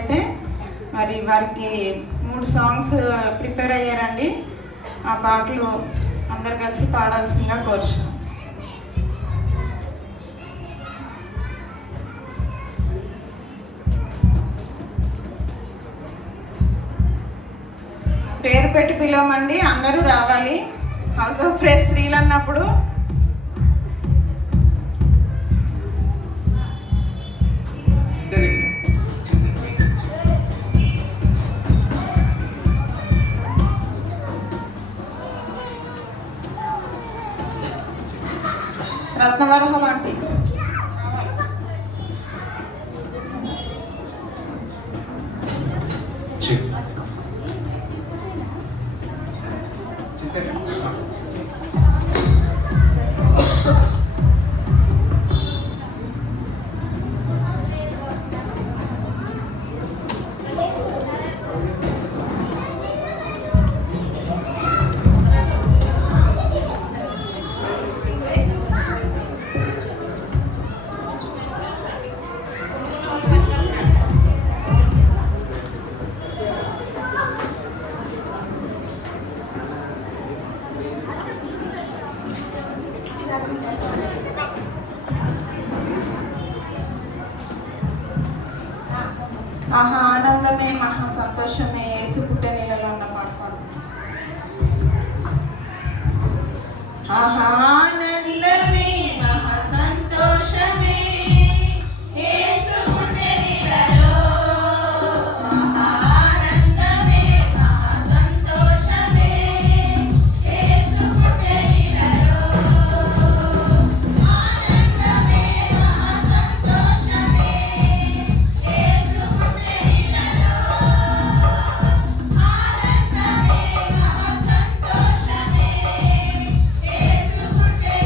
అయితే మరి వారికి 3 సాంగ్స్ ప్రిపేర్ అయ్యారండి. ఆ పాటలు అందరు కలిసి పాడాల్సిందిగా కోరుచున్నాం. పేరు పెట్టి పిలవమండి, అందరూ రావాలి. హౌస్ ఆఫ్ ప్రేయర్ స్త్రీలు అన్నప్పుడు రత్నవరహం అంటే ఆహా ఆనందమే మహా సంతోషమే యేసు పుట్టే నెలలో ఉన్న పాట పాడుతున్నాం. ఆహా ఆనందమే మహా సంతోషమే యేసు పుట్టే నెలలో. ఆహా ఆనందమే మహా సంతోషమే యేసు పుట్టే నెలలో. ఆనందమే మహా సంతోషమే యేసు పుట్టే నెలలో. ఆనందమే మహా సంతోషమే యేసు పుట్టే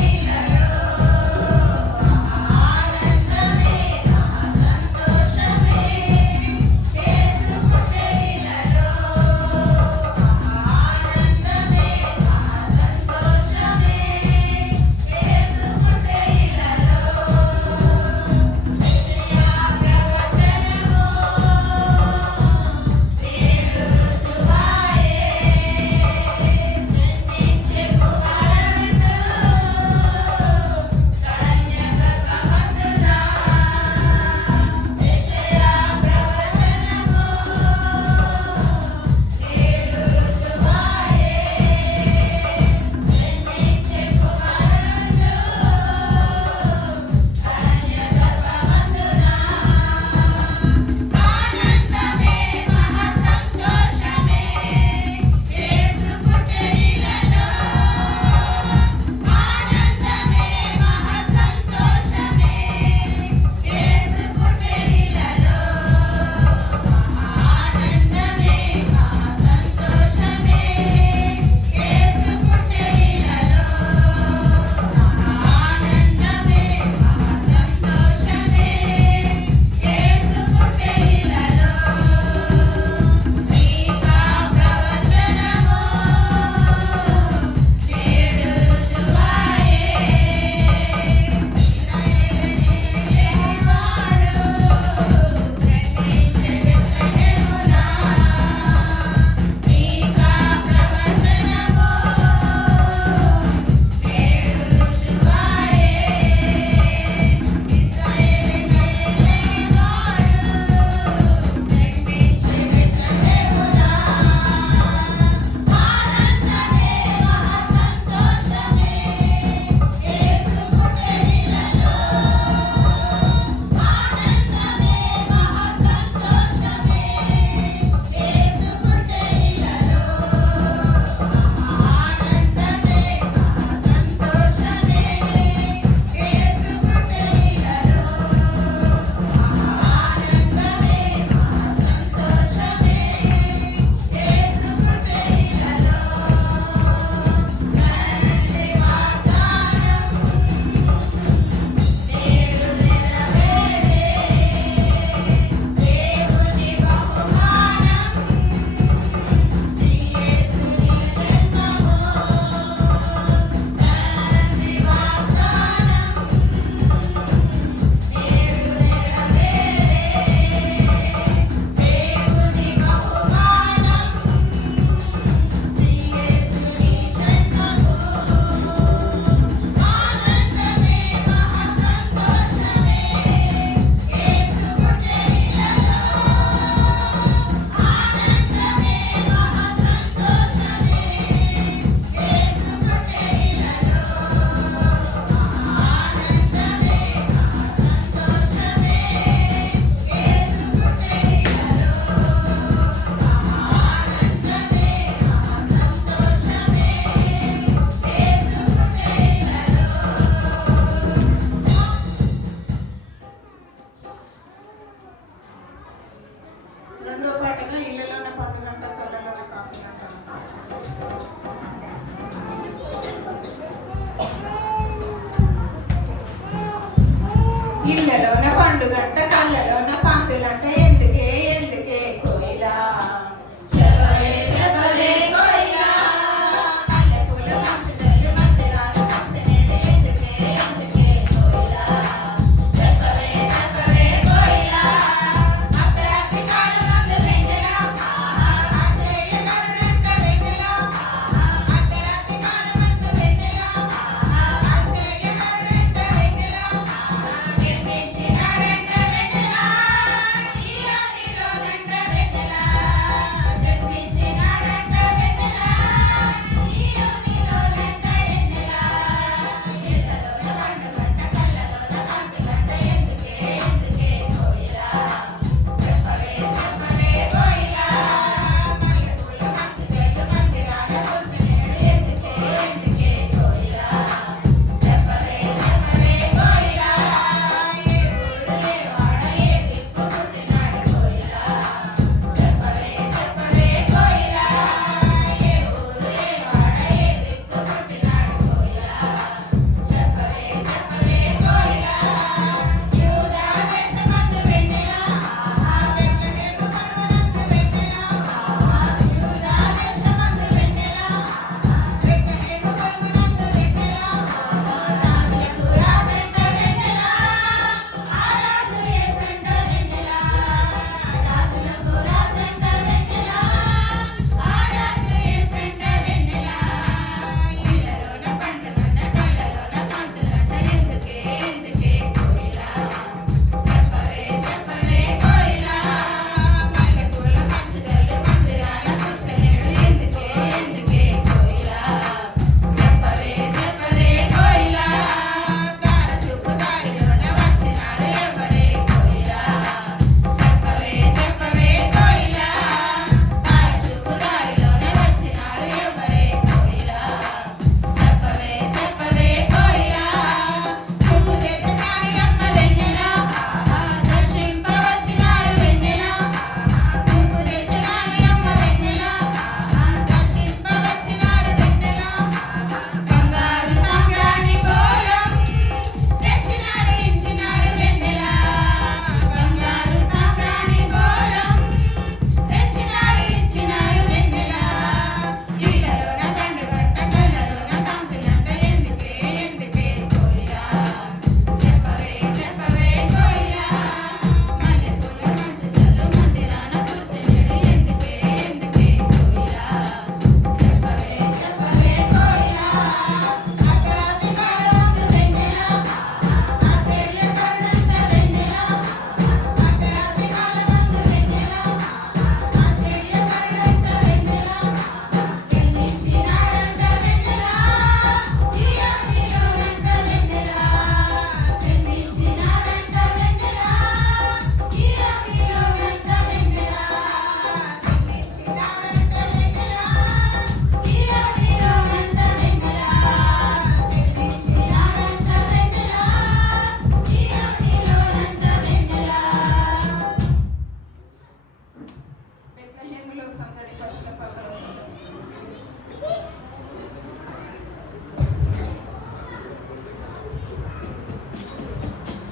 రెండో పాటగా ఇళ్ళలోనే పండుగంట కళ్ళలోనే కాపుగంట. ఇళ్ళలోన పండుగంట కళ్ళలోన పంతులంట ఎందుకే ఎందుకే కోయిలా చెప్పవే చెప్పవే కోయిలా కళ్ళపూల మంచుదల్లు మధ్యరాన మస్తనేడు ఎందుకే ఎందుకే కోయిలా చెప్పవే చెప్పవే కోయిలా అర్ధరాత్రి కాలమందు వెన్నెలా ఆశ్చర్య కరుణంట వెన్నెలా అర్ధరాత్రి కాలమందు వెన్నెలా ఆశ్చర్య కరుణంట వెన్నెలా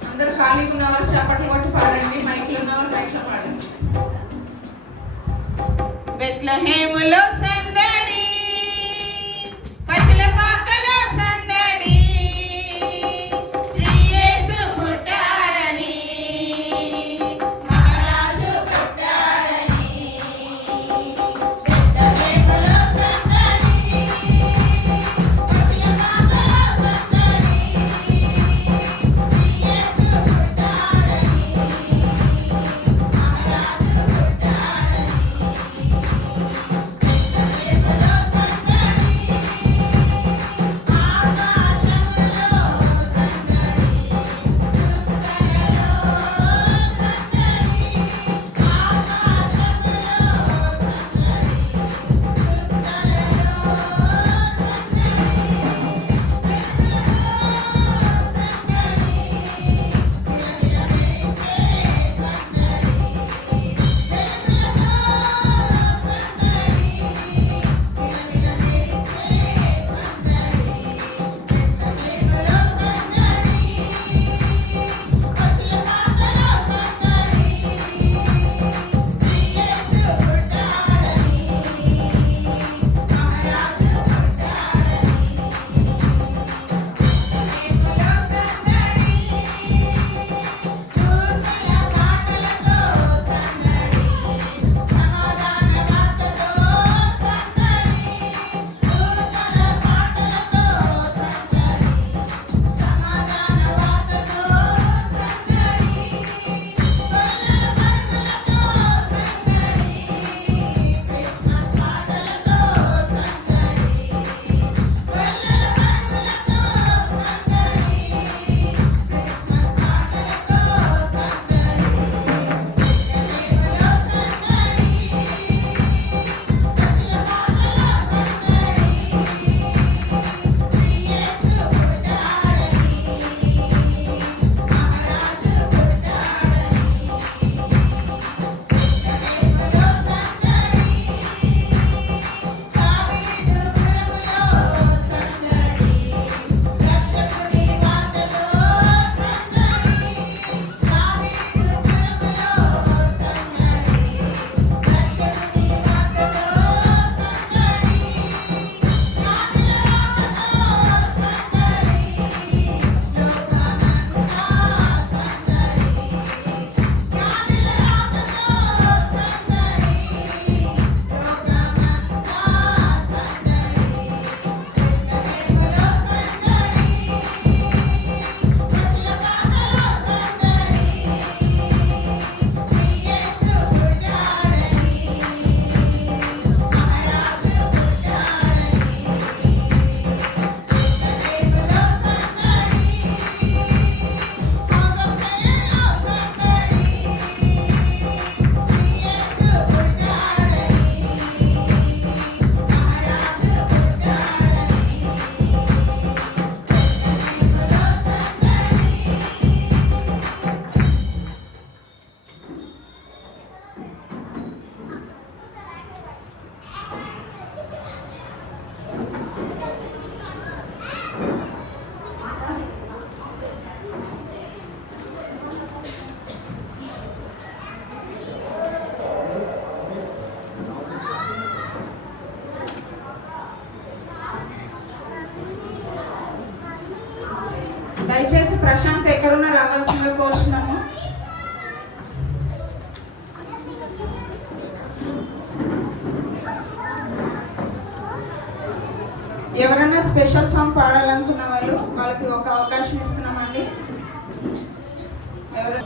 అందరూ ఖాళీగా ఉన్నవారు చప్పట్లు కొట్టి పాడండి, మైక్లో ఉన్నవారు మైక్లో పాడండి. బెత్లెహేములో సందడి, పశుల పాకలో సందడి, శ్రీ యేసు పుట్టాడని, మహారాజు పుట్టాడని. బెత్లెహేములో సందడి, పశుల పాకలో సందడి, శ్రీ యేసు పుట్టాడని, మహారాజు పుట్టాడని. ప్రశాంత్ ఎక్కడున్నా రావాల్సిందిగా కోరుతున్నాము. ఎవరైనా స్పెషల్ సాంగ్ పాడాలనుకున్న వాళ్ళకి ఒక అవకాశం ఇస్తున్నామండి. ఎవరు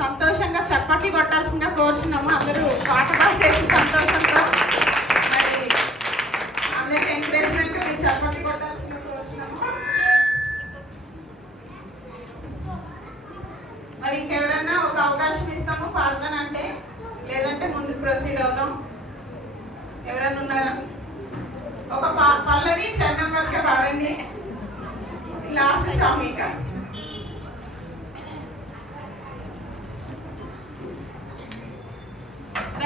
సంతోషంగా చప్పట్లు కొట్టాల్సిందిగా కోరుచున్నాము. అందరూ పాట పాడేసి సంతోషంతో మరి అందరికి ఎంకరేజ్మెంట్ మీరు చప్పట్లు కొట్టాల్సిందిగా కోరుచున్నాము.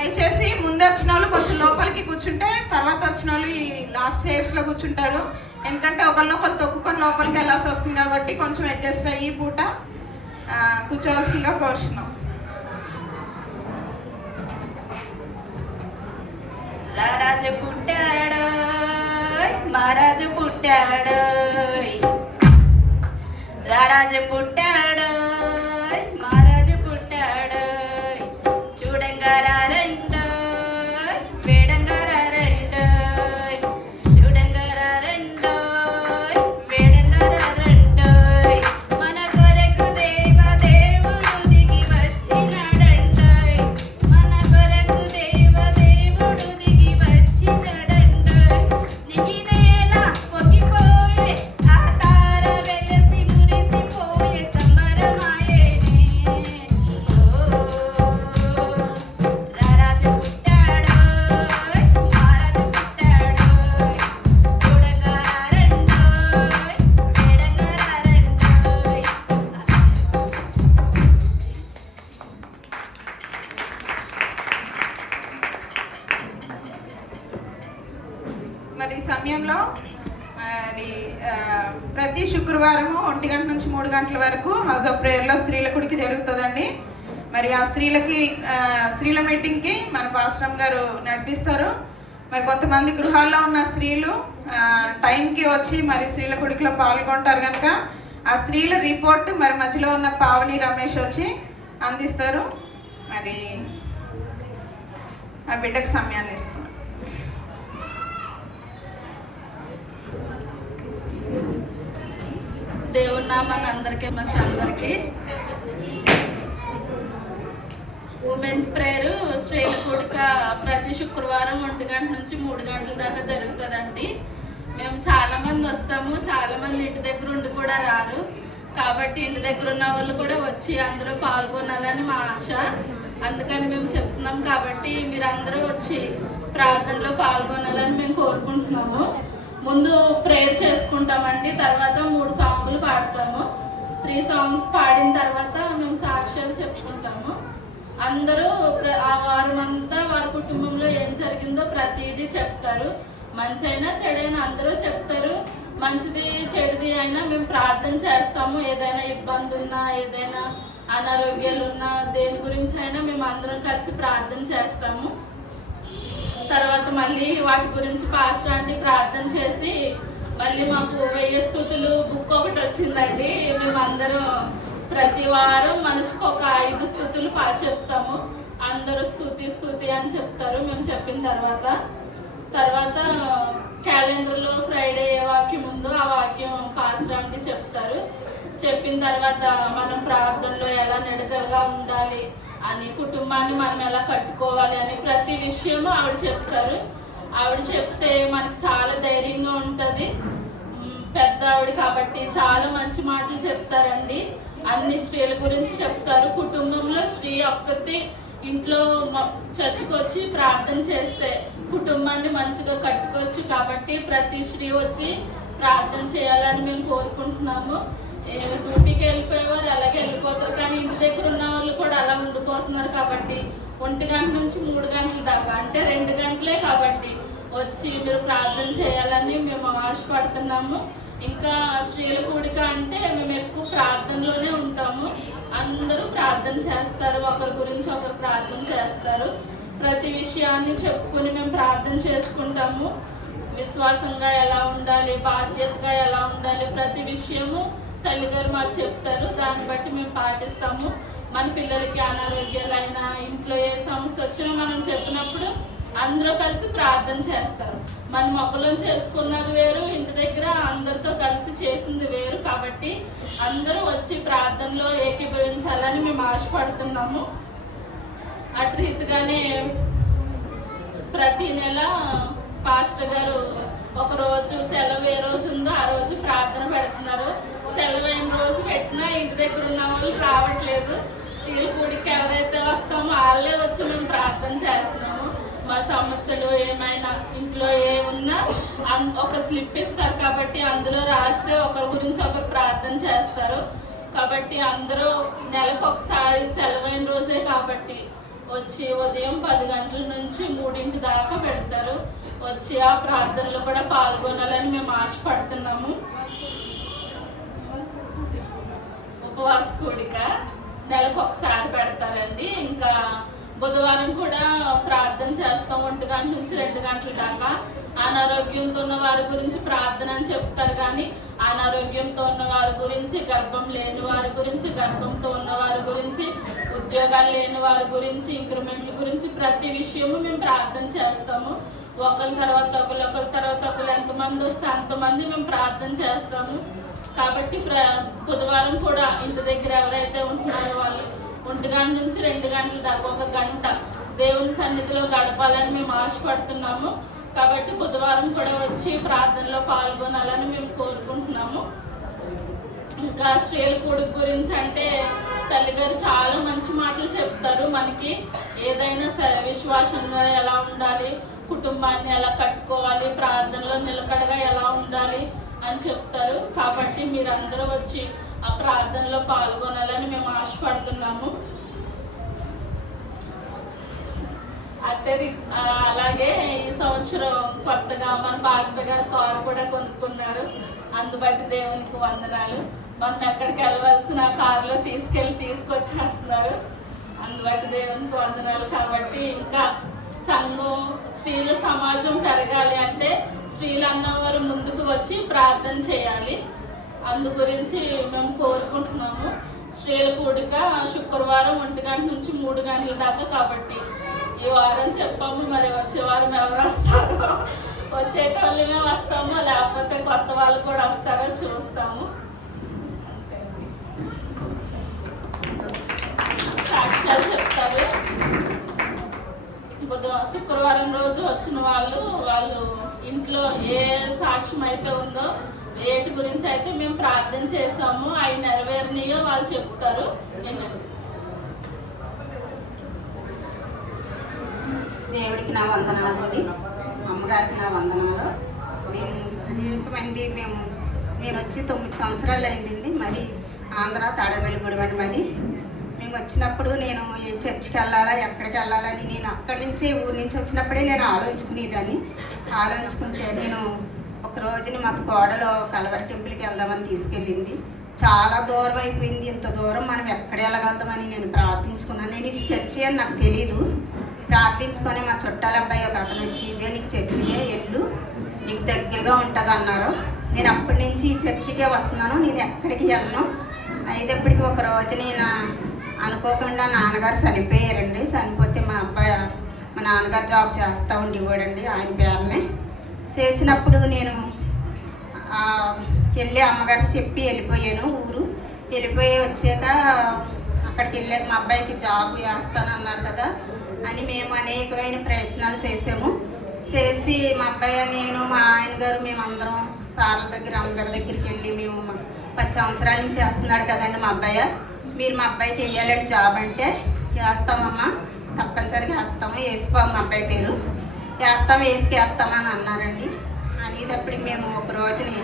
దయచేసి ముందు వచ్చిన వాళ్ళు కొంచెం లోపలికి కూర్చుంటే తర్వాత వచ్చిన వాళ్ళు ఈ లాస్ట్ స్టేజ్లో కూర్చుంటారు. ఎందుకంటే ఒకళ్ళు తొక్కుకొని లోపలికి వెళ్ళాల్సి వస్తుంది కాబట్టి కొంచెం అడ్జస్ట్ అయ్యి ఈ పూట కూర్చోవలసిందిగా కోరుచున్నాం. రారాజు పుట్టాడు, మహారాజు పుట్టాడు, రారాజు పుట్టాడు, మహారాజు పుట్టాడు, చూడంగా రారండు, వేడంగా రారండు, చూడంగా రారండు, వేడంగా రారండు, మన కొరకు దేవదేవుడు దిగి వచ్చినాడండు, మన కొరకు దేవదేవుడు దిగి వచ్చినాడండు, దిగినేల పొంగిపోయే ఆ తార వెలసి మురిసిపోయే సంబరమాయేనే. రారాజు పుట్టాడు, మహారాజు పుట్టాడు, చూడంగా రారండు, వేడంగా రారండు. మరి ఈ సమయంలో మరి ప్రతి శుక్రవారము 1 గంట నుంచి 3 గంటల వరకు హౌస్ ఆఫ్ ప్రేయర్లో స్త్రీల కుడికి జరుగుతుందండి. మరి ఆ స్త్రీల మీటింగ్కి మన పాస్టర్ గారు నడిపిస్తారు. మరి కొంతమంది గృహాల్లో ఉన్న స్త్రీలు టైంకి వచ్చి మరి స్త్రీల కుడికిలో పాల్గొంటారు కనుక ఆ స్త్రీల రిపోర్ట్ మరి మధ్యలో ఉన్న పావని రమేష్ వచ్చి అందిస్తారు. మరి ఆ బిడ్డకు సమయాన్ని ఇస్తున్నారు. దేవుని నామాన్ని అందరికీ ఉమెన్స్ ప్రేయర్ స్త్రీల కూడిక ప్రతి శుక్రవారం 1 గంట నుంచి 3 గంటల దాకా జరుగుతుందండి. మేము చాలా మంది వస్తాము, చాలా మంది ఇంటి దగ్గర ఉండి కూడా రారు. కాబట్టి ఇంటి దగ్గర ఉన్న వాళ్ళు కూడా వచ్చి అందరూ పాల్గొనాలని మా ఆశ. అందుకని మేము చెప్తున్నాం. కాబట్టి మీరు అందరూ వచ్చి ప్రార్థనలో పాల్గొనాలని మేము కోరుకుంటున్నాము. ముందు ప్రేయర్ చేసుకుంటామండి, తర్వాత 3 సాంగులు పాడతాము. 3 సాంగ్స్ పాడిన తర్వాత మేము సాక్ష్యాలు చెప్పుకుంటాము. అందరూ ఆ వారమంతా వారి కుటుంబంలో ఏం జరిగిందో ప్రతిదీ చెప్తారు. మంచి అయినా చెడైనా అందరూ చెప్తారు. మంచిది చెడుది అయినా మేము ప్రార్థన చేస్తాము. ఏదైనా ఇబ్బంది ఉన్నా, ఏదైనా అనారోగ్యాలు ఉన్నా, దేని గురించి అయినా మేము అందరం కలిసి ప్రార్థన చేస్తాము. తర్వాత మళ్ళీ వాటి గురించి పాస్టర్ ఆంటీ ప్రార్థన చేసి మళ్ళీ మాకు 1000 స్తుతులు బుక్ ఒకటి వచ్చిందండి. మేమందరం ప్రతి వారం మనిషికి ఒక 5 స్తుతులు చెప్తాము. అందరూ స్తుతి అని చెప్తారు మేము చెప్పిన తర్వాత క్యాలెండర్లో ఫ్రైడే ఏ వాక్యం ఉందో ఆ వాక్యం పాస్టర్ ఆంటీ చెప్తారు. చెప్పిన తర్వాత మనం ప్రార్థనలో ఎలా నిడతలుగా ఉండాలి అని, కుటుంబాన్ని మనం ఎలా కట్టుకోవాలి అని ప్రతి విషయము ఆవిడ చెప్తారు. ఆవిడ చెప్తే మనకి చాలా ధైర్యంగా ఉంటుంది. పెద్ద ఆవిడ కాబట్టి చాలా మంచి మాటలు చెప్తారండి. అన్ని స్త్రీల గురించి చెప్తారు. కుటుంబంలో స్త్రీ ఒక్కటి ఇంట్లో చర్చికి వచ్చి ప్రార్థన చేస్తే కుటుంబాన్ని మంచిగా కట్టుకోవచ్చు. కాబట్టి ప్రతి స్త్రీ వచ్చి ప్రార్థన చేయాలని మేము కోరుకుంటున్నాము. డ్యూటీకి వెళ్ళిపోయేవారు అలాగే వెళ్ళిపోతారు, కానీ ఇంటి దగ్గర ఉన్న వాళ్ళు కూడా అలా ఉండిపోతున్నారు. కాబట్టి 1 గంట నుంచి 3 గంటల దాకా అంటే 2 గంటలే కాబట్టి వచ్చి మీరు ప్రార్థన చేయాలని మేము ఆశపడుతున్నాము. ఇంకా స్త్రీల కూడిక అంటే మేము ఎక్కువ ప్రార్థనలోనే ఉంటాము. అందరూ ప్రార్థన చేస్తారు, ఒకరి గురించి ఒకరు ప్రార్థన చేస్తారు. ప్రతి విషయాన్ని చెప్పుకొని మేము ప్రార్థన చేసుకుంటాము. విశ్వాసంగా ఎలా ఉండాలి, బాధ్యతగా ఎలా ఉండాలి, ప్రతి విషయము తల్లిగారు మాకు చెప్తారు. దాన్ని బట్టి మేము పాటిస్తాము. మన పిల్లలకి అనారోగ్యాలైనా, ఇంట్లో ఏ సమస్య వచ్చినా మనం చెప్పినప్పుడు అందరూ కలిసి ప్రార్థన చేస్తారు. మన మొక్కలను చేసుకున్నది వేరు, ఇంటి దగ్గర అందరితో కలిసి చేసింది వేరు. కాబట్టి అందరూ వచ్చి ప్రార్థనలో ఏకీభవించాలని మేము ఆశపడుతున్నాము. అటు రీతిగానే ప్రతి నెల పాస్టర్ గారు ఒకరోజు సెలవు ఏ రోజు ఉందో ఆ రోజు ప్రార్థన పెడుతున్నారు. సెలవైన రోజు పెట్టినా ఇంటి దగ్గర ఉన్న వాళ్ళు రావట్లేదు. స్త్రీల కూడికి ఎవరైతే వస్తామో వాళ్ళే వచ్చి మేము ప్రార్థన చేస్తున్నాము. మా సమస్యలు ఏమైనా ఇంట్లో ఏమున్నా ఒక స్లిప్ ఇస్తారు. కాబట్టి అందులో రాస్తే ఒకరి గురించి ఒకరు ప్రార్థన చేస్తారు. కాబట్టి అందరూ నెలకు ఒకసారి సెలవైన రోజే కాబట్టి వచ్చి ఉదయం 10 గంటల నుంచి 3 దాకా పెడతారు. వచ్చి ఆ ప్రార్థనలో కూడా పాల్గొనాలని మేము ఆశపడుతున్నాము. ఉపవాస కూడిక నెలకు ఒకసారి పెడతారండి. ఇంకా బుధవారం కూడా ప్రార్థన చేస్తాం 1 గంట నుంచి 2 గంటల దాకా. అనారోగ్యంతో ఉన్న వారి గురించి ప్రార్థన అని చెప్తారు, కానీ అనారోగ్యంతో ఉన్న వారి గురించి, గర్భం లేని వారి గురించి, గర్భంతో ఉన్న వారి గురించి, ఉద్యోగాలు లేని వారి గురించి, ఇంక్రిమెంట్ల గురించి ప్రతి విషయము మేము ప్రార్థన చేస్తాము. ఒకరి తర్వాత ఒకరు ఎంతమంది వస్తే అంతమంది మేము ప్రార్థన చేస్తాము. కాబట్టి బుధవారం కూడా ఇంటి దగ్గర ఎవరైతే ఉంటున్నారో వాళ్ళు 1 గంట నుంచి 2 గంటల దాకా 1 గంట దేవుని సన్నిధిలో గడపాలని మేము ఆశపడుతున్నాము. కాబట్టి బుధవారం కూడా వచ్చి ప్రార్థనలో పాల్గొనాలని మేము కోరుకుంటున్నాము. ఇంకా స్త్రీల కూడిక గురించి అంటే తల్లిగారు చాలా మంచి మాటలు చెప్తారు. మనకి ఏదైనా సరే విశ్వాసంగా ఎలా ఉండాలి, కుటుంబాన్ని ఎలా కట్టుకోవాలి, ప్రార్థనలో నిలకడగా ఎలా ఉండాలి అని చెప్తారు. కాబట్టి మీరందరూ వచ్చి ఆ ప్రార్థనలో పాల్గొనాలని మేము ఆశపడుతున్నాము. అలాగే ఈ సంవత్సరం కొత్తగా మన పాస్టర్ గారు కారు కూడా కొనుక్కున్నారు. అందుబట్టి దేవునికి వందనాలు. మనం ఎక్కడికి వెళ్ళవలసిన కారులో తీసుకొచ్చేస్తున్నారు. అందుబట్టి దేవునికి వందనాలు. కాబట్టి ఇంకా సంఘం స్త్రీల సమాజం పెరగాలి అంటే స్త్రీలు అన్నవారు ముందుకు వచ్చి ప్రార్థన చేయాలి. అందు గురించి మేము కోరుకుంటున్నాము. స్త్రీల కూడిక శుక్రవారం 1 గంట నుంచి 3 గంటల దాకా. కాబట్టి ఈ వారం చెప్పాము, మరి వచ్చే వారం ఎవరు వస్తారో, వచ్చేటోళ్ళమే వస్తాము, లేకపోతే కొత్త వాళ్ళు కూడా వస్తారో చూస్తాము. సాక్ష్యాలు చెప్తారు. శుక్రవారం రోజు వచ్చిన వాళ్ళు ఇంట్లో ఏ సాక్ష్యం అయితే ఉందో, ఏటి గురించి అయితే మేము ప్రార్థన చేసాము, అవి నెరవేరినాయో వాళ్ళు చెప్తారు. దేవుడికి నా వందనాలు అండి, అమ్మగారికి నా వందనాలు. మేము అనేక మంది నేను వచ్చి 9 సంవత్సరాలు అయిందండి. మాది ఆంధ్ర తాడేపల్లిగూడెం అని మాది. మేము వచ్చినప్పుడు నేను ఏ చర్చికి వెళ్ళాలా, ఎక్కడికి వెళ్ళాలని నేను అక్కడి నుంచి ఊరి నుంచి వచ్చినప్పుడే నేను ఆలోచించుకుంటే నేను ఒక రోజుని మా కోడలో కలవరి టెంపుల్కి వెళ్దామని తీసుకెళ్ళింది. చాలా దూరం అయిపోయింది, ఇంత దూరం మనం ఎక్కడ వెళ్ళగలుగుతామని నేను ప్రార్థించుకున్నాను. నేను ఇది చర్చి అని నాకు తెలీదు. ప్రార్థించుకొని మా చుట్టాల అబ్బాయి ఒక అతను వచ్చి, ఇదే నీకు చర్చికే వెళ్ళు, నీకు దగ్గరగా ఉంటుంది అన్నారు. నేను అప్పటి నుంచి ఈ చర్చికే వస్తున్నాను, నేను ఎక్కడికి వెళ్ళను. అయినప్పటికీ ఒక రోజు నేను అనుకోకుండా నాన్నగారు చనిపోయారండి. చనిపోతే మా నాన్నగారు జాబ్ చేస్తూ ఉండేవాడండి, ఆయన పేరునే చేసినప్పుడు నేను వెళ్ళి అమ్మగారికి చెప్పి వెళ్ళిపోయాను. వెళ్ళిపోయి వచ్చాక అక్కడికి వెళ్ళాక మా అబ్బాయికి జాబ్ వేస్తానన్నారు కదా అని మేము అనేకమైన ప్రయత్నాలు చేసి మా అబ్బాయి, నేను, మా ఆయన గారు, మేమందరం సార్ల దగ్గర అందరి దగ్గరికి వెళ్ళి మేము 10 సంవత్సరాల నుంచి చేస్తున్నాడు కదండి మా అబ్బాయి, మీరు మా అబ్బాయికి వెయ్యాలండి జాబ్ అంటే, వేస్తామమ్మా, తప్పనిసరిగా వేస్తాము, వేసుకోము మా అబ్బాయి పేరు, వేసుకేస్తామని అన్నారండి. అనేటప్పటికి మేము ఒక రోజుని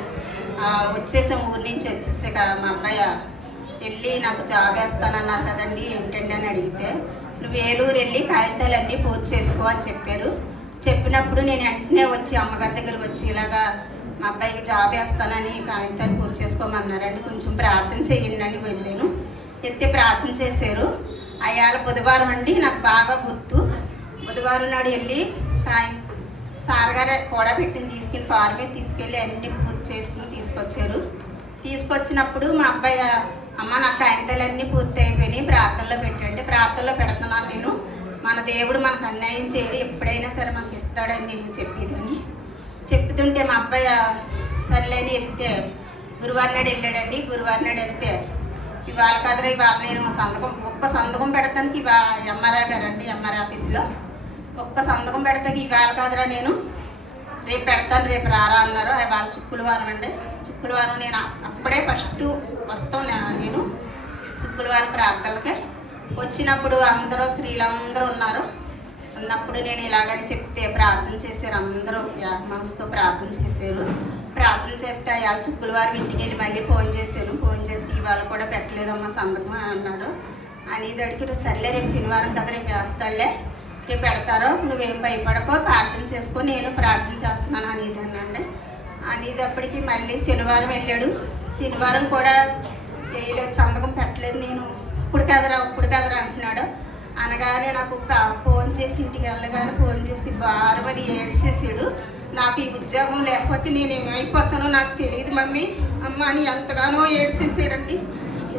వచ్చేసాం, ఊరి నుంచి వచ్చేసాక మా అబ్బాయి వెళ్ళి నాకు జాబ్ వేస్తానన్నారు కదండి ఏంటండి అని అడిగితే, నువ్వు ఏలూరు వెళ్ళి కాగితాలన్నీ పూర్తి చేసుకో అని చెప్పారు. చెప్పినప్పుడు నేను వెంటనే వచ్చి అమ్మగారి దగ్గరికి వచ్చి ఇలాగా మా అబ్బాయికి జాబ్ వేస్తానని కాగితాలు పూర్తి చేసుకోమన్నారండి, కొంచెం ప్రార్థన చేయండి అని వెళ్ళాను. వెళ్తే ప్రార్థన చేశారు. అయ్యాల బుధవారం అండి, నాకు బాగా గుర్తు. బుధవారం నాడు వెళ్ళి సార్ గారే కూడా పెట్టింది ఫార్మే తీసుకెళ్ళి అన్ని పూర్తి చేసి తీసుకొచ్చినప్పుడు మా అబ్బాయి, అమ్మ నాకు కాగితాలన్నీ పూర్తి అయిపోయినాయి, ప్రార్థనలో పెట్టండి. ప్రార్థనలో పెడుతున్నాను నేను, మన దేవుడు మనకు అన్యాయం చేయడు, ఎప్పుడైనా సరే మనకి ఇస్తాడని నీకు చెప్పేదని చెప్తుంటే మా అబ్బాయి సర్లేని వెళ్తే గురువారం నాడు వెళ్ళాడండి. గురువారం నాడు వెళ్తే ఇవాళ కాదురా, ఇవాళ నేను ఒక్క సంతకం పెడతానికి ఎంఆర్ఆర్ గారండి, ఎంఆర్ఆర్ ఆఫీస్లో ఒక్క సంతకం పెడతాకి ఇవాళ కాదురా, నేను రేపు పెడతాను, రేపు రారా అన్నారు. ఇవాళ శుక్రవారం అండి. శుక్రవారం నేను అప్పుడే ఫస్ట్ వస్తాం నేను శుక్రవారం ప్రార్థనలకి వచ్చినప్పుడు అందరూ స్త్రీలందరూ ఉన్నప్పుడు నేను ఇలాగని చెప్తే ప్రార్థన చేశారు, అందరూ మనసుతో ప్రార్థన చేశారు. ప్రార్థన చేస్తే ఇవాళ శుక్రవారం ఇంటికి వెళ్ళి మళ్ళీ ఫోన్ చేశాను. ఫోన్ చేస్తే ఇవాళ కూడా పెట్టలేదమ్మా సంతకం అన్నాడు. అనేదడికి సర్లే రేపు శనివారం కదా రేపు వేస్తాడులే, రేపు పెడతారో నువ్వేం భయపడకో, ప్రార్థన చేసుకో, నేను ప్రార్థన చేస్తున్నాను అనేదానండి. అనేటప్పటికి మళ్ళీ శనివారం వెళ్ళాడు. శనివారం కూడా వేయలేదు, సంతకం పెట్టలేదు. నేను ఇప్పుడు కదరా అంటున్నాడు. అనగానే నాకు ఫోన్ చేసి ఇంటికి వెళ్ళగానే ఫోన్ చేసి బారుమని ఏడ్చేసాడు. నాకు ఈ ఉద్యోగం లేకపోతే నేను ఏమైపోతానో నాకు తెలియదు మమ్మీ అమ్మ అని ఎంతగానో ఏడ్చేసాడండి.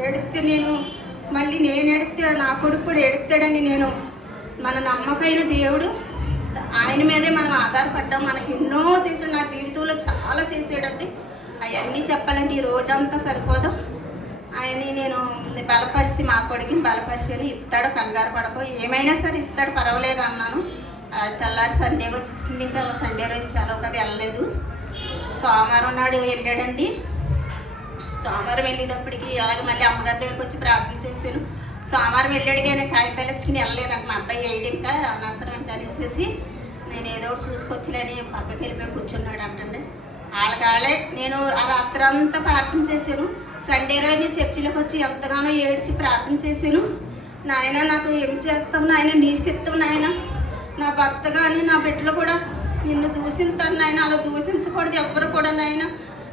ఏడితే నేను మళ్ళీ నేను ఏడితే నా కొడుకు కూడా ఏడుతాడని, నేను మన నమ్మకమైన దేవుడు ఆయన మీదే మనం ఆధారపడ్డాం. మనకి ఎన్నో చేసాడు, నా జీవితంలో చాలా చేసాడండి. అవన్నీ చెప్పాలంటే ఈ రోజంతా సరిపోదాం. ఆయన్ని నేను బలపరిచి మా కొడుకుని బలపరిచి అని ఇస్తాడు, కంగారు పడకో, ఏమైనా సరే ఇస్తాడు, పర్వాలేదు అన్నాను. తెల్లారి సండే వచ్చేసింది, ఇంకా సండే రోజు సెలవు కదా వెళ్ళలేదు. సోమవారం నాడు వెళ్ళాడండి. సోమవారం వెళ్ళేటప్పటికి అలాగే మళ్ళీ అమ్మగారి దగ్గరికి వచ్చి ప్రార్థన చేశాను. సోమవారం వెళ్ళాడు కానీ కాగితాలు ఇచ్చుకుని వెళ్ళలేదంట. మా అబ్బాయి వేయడం ఇంకా అనవసరం కనిసేసి నేను ఏదో ఒకటి చూసుకొచ్చిలేని పక్కకి వెళ్ళిపోయి కూర్చున్నాడు అంటండి. వాళ్ళకాళ్ళే నేను ఆ రాత్రి అంతా ప్రార్థన చేశాను. సండే రోజు నేను చర్చిలోకి వచ్చి ఎంతగానో ఏడ్చి ప్రార్థన చేశాను. నాయన నాకు ఏం చేస్తాం నాయన, నీ చిత్తం నాయన, నా భర్త కానీ నా బిడ్డలు కూడా నిన్ను దూషింతారు నాయన, అలా దూషించకూడదు ఎవ్వరు కూడా నాయన.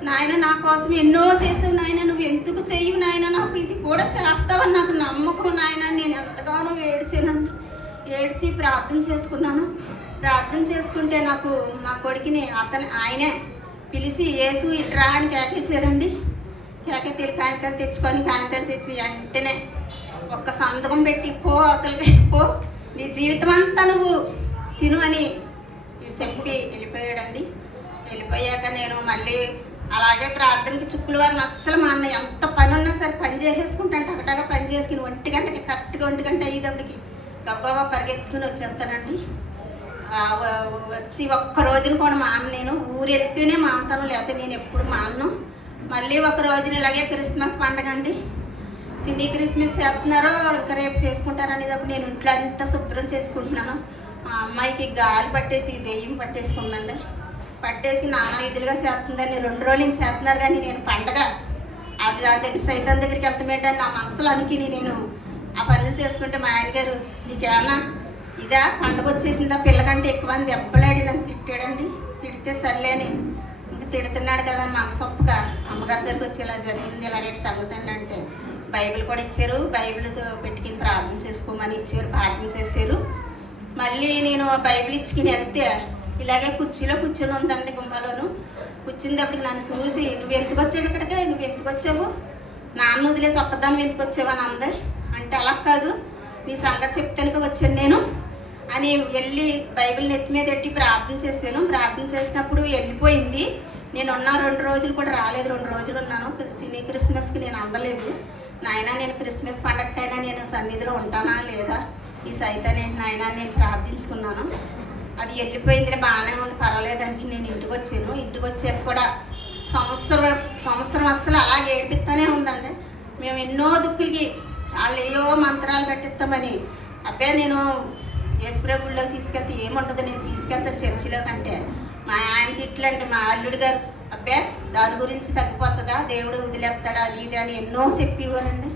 నాయన నా కోసం ఎన్నో చేసావు నాయన, నువ్వు ఎందుకు చెయ్యవు నాయన, నాకు ఇది కూడా చేస్తావని నాకు నమ్మకం నాయన. నేను ఎంతగానో ఏడ్చానండి. ఏడ్చి ప్రార్థన చేసుకున్నాను. ప్రార్థన చేసుకుంటే నాకు నా కొడుకుని ఆయనే పిలిచి యేసు ఇట్రా అని కేకేసారండి. కేకెత్తి కాగితాలు తెచ్చి వెంటనే ఒక్క సంతకం పెట్టి పో అవతలకి పో, నీ జీవితం అంతా నువ్వు తిను అని చెప్పి వెళ్ళిపోయాడండి. వెళ్ళిపోయాక నేను మళ్ళీ అలాగే ప్రార్థనకి శుక్రవారం అస్సలు మా అన్న ఎంత పని ఉన్నా సరే పని చేసేసుకుంటాను. టకటగా పని చేసుకుని 1 గంటకి కరెక్ట్గా 1 గంట అయ్యేటప్పటికి గబగబా పరిగెత్తుకుని వచ్చేస్తానండి. వచ్చి ఒక్క రోజున కూడా మా అన్న నేను ఊరు వెళ్తేనే మాంతాను, లేకపోతే నేను ఎప్పుడు మాను. మళ్ళీ ఒక రోజున ఇలాగే క్రిస్మస్ పండుగ అండి. చిన్ని క్రిస్మస్ చేస్తున్నారో ఇంకా రేపు చేసుకుంటారు అనేటప్పుడు నేను ఇంట్లో అంతా శుభ్రం చేసుకుంటున్నాను. మా అమ్మాయికి గాలి పట్టేసి దెయ్యం పట్టేసుకుందండి. పట్టేసి నానా ఇదిలుగా చేస్తుందని 2 రోజుల నుంచి చేస్తున్నారు. కానీ నేను పండగ అది దాని దగ్గర సైతం దగ్గరికి వెళ్తామేంటని నా మనసులో అనుకుని నేను ఆ పనులు చేసుకుంటే మా ఆయన గారు నీకేమన్నా ఇదా పండుగ వచ్చేసిందా, పిల్లకంటే ఎక్కువ అని దెబ్బలాడి నన్ను తిట్టాడండి. తిడితే సర్లే అని ఇంకా తిడుతున్నాడు కదా అని మనసొప్పుగా అమ్మగారి దగ్గరికి వచ్చి ఇలా జరిగింది ఇలాగే సంగతండి అంటే బైబిల్ కూడా ఇచ్చారు. బైబిల్తో పెట్టుకుని ప్రార్థన చేసుకోమని ఇచ్చారు, ప్రార్థన చేశారు. మళ్ళీ నేను బైబిల్ ఇచ్చుకుని వెళ్తే ఇలాగే కుర్చీలో కూర్చొని ఉందండి గుమ్మలోను. కూర్చున్నప్పటికి నన్ను చూసి నువ్వు ఎందుకు వచ్చావు ఇక్కడికే, నువ్వు ఎందుకు వచ్చావు, నాన్న వదిలేసి ఒక్కదాన్ని ఎందుకు వచ్చావు అని అంది. అంటే అలా కాదు, నీ సంగతి చెప్తానికి వచ్చాను నేను అని వెళ్ళి బైబిల్ నెత్తి మీద పెట్టి ప్రార్థన చేశాను. ప్రార్థన చేసినప్పుడు వెళ్ళిపోయింది. నేను ఉన్న 2 రోజులు కూడా రాలేదు. 2 రోజులు ఉన్నాను. చిన్ని క్రిస్మస్కి నేను అందలేదు. నాయన నేను క్రిస్మస్ పండగకైనా నేను సన్నిధిలో ఉంటానా లేదా, ఈ సైతాన్ని నాయన నేను ప్రార్థించుకున్నాను. అది వెళ్ళిపోయిందిలే బాగానే ఉంది పర్వాలేదని నేను ఇంటికి వచ్చాను. ఇంటికి వచ్చాక కూడా సంవత్సరం అస్సలు అలాగే ఏడిపిస్తానే ఉందండి. మేము ఎన్నో దుక్కులకి వాళ్ళు ఏయో మంత్రాలు కట్టిస్తామని అబ్బాయి నేను యేసుప్రభు గుడిలోకి తీసుకెళ్తే ఏముంటుందో నేను తీసుకెళ్తాను చర్చిలో కంటే మా ఆయనకి ఇట్లంటే మా అల్లుడు గారు అబ్బాయి దాని గురించి తగ్గిపోతుందా, దేవుడు వదిలేస్తాడా, అది ఇది అని ఎన్నో చెప్పేవారండి.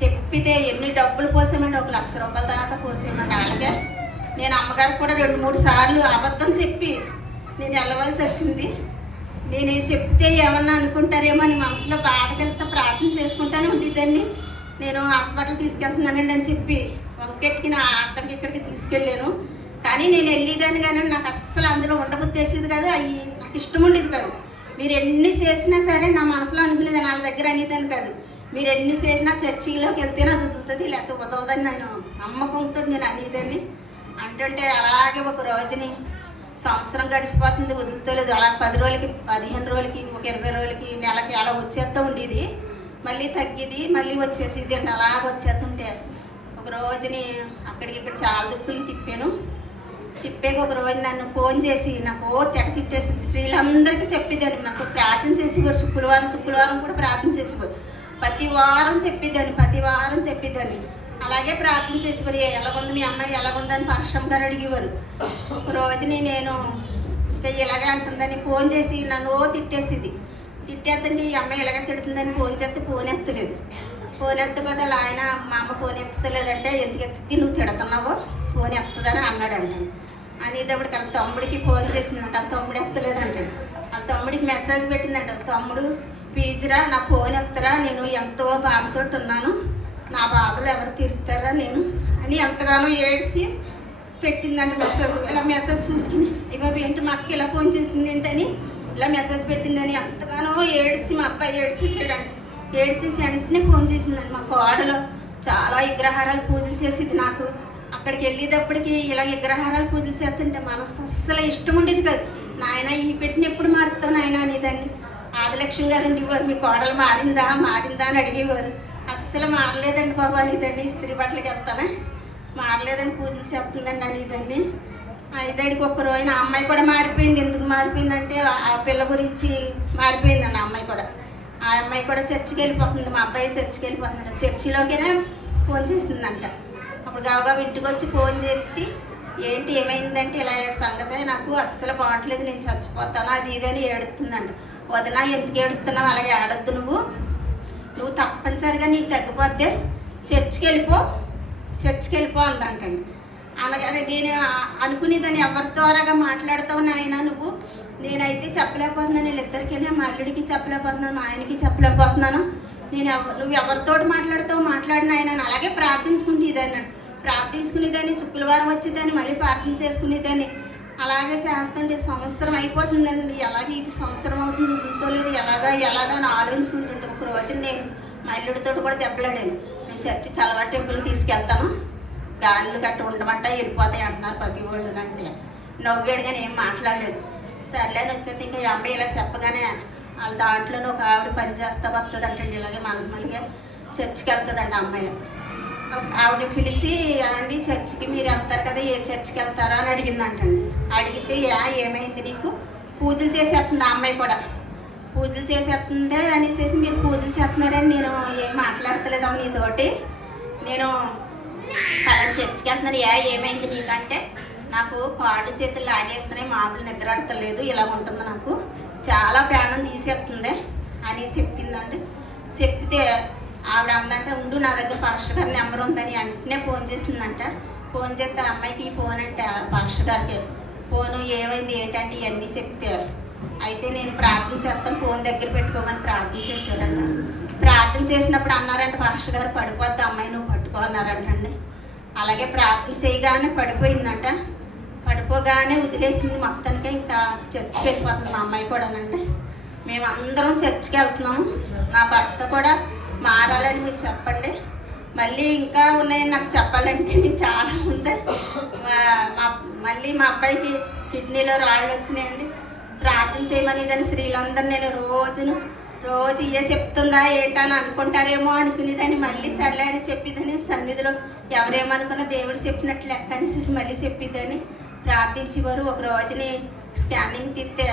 చెప్పితే ఎన్ని డబ్బులు పోసామండి, 1 లక్ష రూపాయల దాకా పోసామండి. అలాగే నేను అమ్మగారికి కూడా 2-3 సార్లు అబద్ధం చెప్పి నేను వెళ్ళవలసి వచ్చింది. నేనేం చెప్తే ఏమన్నా అనుకుంటారేమో అని మనసులో బాధకెళ్తా ప్రార్థన చేసుకుంటానే ఉండేదాన్ని. నేను హాస్పిటల్ తీసుకెళ్తున్నానండి అని చెప్పి వంకెట్కి అక్కడికి ఇక్కడికి తీసుకెళ్ళాను. కానీ నేను వెళ్ళేదాన్ని కానీ నాకు అస్సలు అందులో ఉండబుద్ధేసేది కాదు. అవి నాకు ఇష్టం ఉండేది కాదు. మీరు ఎన్ని చేసినా సరే నా మనసులో అనుకునేది వాళ్ళ దగ్గర అనేదాన్ని కాదు. మీరు ఎన్ని చేసినా చర్చిలోకి వెళ్తేనే అది వదులుతుంది, లేకపోతే వదలదని నేను నమ్మకంతో నేను అనేదాన్ని. అంటే అలాగే ఒక రోజుని సంవత్సరం గడిచిపోతుంది, వదులుతలేదు. అలా 10 రోజులకి 15 రోజులకి ఒక 20 రోజులకి నెలకి అలా వచ్చేస్తూ ఉండేది. మళ్ళీ తగ్గిది, మళ్ళీ వచ్చేసేది అంటే అలాగ వచ్చేస్తుంటే ఒక రోజుని అక్కడికి ఇక్కడ చాలా దుక్కులు తిప్పాను. తిప్పాక ఒక రోజు నన్ను ఫోన్ చేసి నాకు తెగ తిట్టేసింది. స్త్రీలందరికీ చెప్పేదాన్ని, నాకు ప్రార్థన చేసేవారు. శుక్రవారం కూడా ప్రార్థన చేసేవారు. ప్రతి వారం చెప్పేదాన్ని. అలాగే ప్రార్థన చేసేవారు. ఎలాగుంది మీ అమ్మాయి, ఎలాగుందని పాస్టర్ గారు అడిగేవారు. ఒక రోజుని నేను ఇంకా ఇలాగే అంటుందని ఫోన్ చేసి నన్ను తిట్టేసింది. తిట్టేస్తుంటే ఈ అమ్మాయి ఇలాగే తిడుతుందని ఫోన్ చేస్తే ఫోన్ ఎత్తలేదు. ఫోన్ ఎత్తకపోతే ఆయన మా అమ్మ ఫోన్ ఎత్తలేదంటే ఎందుకు ఎత్తి నువ్వు తిడుతున్నావు, ఫోన్ ఎత్తదని అన్నాడంట. అనేటప్పటికి వాళ్ళ తమ్ముడికి ఫోన్ చేసిందంట, వాళ్ళ తమ్ముడు ఎత్తలేదంటాడు. వాళ్ళ తమ్ముడికి మెసేజ్ పెట్టిందంట, తమ్ముడు ప్లీజ్రా నా ఫోన్ ఎత్తరా, నేను ఎంతో బాధతో ఉన్నాను, నా బాధలు ఎవరు తీరుతారా నేను అని ఎంతగానో ఏడ్చి పెట్టిందంట మెసేజ్. ఇలా మెసేజ్ చూసుకుని ఇవ్వబు ఏంటి మా అక్క ఇలా ఫోన్ చేసింది ఏంటని ఇలా మెసేజ్ పెట్టిందని ఎంతగానో ఏడ్చి మా అబ్బాయి ఏడ్చేసాడంట. ఏడ్చేసి వెంటనే ఫోన్ చేసిందండి. మా కోడలో చాలా విగ్రహారాలు పూజలు చేసేది. నాకు అక్కడికి వెళ్ళేటప్పటికి ఇలా విగ్రహారాలు పూజలు చేస్తుంటే మనసు అస్సలు ఇష్టం ఉండేది కాదు. నాయన ఈ పెట్టిన ఎప్పుడు మారుతావు నాయన అనేదాన్ని. ఆదిలక్ష్మి గారు ఉండేవారు, మీ కోడలు మారిందా అని అడిగేవారు. అస్సలు మారలేదండి బాబు అనేదాన్ని. ఇస్త్రీ బట్టలకి వెళ్తానా మారలేదని పూజలు చేస్తుందండి అనేదాన్ని. ఐదేడికి ఒక్క రోజున ఆ అమ్మాయి కూడా మారిపోయింది. ఎందుకు మారిపోయిందంటే ఆ పిల్ల గురించి మారిపోయిందండి. ఆ అమ్మాయి కూడా చర్చికి వెళ్ళిపోతుంది. మా అబ్బాయి చర్చికి వెళ్ళిపోతున్నాడు. చర్చిలోకినే ఫోన్ చేసిందంట. అప్పుడు గావుగా ఇంటికి వచ్చి ఫోన్ చేసి ఏంటి ఏమైందంటే ఇలా సంగతి నాకు అస్సలు బాగట్లేదు, నేను చచ్చిపోతాను అది ఇదని ఏడుతుందండి. వదినా ఎందుకు ఏడుతున్నావు, అలాగే ఆడద్దు, నువ్వు తప్పనిసరిగా నీకు తగ్గిపోతే చర్చికి వెళ్ళిపో అందంటండి. అలాగే నేను అనుకునేదాన్ని ఎవరి ద్వారాగా మాట్లాడతావు నాయన నువ్వు, నేనైతే చెప్పలేకపోతున్నాను, వీళ్ళిద్దరికైనా మా అల్లుడికి చెప్పలేకపోతున్నాను, మా ఆయనకి చెప్పలేకపోతున్నాను, నువ్వు ఎవరితోటి మాట్లాడతావు మాట్లాడిన ఆయన అలాగే ప్రార్థించుకునేదాన్ని శుక్రవారం వచ్చేదాన్ని మళ్ళీ ప్రార్థన చేసుకునేదాన్ని. అలాగే చేస్తుంటే సంవత్సరం అయిపోతుందండి. అలాగే ఇది సంవత్సరం అవుతుంది గుర్తులేదు ఎలాగా అని ఆలోచించుకుంటుంటే ఒక రోజు నేను మా అల్లుడితో కూడా దెబ్బలాడాను. నేను చర్చికి కలవాటు టెంపుల్కి తీసుకెళ్తాను, గాలిలు గట్ట ఉండమంట వెళ్ళిపోతాయి అంటున్నారు ప్రతి వాళ్ళు అంటే. నవ్వాడు కానీ ఏం మాట్లాడలేదు. సర్లేని వచ్చేది ఇంకా ఈ అమ్మాయి ఇలా చెప్పగానే వాళ్ళ దాంట్లోనే ఒక ఆవిడ పని చేస్తా వస్తుందంటండి. ఇలాగే మళ్ళీ చర్చికి వెళ్తుందండి అమ్మాయి. ఆవిడ పిలిచి అండి చర్చికి మీరు వెళ్తారు కదా, ఏ చర్చికి వెళ్తారా అని అడిగిందంటండి. అడిగితే ఏమైంది నీకు, పూజలు చేసేస్తుంది ఆ అమ్మాయి కూడా, పూజలు చేసేస్తుంది అనేసి మీరు పూజలు చేస్తున్నారని నేను ఏం మాట్లాడతలేదాము నీతోటి, నేను అలా చర్చికి వెళ్తున్నారు ఏమైంది నీకంటే నాకు కాళ్ళు చేతులు లాగేస్తున్నాయి, మామూలు నిద్ర ఆడతలేదు, ఇలా ఉంటుంది, నాకు చాలా ప్రాణం తీసేస్తుంది అని చెప్పిందండి. చెప్తే ఆవిడ అందంటే ఉండు నా దగ్గర పాస్టర్ గారి నెంబర్ ఉందని వెంటనే ఫోన్ చేసిందంట. ఫోన్ చేస్తే అమ్మాయికి ఈ ఫోన్ అంటే పాస్టర్ గారికి ఫోను ఏమైంది ఏంటంటే ఇవన్నీ చెప్తే అయితే నేను ప్రార్థన చేస్తాను ఫోన్ దగ్గర పెట్టుకోమని ప్రార్థన చేశారంట. ప్రార్థన చేసినప్పుడు అన్నారంట పాస్టర్ గారు పడిపోద్ది అమ్మాయి నువ్వు పట్టుకో అన్నారంటండి. అలాగే ప్రార్థన చేయగానే పడిపోయిందంట. పడిపోగానే వదిలేసింది మొత్తానికి. ఇంకా చర్చికి వెళ్ళిపోతుంది మా అమ్మాయి కూడానంటే. మేమందరం చర్చికి వెళ్తున్నాము. నా భర్త కూడా మారాలని మీరు చెప్పండి. మళ్ళీ ఇంకా ఉన్నాయని నాకు చెప్పాలంటే నేను చాలా ఉంది. మళ్ళీ మా అబ్బాయికి కిడ్నీలో రాళ్ళు వచ్చినాయండి. ప్రార్థన చేయమని దాన్ని స్త్రీలందరూ నేను రోజు ఇవే చెప్తుందా ఏంటని అనుకుంటారేమో అనుకునేదాన్ని. మళ్ళీ సర్లే అని చెప్పిదని సన్నిధిలో ఎవరేమనుకున్నా దేవుడు చెప్పినట్లు లెక్క అనేసి మళ్ళీ చెప్పిద్దని ప్రార్థించేవారు. ఒక రోజుని స్కానింగ్ తీస్తే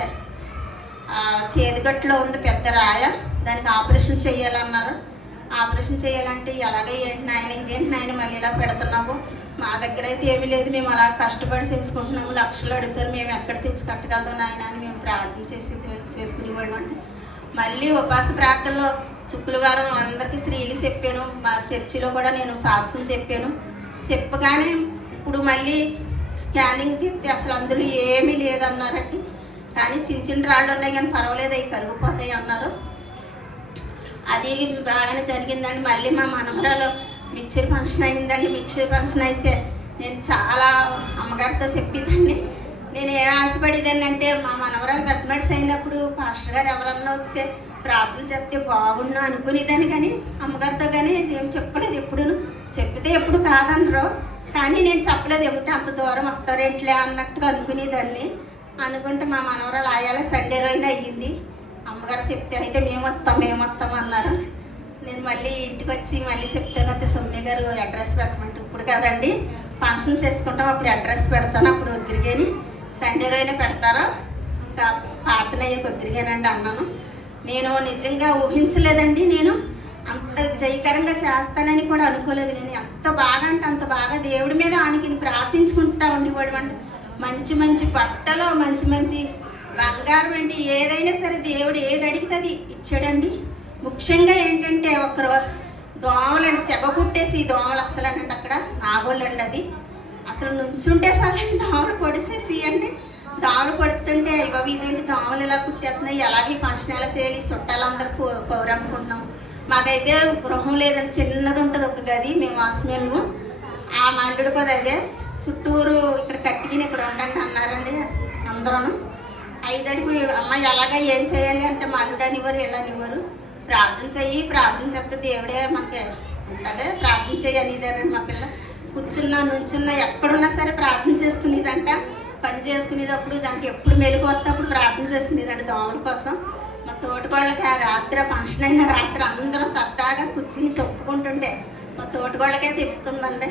చేతిగట్టులో ఉంది పెద్ద రాయ, దానికి ఆపరేషన్ చేయాలన్నారు. ఆపరేషన్ చేయాలంటే ఎలాగ ఏంటి నాయన ఇదేంటి నాయన మళ్ళీ ఇలా పెడుతున్నాము, మా దగ్గర అయితే ఏమీ లేదు, మేము అలా కష్టపడి చేసుకుంటున్నాము, లక్షలు అడుగుతారు, మేము ఎక్కడ తెచ్చి కట్టగలుగుతాం నాయన అని మేము ప్రార్థన చేసుకునేవాడు అంటే. మళ్ళీ ఉపవాస ప్రార్థనలో శుక్రవారం అందరికీ స్త్రీలు చెప్పాను. మా చర్చిలో కూడా నేను సాక్ష్యం చెప్పాను. చెప్పగానే ఇప్పుడు మళ్ళీ స్కానింగ్ తీస్తే అసలు అందులో ఏమీ లేదన్నారండి. కానీ చిన్న రాళ్ళు ఉన్నాయి కానీ పర్వాలేదు అవి కరిగిపోతాయి అన్నారు. అది బాగానే జరిగిందండి. మళ్ళీ మా మనమరాలు మిక్చర్ ఫంక్షన్ అయిందండి. మిక్చర్ ఫంక్షన్ అయితే నేను చాలా అమ్మగారితో చెప్పేదాన్ని. నేను ఏ ఆశపడేదాన్ని అంటే మా మనవరాలు పెద్ద మనిషి అయినప్పుడు పాస్టర్ గారు ఎవరన్నా వస్తే ప్రార్థన చేస్తే బాగుండు అనుకునేదాన్ని. కానీ అమ్మగారితో కానీ ఏం చెప్పలేదు. ఎప్పుడు చెప్తే ఎప్పుడు కాదనరు, కానీ నేను చెప్పలేదు. ఎప్పుడు అంత దూరం వస్తారేంట్లే అన్నట్టుగా అనుకునేదాన్ని. అనుకుంటే మా మనవరాలు ఆయాల సండే రోజున అయ్యింది. అమ్మగారు చెప్తే అయితే మేము వస్తాం అన్నారు. నేను మళ్ళీ ఇంటికి వచ్చి మళ్ళీ చెప్తే కదా సొమ్మి గారు అడ్రస్ పెట్టమంటే ఇప్పుడు కదండి ఫంక్షన్ చేసుకుంటాం అప్పుడు అడ్రస్ పెడతాను అప్పుడు వద్దిరిగాని సండే రోజున పెడతారో ఇంకా పాతనయ్యే కొద్దిరిగానండి అన్నాను. నేను నిజంగా ఊహించలేదండి. నేను అంత జయకరంగా చేస్తానని కూడా అనుకోలేదు. నేను ఎంత బాగా అంటే అంత బాగా దేవుడి మీద ఆనికి ప్రార్థించుకుంటా ఉండేవాడు అంటే. మంచి మంచి బట్టలు, మంచి మంచి బంగారం అండి, ఏదైనా సరే దేవుడు ఏది అడిగితే అది ఇచ్చాడండి. ముఖ్యంగా ఏంటంటే ఒకరు దోమలండి తెగ కుట్టేసి ఈ దోమలు అస్సలేనండి అక్కడ నాగోళ్ళండి అది అసలు నుంచుంటే చాలండి దోమలు పొడిసేసి అండి దోమలు పడుతుంటే ఇవ్వ ఇదేంటి దోమలు ఇలా కుట్టేస్తున్నాయి ఎలాగే ఫంక్షన్ ఎలా చేయాలి చుట్టాలందరూ పౌరమ్ముకుంటున్నాం మాకైతే గృహం లేదండి చిన్నది ఉంటుంది ఒక గది మేము వాసమేళ్ళము ఆ మల్లుడు కూడా అదే చుట్టూరు ఇక్కడ కట్టికిని ఇక్కడ ఉండండి అన్నారండి అందరూ 5 అడుగు అమ్మాయి ఎలాగా ఏం చేయాలి అంటే మల్లుడు అనివ్వరు ఇలా అనివ్వరు ప్రార్థన చెయ్యి ప్రార్థన చేస్తే దేవుడే మనకి ఉంటుంది ప్రార్థన చెయ్యి అనేదానండి మా పిల్ల కూర్చున్నా నుంచున్నా ఎక్కడున్నా సరే ప్రార్థన చేసుకునేదంట పని చేసుకునేటప్పుడు దానికి ఎప్పుడు మెలుగు వస్తే అప్పుడు ప్రార్థన చేసుకునేదండి దోమల కోసం మా తోటికోళ్ళకి ఆ రాత్రి ఫంక్షన్ అయిన రాత్రి అందరం సరదాగా కూర్చుని చెప్పుకుంటుంటే మా తోటికోళ్ళకే చెప్తుందండి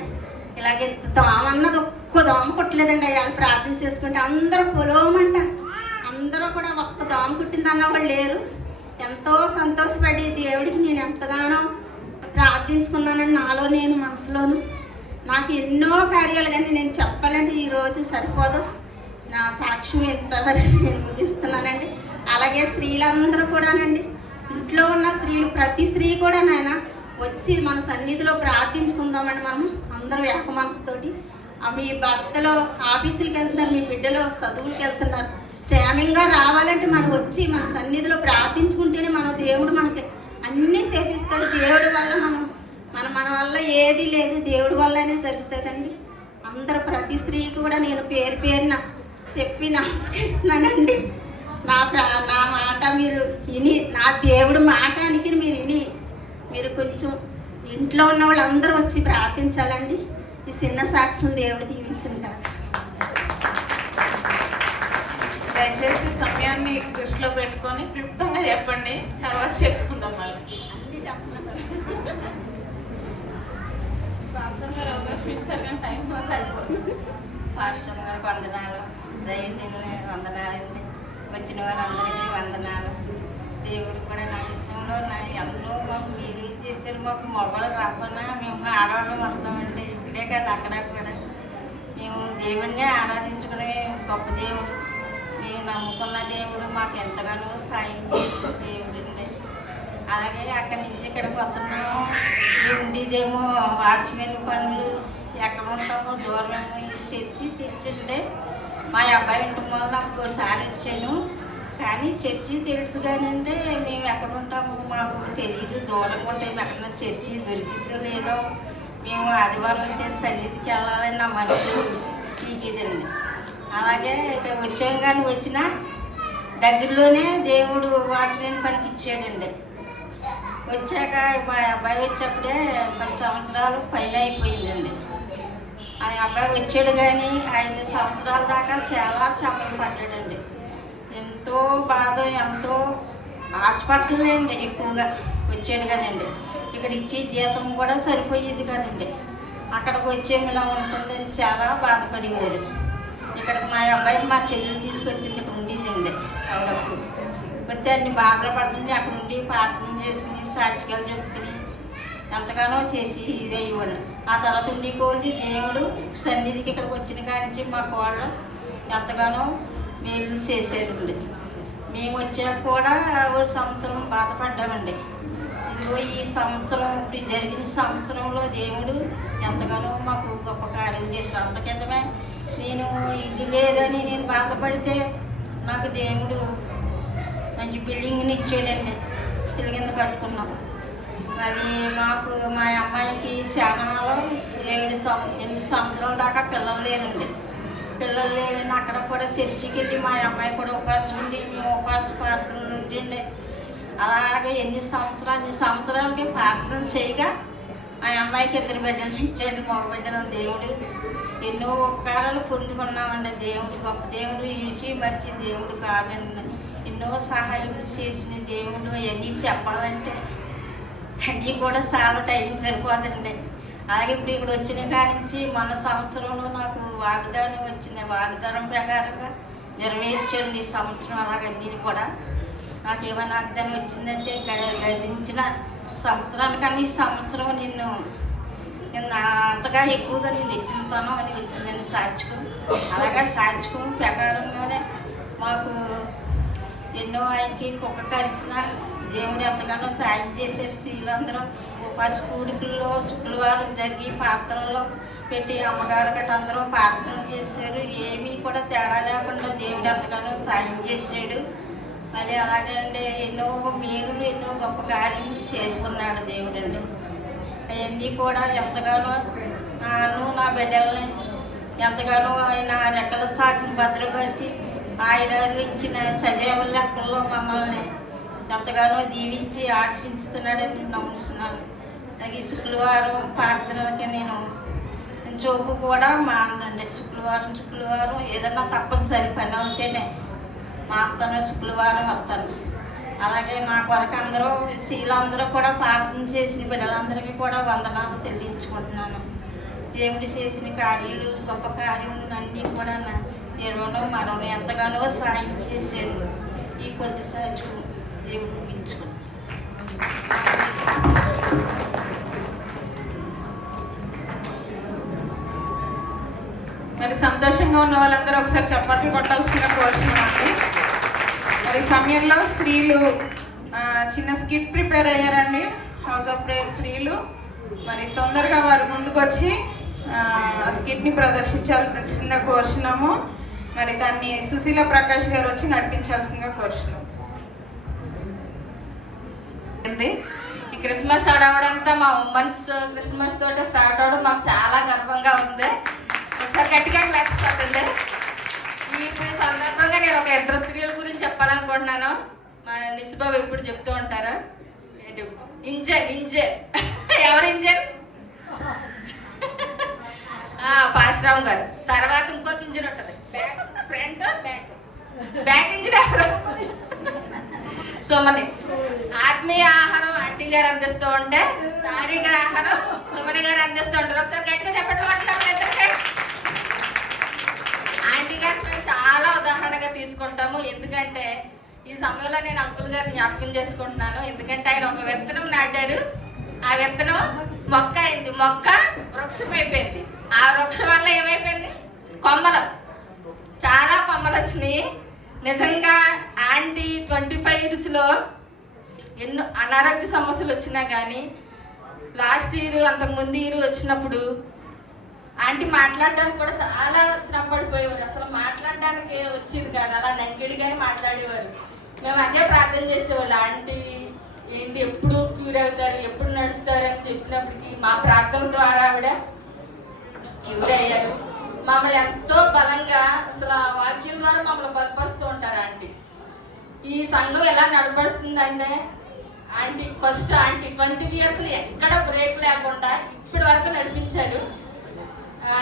ఇలాగే దోమ అన్నది ఒక్క దోమ కుట్టలేదండి అయ్యాలు ప్రార్థన చేసుకుంటే అందరూ పొలవమంట అందరూ కూడా ఒక్క దోమ కుట్టిందన్న వాళ్ళు లేరు ఎంతో సంతోషపడి దేవుడికి నేను ఎంతగానో ప్రార్థించుకున్నానండి నాలో నేను మనసులోను నాకు ఎన్నో కార్యాలు కానీ నేను చెప్పాలంటే ఈరోజు సరిపోదు నా సాక్ష్యం ఎంతవరకు నేను ముగిస్తున్నానండి అలాగే స్త్రీలందరూ కూడానండి ఇంట్లో ఉన్న స్త్రీలు ప్రతి స్త్రీ కూడా నాయన వచ్చి మన సన్నిధిలో ప్రార్థించుకుందామండి మనం అందరూ ఏక మనసుతోటి మీ భర్తలో ఆఫీసులకి వెళ్తున్నారు మీ బిడ్డలో చదువులకు వెళ్తున్నారు క్షేమంగా రావాలంటే మనం వచ్చి మన సన్నిధిలో ప్రార్థించుకుంటేనే మన దేవుడు మనకి అన్నీ సేపిస్తాడు దేవుడి వల్ల మన వల్ల ఏది లేదు దేవుడి వల్లనే జరుగుతుందండి అందరూ ప్రతి స్త్రీకి కూడా నేను పేరు పేరున చెప్పి నమస్కరిస్తున్నానండి నా మాట మీరు విని నా దేవుడి మాటానికి మీరు విని మీరు కొంచెం ఇంట్లో ఉన్న వాళ్ళందరూ వచ్చి ప్రార్థించాలండి ఈ చిన్న సాక్ష్యం దేవుడు దీవించిన కాదు దయచేసి సమయాన్ని దృష్టిలో పెట్టుకొని క్లుప్తంగా చెప్పండి తర్వాత చెప్పుకుందాం మళ్ళీ పాస్టర్ గారు అవకాశం ఇస్తారు కానీ టైం పాస్ అయిపోతుంది పాస్టర్ గారికి వందనాలు దైవజనులు వందనాలండి వచ్చిన వాళ్ళందరికీ వందనాలు దేవుడు కూడా నా విషయంలో నా ఎంతో మాకు మీరు చేశారు మాకు మొబైల్ రాకుండా మేము ఆడవాళ్ళం వస్తామంటే ఇక్కడే కాదు అక్కడ కూడా మేము దేవుడిని ఆరాధించుకునే గొప్ప దేవుడు మేము నమ్ముకున్న దేవుడు మాకు ఎంతగానో సాయం చేసే దేవుడండి అలాగే అక్కడి నుంచి ఇక్కడికి వస్తున్నాము ఉండేదేమో వాచ్మెన్ పనులు ఎక్కడ ఉంటామో దూరమేమో ఈ చర్చి తెచ్చిండే మా అబ్బాయి ఇంటి వల్ల నాకు ఒకసారి వచ్చాను కానీ చర్చి తెలుసు కానండి మేము ఎక్కడ ఉంటామో మాకు తెలియదు దూరంగా ఉంటే ఎక్కడన్నా చర్చి దొరికిద్దో లేదో మేము ఆదివారం అయితే సన్నిధికి వెళ్ళాలని నా మనసు పీకేదండి అలాగే ఇక్కడ వచ్చాం కానీ వచ్చిన దగ్గరలోనే దేవుడు వాచ్మెన్ పనికి ఇచ్చాడండి వచ్చాక మా అబ్బాయి వచ్చేప్పుడే 10 సంవత్సరాలు పైన అయిపోయిందండి ఆ అబ్బాయి వచ్చాడు కానీ 5 సంవత్సరాల దాకా చాలా శ్రమలు పడ్డాడండి ఎంతో బాధ ఎంతో హాస్పిటల్ అండి ఎక్కువగా వచ్చాడు కానండి ఇక్కడ ఇచ్చే జీతం కూడా సరిపోయేది కాదండి అక్కడికి వచ్చేమి ఇలా ఉంటుందని చాలా బాధపడేవారు ఇక్కడికి మా అబ్బాయిని మా చెల్లెలు తీసుకొచ్చింది ఇక్కడ ఉండేదండి ఆవిడప్పుడు వస్తే అన్ని బాధలు పడుతుంది అక్కడ ఉండి ప్రార్థన చేసుకుని సాక్షికాలు చెప్పుకుని ఎంతగానో చేసి ఇదే ఇవ్వండి ఆ తర్వాత ఉండి కోల్చి దేవుడు సన్నిధికి ఇక్కడికి వచ్చిన కానించి మా కోళ్ళు ఎంతగానో మేలు చేసేదండి మేము వచ్చాక కూడా ఓ సంవత్సరం బాధపడ్డామండి ఇదిగో ఈ సంవత్సరం ఇప్పుడు జరిగిన సంవత్సరంలో దేవుడు ఎంతగానో మాకు గొప్ప కార్యం చేశాడు అంత క్రితమే నేను ఇల్లు లేదని నేను బాధపడితే నాకు దేవుడు మంచి బిల్డింగ్ని ఇచ్చాడండి తిరిగింద పట్టుకున్నాం అది మాకు మా అమ్మాయికి శానాలో 8 సంవత్సరాల దాకా పిల్లలు లేరండి పిల్లలు లేరని అక్కడ కూడా చర్చికి వెళ్ళి మా అమ్మాయి కూడా ఉపవాసం ఉండి మేము ఉపవాస ప్రార్థనలు ఉండండి అలాగే ఎన్ని సంవత్సరాలకి ప్రార్థన చేయగా ఆ అమ్మాయికి 2 బిడ్డలు ఇచ్చాడు మగ బిడ్డలు దేవుడు ఎన్నో ఉపకారాలు పొందుకున్నామండి దేవుడు గొప్ప దేవుడు ఇడిచి మరిచి దేవుడు కాదండి ఎన్నో సహాయం చేసిన దేవుడు అవన్నీ చెప్పాలంటే అన్నీ కూడా చాలా టైం సరిపోదండి అలాగే ఇప్పుడు ఇక్కడ వచ్చిన కానించి మన సంవత్సరంలో నాకు వాగ్దానం వచ్చింది వాగ్దానం ప్రకారంగా నెరవేర్చండి ఈ సంవత్సరం అలాగన్నీ కూడా నాకేమైనా వాగ్దానం వచ్చిందంటే గతించిన సంవత్సరానికన్నా ఈ సంవత్సరం నిన్ను అంతగా ఎక్కువగా నేను ఇచ్చుతాను అని వచ్చిందండి సాక్షికం అలాగే సాక్షికం ప్రకారంగానే మాకు ఎన్నో ఆయనకి కుక్క కరిచిన దేవుడు ఎంతగానో సాయం చేశాడు. స్త్రీలందరూ ఉపాస కూడికల్లో శుక్రవారం జరిగి ప్రార్థనలో పెట్టి అమ్మగారు గట్ట అందరూ ప్రార్థనలు చేశారు. ఏమీ కూడా తేడా లేకుండా దేవుడు ఎంతగానో సాయం చేశాడు. మళ్ళీ అలాగే అండి ఎన్నో మేలులు ఎన్నో గొప్ప కార్యములు చేసుకున్నాడు దేవుడు అండి. అవన్నీ కూడా ఎంతగానో నా బిడ్డల్ని ఎంతగానో ఆయన రెక్కల సాటిని భద్రపరిచి ఆయన ఇచ్చిన సజీవ లెక్కల్లో మమ్మల్ని ఎంతగానో దీవించి ఆశీర్వదిస్తున్నాడని నమ్ముతున్నాను. నాకు ఈ శుక్రవారం ప్రార్థనలకి నేను చూపు కూడా మానండి. శుక్రవారం ఏదన్నా తప్పనిసరి పని అవుతేనే మా అంతనే శుక్రవారం వస్తాను. అలాగే నా కొరకు అందరూ స్త్రీలందరూ కూడా ప్రార్థన చేసిన బిడ్డలందరికీ కూడా వందనాలు చెల్లించుకుంటున్నాను. దేవుడు చేసిన కార్యాలు గొప్ప కార్యములు అన్నీ కూడా నా నిర్వహణ మరణం ఎంతగానో సాయం చేశాడు. ఈ కొద్ది సాధ్యం దేవుడు ముగించుకున్నాను. మరి సంతోషంగా ఉన్న వాళ్ళందరూ ఒకసారి చప్పట్లు కొట్టాల్సిన కోరుతున్నామండి. మరి సమయంలో స్త్రీలు చిన్న స్కిట్ ప్రిపేర్ అయ్యారండి. హౌస్ ఆఫ్ ప్రేయర్ స్త్రీలు మరి తొందరగా వారు ముందుకు వచ్చి ఆ స్కిట్ని ప్రదర్శించాల్సిందిగా కోరుచున్నాము. మరి దాన్ని సుశీల ప్రకాష్ గారు వచ్చి నడిపించాల్సిందిగా కోరుచున్నాము. ఈ క్రిస్మస్ అడవడంతా మా ఉమెన్స్ క్రిస్మస్ తోటి స్టార్ట్ అవడం మాకు చాలా గర్వంగా ఉంది. ఒకసారి గట్టిగా క్లాప్స్ కొట్టండి. ఇప్పుడు ఈ సందర్భంగా నేను ఒక ఇద్దరు స్త్రీల గురించి చెప్పాలనుకుంటున్నాను. మా నిసిబాబు ఎప్పుడు చెప్తూ ఉంటారు ఇంజన్ ఎవరు ఇంజన్? పాస్టరావు గారు. తర్వాత ఇంకొక ఇంజిన్ ఉంటుంది, ఫ్రంట్ బ్యాక్ ఇంజిన్ ఎవరు? సుమని. ఆత్మీయ ఆహారం ఆంటీ గారు అందిస్తూ ఉంటే శారీరక ఆహారం సుమని గారు అందిస్తూ ఉంటారు. ఒకసారి గట్టిగా చెప్పట్లంటున్నాం ఇద్దరికి. ఆంటీ గారు మేము చాలా ఉదాహరణగా తీసుకుంటాము. ఎందుకంటే ఈ సమయంలో నేను అంకుల్ గారిని జ్ఞాపకం చేసుకుంటున్నాను. ఎందుకంటే ఆయన ఒక విత్తనం నాటారు, ఆ విత్తనం మొక్క అయింది, మొక్క వృక్షం అయిపోయింది. ఆ వృక్షం వల్ల ఏమైపోయింది? కొమ్మలు, చాలా కొమ్మలు వచ్చినాయి. నిజంగా ఆంటీ 25 yearsలో ఎన్నో అనారోగ్య సమస్యలు వచ్చినా కానీ లాస్ట్ ఇయర్ అంతకుముందు ఇయర్ వచ్చినప్పుడు ఆంటీ మాట్లాడడానికి కూడా చాలా శ్రమ పడిపోయేవారు. అసలు మాట్లాడడానికి వచ్చేది కాదు, అలా నంగిడిగానే మాట్లాడేవారు. మేము అదే ప్రార్థన చేసేవాళ్ళు. ఆంటీ ఏంటి ఎప్పుడు క్యూర్ అవుతారు, ఎప్పుడు నడుస్తారు అని చెప్పినప్పటికీ మా ప్రార్థన ద్వారా ఆవిడ క్యూర్ అయ్యారు. మమ్మల్ని ఎంతో బలంగా అసలు ఆ వాక్యం ద్వారా మమ్మల్ని బలపరుస్తూ ఉంటారు ఆంటీ. ఈ సంఘం ఎలా నడపడుతుందంటే ఆంటీ ఫస్ట్ 20 yearsలో ఎక్కడ బ్రేక్ లేకుండా ఇప్పటి వరకు నడిపించాడు.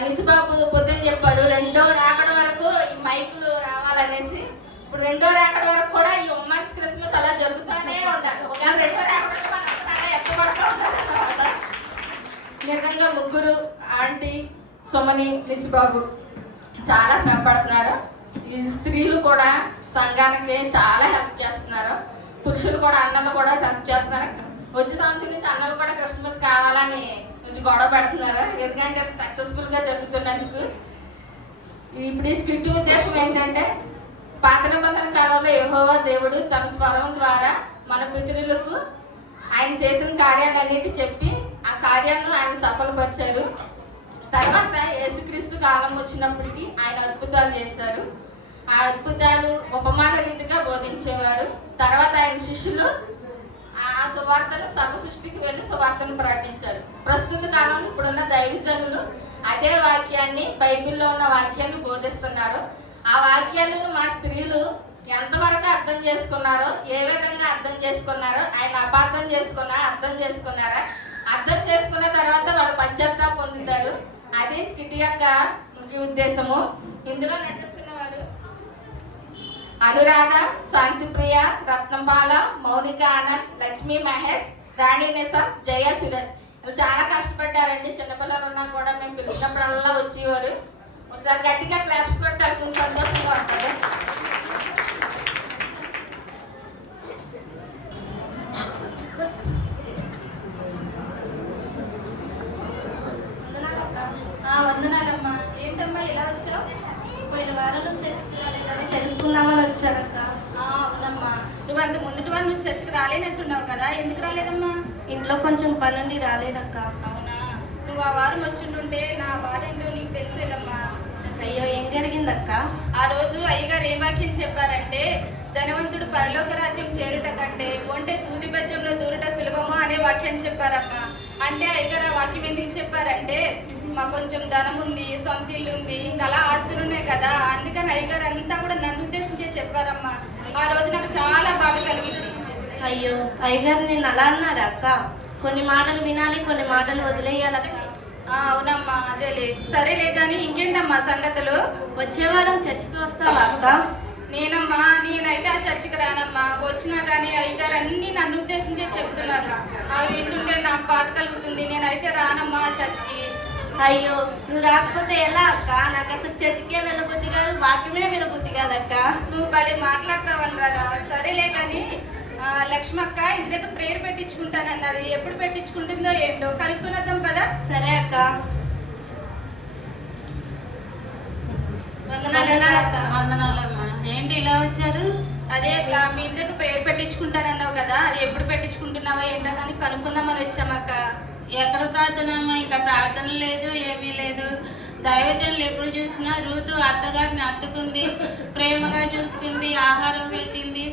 నిసిబాబు పొద్దున్న చెప్పాడు రెండో రాకడ వరకు ఈ మైకులు రావాలనేసి. ఇప్పుడు రెండో రాకడ వరకు కూడా ఈ ఉమెన్స్ క్రిస్మస్ అలా జరుగుతూనే ఉండాలి. ఒకవేళ రెండో రాకడ అలా ఎత్తపడుతూ ఉంటారు అన్నమాట. నిజంగా ముగ్గురు ఆంటీ, సుమని, నిసిబాబు చాలా శ్రమ పడుతున్నారు. ఈ స్త్రీలు కూడా సంఘానికి చాలా హెల్ప్ చేస్తున్నారు. పురుషులు కూడా, అన్నలు కూడా హెల్ప్ చేస్తున్నారు. వచ్చే సంవత్సరం నుంచి అన్నలు కూడా క్రిస్మస్ కావాలని కొంచెం గొడవ పెడుతున్నారు. ఎందుకంటే సక్సెస్ఫుల్గా జరుగుతున్నందుకు. ఇప్పుడు ఈ స్కిట్ ఉద్దేశం ఏంటంటే పాత నిబంధన కాలంలో యెహోవా దేవుడు తన స్వరం ద్వారా మన పితరులకు ఆయన చేసిన కార్యాలన్నిటి చెప్పి ఆ కార్యాలను ఆయన సఫలపరిచారు. తర్వాత యేసుక్రీస్తు కాలం వచ్చినప్పటికీ ఆయన అద్భుతాలు చేశారు. ఆ అద్భుతాలు ఉపమాన రీతిగా బోధించేవారు. తర్వాత ఆయన శిష్యులు ఆ సువార్తను సర్వ సృష్టికి వెళ్ళి సువార్తను ప్రకటించారు. ప్రస్తుత కాలంలో ఇప్పుడున్న దైవజనులు అదే వాక్యాన్ని, బైబిల్లో ఉన్న వాక్యాన్ని బోధిస్తున్నారు. ఆ వాక్యాలను మా స్త్రీలు ఎంతవరకు అర్థం చేసుకున్నారో, ఏ విధంగా అర్థం చేసుకున్నారో, ఆయన అపార్థం చేసుకున్నారా, అర్థం చేసుకున్న తర్వాత వాళ్ళు పశ్చాత్తాపం పొందుతారు. అదే స్కిట్ యొక్క ముఖ్య ఉద్దేశము. ఇందులో నటిస్తున్న వారు అనురాధ, శాంతిప్రియ, రత్నబాల, మౌనిక ఆనంద్, లక్ష్మీ మహేష్, రాణి నిసం, జయ సురేష్. వీళ్ళు చాలా కష్టపడ్డారండి. చిన్నపిల్లలు ఉన్నా కూడా మేము పిలిచినప్పుడల్లా వచ్చేవారు. ఒకసారి గట్టిగా క్లాప్స్ కొడితే కొంచెం సంతోషంగా ఉంటుంది. వందనాలమ్మా. ఏంటమ్మా ఇలా వచ్చావు? పోయిన వారం చర్చికి తెలుసుకుందామని వచ్చారక్క. అవునమ్మా. నువ్వు అంత ముందుటి వారు నువ్వు చర్చికి రాలేనట్టున్నావు కదా, ఎందుకు రాలేదమ్మా? ఇంట్లో కొంచెం పనుండి రాలేదక్క. అవునా, నువ్వు ఆ వారం వచ్చింటుంటే నా బాధ ఏంటో నీకు తెలిసేదమ్మా. అయ్యో, ఏం జరిగిందక్క? ఆ రోజు అయ్యగారు ఏం వాక్యం చెప్పారంటే, ధనవంతుడు పరలోక రాజ్యం చేరుట కంటే ఒంటె సూది బెజ్జంలో దూరుట సులభమా అనే వాక్యం చెప్పారమ్మా. అంటే అయ్యగారు ఆ వాక్యం ఎందుకు చెప్పారంటే, మాకు కొంచెం ధనం ఉంది, సొంత ఇల్లు ఉంది, ఇంకా అలా ఆస్తులు ఉన్నాయి కదా, అందుకని అయ్యగారు అంతా కూడా నన్ను ఉద్దేశించే చెప్పారమ్మా. ఆ రోజు నాకు చాలా బాధ కలిగింది. అయ్యో, అయ్యగారు నేను అలా అన్నారా అక్క? కొన్ని మాటలు వినాలి, కొన్ని మాటలు వదిలేయాలక్క. అవునమ్మా, అదేలే. సరేలే కానీ ఇంకేంటమ్మా సంగతులు? వచ్చే వారం చర్చికి వస్తావా అక్క? నేనైతే ఆ చర్చికి రానమ్మా. వచ్చినా కానీ అయ్యగారు అన్ని నన్ను ఉద్దేశించే చెప్తున్నారు. అవి వింటుంటే నాకు బాధ కలుగుతుంది. నేనైతే రానమ్మా ఆ చర్చికి. అయ్యో, నువ్వు రాకపోతే ఎలా అక్క? నాకు అసలు చర్చికే వెళ్ళబుద్ధి కాదు, వాక్యమే వినబుద్ధి కాదక్క. నువ్వు భలే మాట్లాడతావని కదా. సరేలే కానీ లక్ష్మక్క ఇంటి దగ్గర ప్రేయర్ పెట్టించుకుంటానన్నది, ఎప్పుడు పెట్టించుకుంటుందో ఏంటో కనుక్కున్నద్దాం కదా. సరే అక్క. వందనాలమ్మా. ఏంటి ఇలా వచ్చారు? అదే అక్క, మీ ఇంటి దగ్గర ప్రేయర్ పెట్టించుకుంటానన్నావు కదా, అది ఎప్పుడు పెట్టించుకుంటున్నావా ఏంటో కానీ కనుక్కుందామని వచ్చామక్క. ఎక్కడ ప్రార్థన అమ్మా? ఇంకా ప్రార్థన లేదు, ఏమీ లేదు. దైవజనులు ఎప్పుడు చూసినా రూతు అత్తగారిని అత్తుకుంది, ప్రేమగా చూసుకుంది, ఆహారం పెట్టింది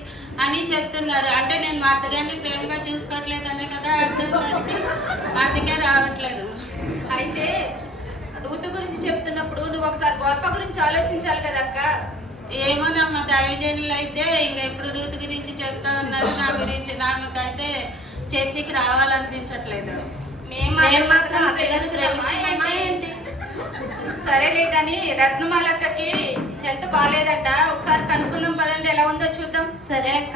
అని చెప్తున్నారు. అంటే నేను మా అత్తగారిని ప్రేమగా చూసుకోవట్లేదనే కదా అర్థం దానికి. అందుకే రావట్లేదు. అయితే రూతు గురించి చెప్తున్నప్పుడు నువ్వు ఒకసారి గొప్ప గురించి ఆలోచించాలి కదక్క. ఏమోనమ్మా, దైవజనులు అయితే ఇంకా ఎప్పుడు రూతు గురించి చెప్తా ఉన్నారు. నా గురించి నాకైతే చర్చికి రావాలనిపించట్లేదు. సరేలే కానీ రత్నమాలక్కకి హెల్త్ బాగాలేదంట, ఒకసారి కనుక్కుందాం పదండి, ఎలా ఉందో చూద్దాం. సరే అక్క.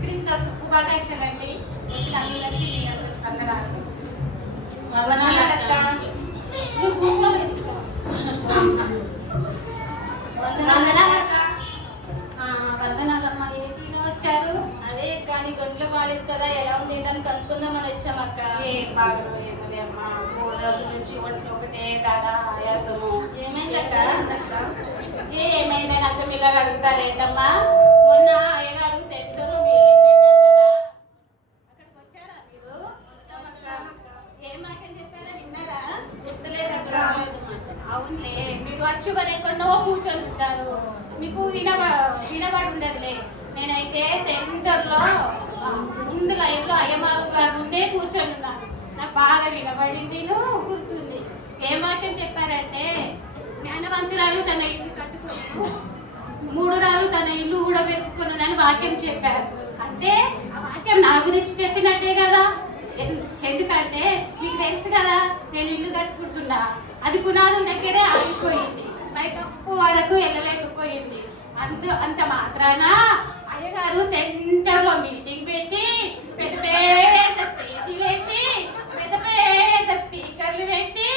క్రిస్మస్ శుభాకాంక్షలు అండి. వచ్చిన అందరికీ వందనాలక్క. వందనాలమ్మా. ఏంటి వచ్చారు? అదే కానీ గొంట్లో బాగాలేదు కదా, ఎలా ఉంది ఏంటని కనుక్కుందామని వచ్చామక్క. ఏం బాగా ఏమది అమ్మా, 3 రోజుల నుంచి ఒంట్లో ఒకటే దడ, ఆయాసము. ఏమైందక్క? ఏమైందని అంత మీలాగా అడుగుతారేంటమ్మా? మొన్న అయ్యగారు సెంటర్ మీటింగ్ పెట్టారు కదా, అక్కడికి వచ్చారా మీరు? వచ్చామక్క. ఏం వాక్యం చెప్పారా, విన్నారా? గుర్తులేదక్క. అవునులే, మీరు వచ్చి మరి ఎక్కడో కూర్చొని ఉంటారు, మీకు వినబడి ఉండదులే. నేనైతే సెంటర్లో ముందు లైన్లో అయ్యమారు గారి ముందే కూర్చొని ఉన్నాను. నాకు బాగా వినబడింది, గుర్తుంది. ఏం వాక్యం చెప్పారంటే, జ్ఞానవంతురాలు తన ఇల్లు కట్టుకొని 3 రాళ్ళు తన ఇల్లు కూడా పెట్టుకున్నానని వాక్యం చెప్పారు. అంటే ఆ వాక్యం నా గురించి చెప్పినట్టే కదా. ఎందుకంటే మీకు తెలుసు కదా, నేను ఇల్లు కట్టుకుంటున్నా, అది పునాదుల దగ్గరే ఆగిపోయింది, పైకప్పు వరకు వెళ్ళలేకపోయింది. అంత మాత్రాన అయ్యగారు సెంటర్లో మీటింగ్ పెట్టి పెద్ద పెద్ద స్టేజ్ వేసి పెద్ద పెద్ద స్పీకర్లు పెట్టి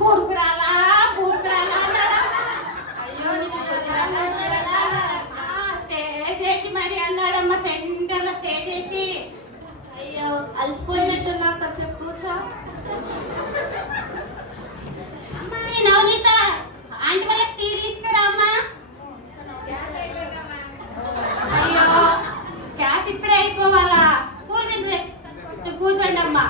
మూర్ఖురాలా అన్నాడా? అయ్యో, స్టేజ్ వేసి మరి అన్నాడమ్మా, సెంటర్లో స్టేజ్ వేసి. అయ్యో, అలసిపోయినట్టున్నా, కాసేపు కూర్చో. అమ్మా, నవనీత ఆంటీ వాళ్ళకి టీ తీసుకురా అమ్మా. అయ్యో, గ్యాస్ ఇప్పుడే అయిపోవాలా? కూర్చోండి అమ్మా.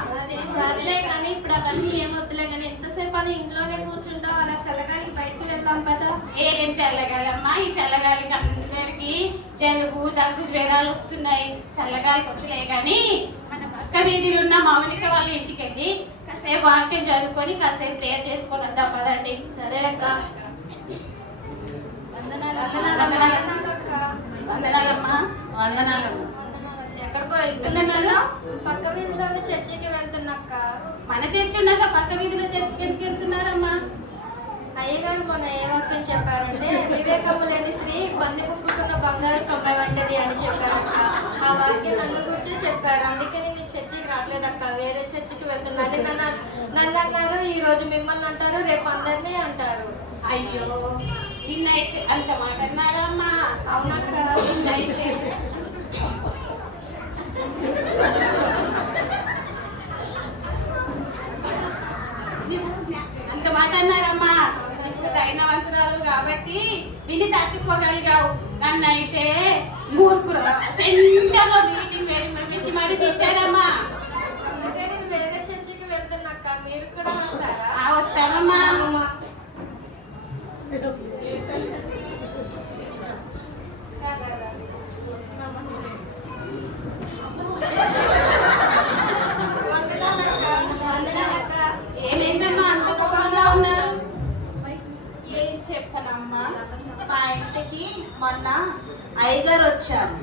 సర్లే కానీ ఇప్పుడు అవన్నీ ఏమొద్దులే కానీ ఎంతసేపు అని ఇంట్లోనే కూర్చుంటావు? అలా చల్లగాలికి బయటకు వెళ్దాం కదా. ఏం చల్లగాలమ్మా, ఈ చల్లగాలికి అందరికి జలుబు, దగ్గు, జ్వరాలు వస్తున్నాయి. చల్లగాలికి వద్దులే కానీ మన పక్క వీధిలో ఉన్న మౌనిక వాళ్ళ ఇంటికి వెళ్ళి కాసేపు వాక్యం చదువుకొని కాసేపు ప్రేయర్ చేసుకొని వద్దాం పదండి. సరే అక్క. వందనాలమ్మా. వందనాలమ్మా. ఎక్కడికో వెళ్తున్నా? పక్క వీధిలో చర్చికి వెళ్తున్నాక్క. మన చర్చి ఉన్నాక పక్క వీధిలో చర్చికి ఎందుకు వెళ్తున్నారమ్మా? అయ్యగారు మొన్న ఏ వాక్యం చెప్పారంటే, వివేకము లేని స్త్రీ పంది ముక్కుకున్న బంగారు కమ్మ వంటిది అని చెప్పారక్క. ఆ వాక్యం నన్ను గురించి చెప్పారు, అందుకే నేను చర్చికి రావట్లేదక్క, వేరే చర్చికి వెళ్తున్నాను. నన్ను అన్నారు, ఈ రోజు మిమ్మల్ని అంటారు, రేపు అందరినీ అంటారు. అయ్యో, నిన్నైతే అంత మాట అన్నాడమ్మా. అవునక్క. నిన్నైతే అంత మాట అన్నారమ్మా. నువ్వు దైనవంతురాలు కాబట్టి విని తట్టుకోగలిగావు. నన్నైతే మూర్ఖురు సెంటర్లో మీటింగ్ పెట్టి మరి తిట్టారమ్మా. అందుకే నేను వేరే చర్చికి వెళ్తున్నాక్క, మీరు కూడా వస్తారా? వస్తామమ్మా. ఏమైందమ్మా అంత కోపంగా ఉన్నారు? ఏం చెప్పనమ్మా, మా ఇంటికి మొన్న అయ్యగారు వచ్చారు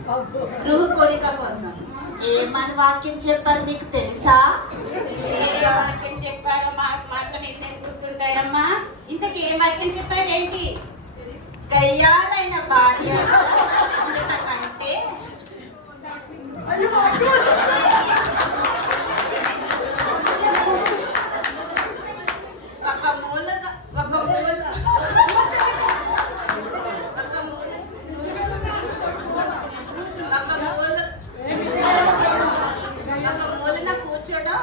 గృహ కోడిక కోసం. ఏమని వాక్యం చెప్పారు మీకు తెలుసా? ఏ వాక్యం చెప్పారో మాకు మాత్రం ఎన్ని గుర్తుంటాయమ్మా. ఇంతకీ ఏ వాక్యం చెప్పారేంటి? గయ్యాలైన భార్య కంటే ఒక మూల మూలన కూర్చోడం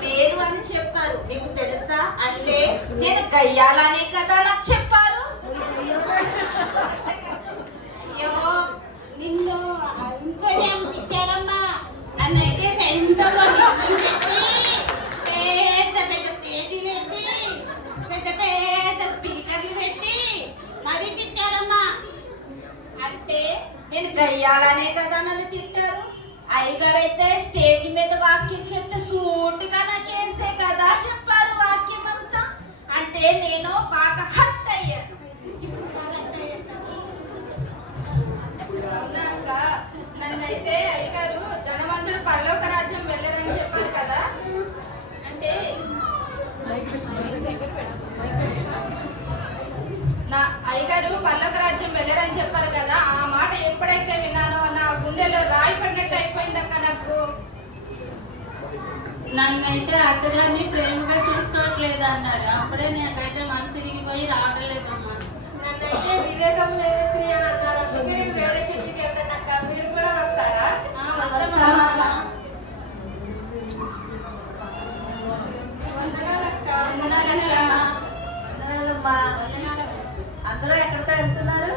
మేలు అని చెప్పారు. మీకు తెలుసా? అంటే నేను గయ్యాలనే కదా నాకు చెప్పారు. అయ్యో నిన్ను ఇంట్లోనే తిట్టారమ్మా. నన్నైతే సెంటర్లో పెట్టి పెద్ద పెద్ద స్టేజీ వేసి పెద్ద పెద్ద స్పీకర్లు పెట్టి మరీ తిట్టారమ్మా. అంటే నేను గయ్యాలనే కదా నన్ను తిట్టారు. అయ్యగారు అయితే స్టేజ్ మీద వాక్యం చెప్తే సూటుగా నాకేసే కదా చెప్పారు వాక్యం అంతా. అంటే నేను బాగా హట్ అయ్యాను. అవునాక, నన్నైతే అయ్యగారు ధనవంతుడు పరలోక రాజ్యం వెళ్ళరని చెప్పారు కదా. అంటే నా అయ్యగారు పరలోక రాజ్యం వెళ్ళరని చెప్పారు కదా. ఆ మాట ఎప్పుడైతే విన్నానో నా గుండెలో రాయి పడినట్టు అయిపోయిందక్క నాకు. నన్నైతే అత్తగారిని ప్రేమగా చూసుకోవట్లేదు అన్నారు. అప్పుడే నాకైతే మనసుకి పోయి రావడం లేదమ్మా. నన్నైతే వివేకం లేని స్త్రీ అని అన్నారు. అందుకే నేను వేరే చర్చికి వెళ్తానక్క, మీరు కూడా వస్తారా? వస్తామమ్మా. వందనాలక్క. వందనాలక్క. అందరూ ఎక్కడికో వెళ్తున్నారు?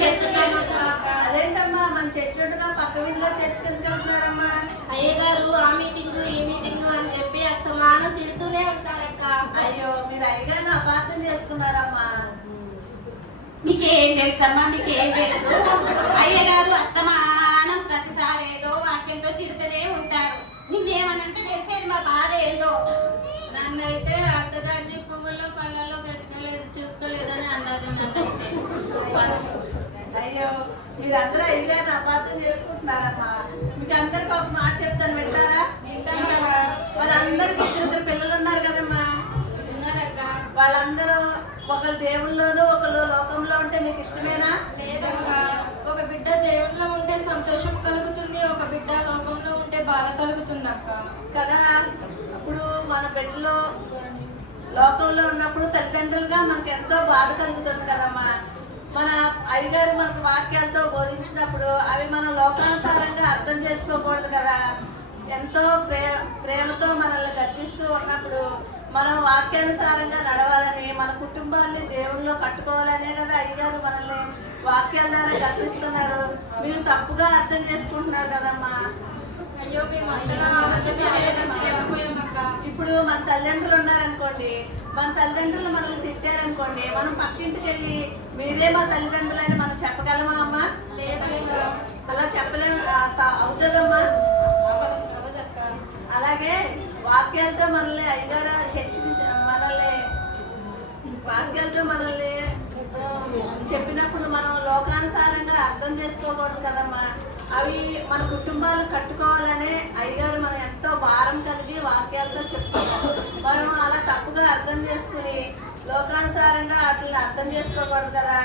చర్చికి వెళ్తున్నామక్క. అదేంటమ్మా మన చర్చి ఉండగా పక్క వీధిలో చర్చికి ఎందుకు వెళ్తున్నారమ్మా? అయ్యగారు ఆ మీటింగ్ ఈ మీటింగ్ అని చెప్పి అస్తమానం తిడుతూనే ఉంటారక్క. అయ్యో మీరు అయ్యగారిని అపార్థం చేసుకున్నారమ్మా. మీకేం తెలుసమ్మా, మీకేం తెలుసు? అయ్యగారు అస్తమానం ప్రతిసారి ఏదో వాక్యంతో తిడుతూనే ఉంటారు. నిన్నేమనంటే తెలిసేది మా బాధ ఏందో. నన్నైతే అత్తగారిని పువ్వుల్లో పళ్ళల్లో పెట్టుకోలేదు చూసుకోలేదని అన్నారు నన్నైతే. అయ్యో మీరందరూ అయ్యగారిని అపార్థం చేసుకుంటున్నారమ్మా. మీకు అందరికి ఒక మాట చెప్తాను, వింటారా? మరి అందరికి ఇద్దరు పిల్లలు ఉన్నారు కదమ్మా. వాళ్ళందరూ ఒకళ్ళు దేవుళ్ళలోనూ ఒకళ్ళు లోకంలో ఉంటే మీకు ఇష్టమేనా? లేదక్క, ఒక బిడ్డ దేవుళ్ళలో ఉంటే సంతోషం కలుగుతుంది, ఒక బిడ్డ లోకంలో ఉంటే బాధ కలుగుతుంది అక్క. కదా ఇప్పుడు మన బిడ్డలో లోకంలో ఉన్నప్పుడు తల్లిదండ్రులుగా మనకు ఎంతో బాధ కలుగుతుంది కదమ్మా. మన అయ్యగారు మనకు వాక్యాలతో బోధించినప్పుడు అవి మనం లోకానుసారంగా అర్థం చేసుకోకూడదు కదా. ఎంతో ప్రేమతో మనల్ని గద్దిస్తూ ఉన్నప్పుడు మనం వాక్యానుసారంగా నడవాలని, మన కుటుంబాన్ని దేవుళ్ళలో కట్టుకోవాలనే కదా అయ్యగారు మనల్ని వాక్యాల ద్వారా గద్దిస్తున్నారు. మీరు తప్పుగా అర్థం చేసుకుంటున్నారు కదమ్మా. అయ్యో మేము అంతగా ఆలోచించలేకపోయామక్క. ఇప్పుడు మన తల్లిదండ్రులు ఉన్నారనుకోండి, మన తల్లిదండ్రులు మనల్ని తిట్టారనుకోండి, మనం పక్కింటికి వెళ్ళి మీరే మా తల్లిదండ్రులని మనం చెప్పగలమా అమ్మా? లేదక్క. అలా చెప్పలేము. అవుతుందమ్మా. అవదక్క. అలాగే వాక్యాలతో మనల్ని అయ్యగారు వాక్యాలతో మనల్ని చెప్పినప్పుడు మనం లోకానుసారంగా అర్థం చేసుకోకూడదు కదమ్మా. అవి మన కుటుంబాలు కట్టుకోవాలనే అయ్యగారు మనం ఎంతో భారం కలిగి వాక్యాలతో చెప్తున్నారు. మనం అలా తప్పుగా అర్థం చేసుకుని లోకానుసారంగా వాటిని అర్థం చేసుకోకూడదు కదా.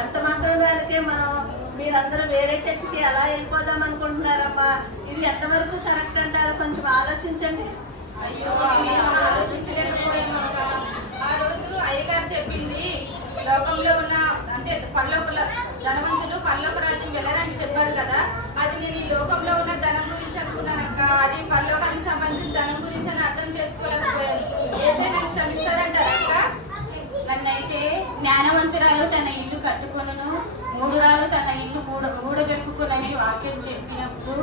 అంత మాత్రం దానికే మనం మీరందరూ వేరే చర్చికి ఎలా వెళ్ళిపోదాం అనుకుంటున్నారమ్మా? ఇది ఎంతవరకు కరెక్ట్ అంటారో కొంచెం ఆలోచించండి. అయ్యో మేము ఆలోచించలేకపోయామక్క. ఆ రోజు అయ్యగారు చెప్పింది లోక ధనవంతులు పరలోక రాజ్యం వెళ్ళరని చెప్పారు కదా, అది నేను ఈ లోకంలో ఉన్న ధనం గురించి అనుకున్నానక్క. అది పరలోకానికి సంబంధించిన ధనం గురించి అని అర్థం చేసుకోలేకపోయాను. ఏసే నన్ను క్షమిస్తారంటారక్క? నన్నైతే జ్ఞానవంతురాలు తన ఇల్లు కట్టుకొనును, మూడురాలు తన ఇల్లు కూడబెక్కుకునని వాక్యం చెప్పినప్పుడు,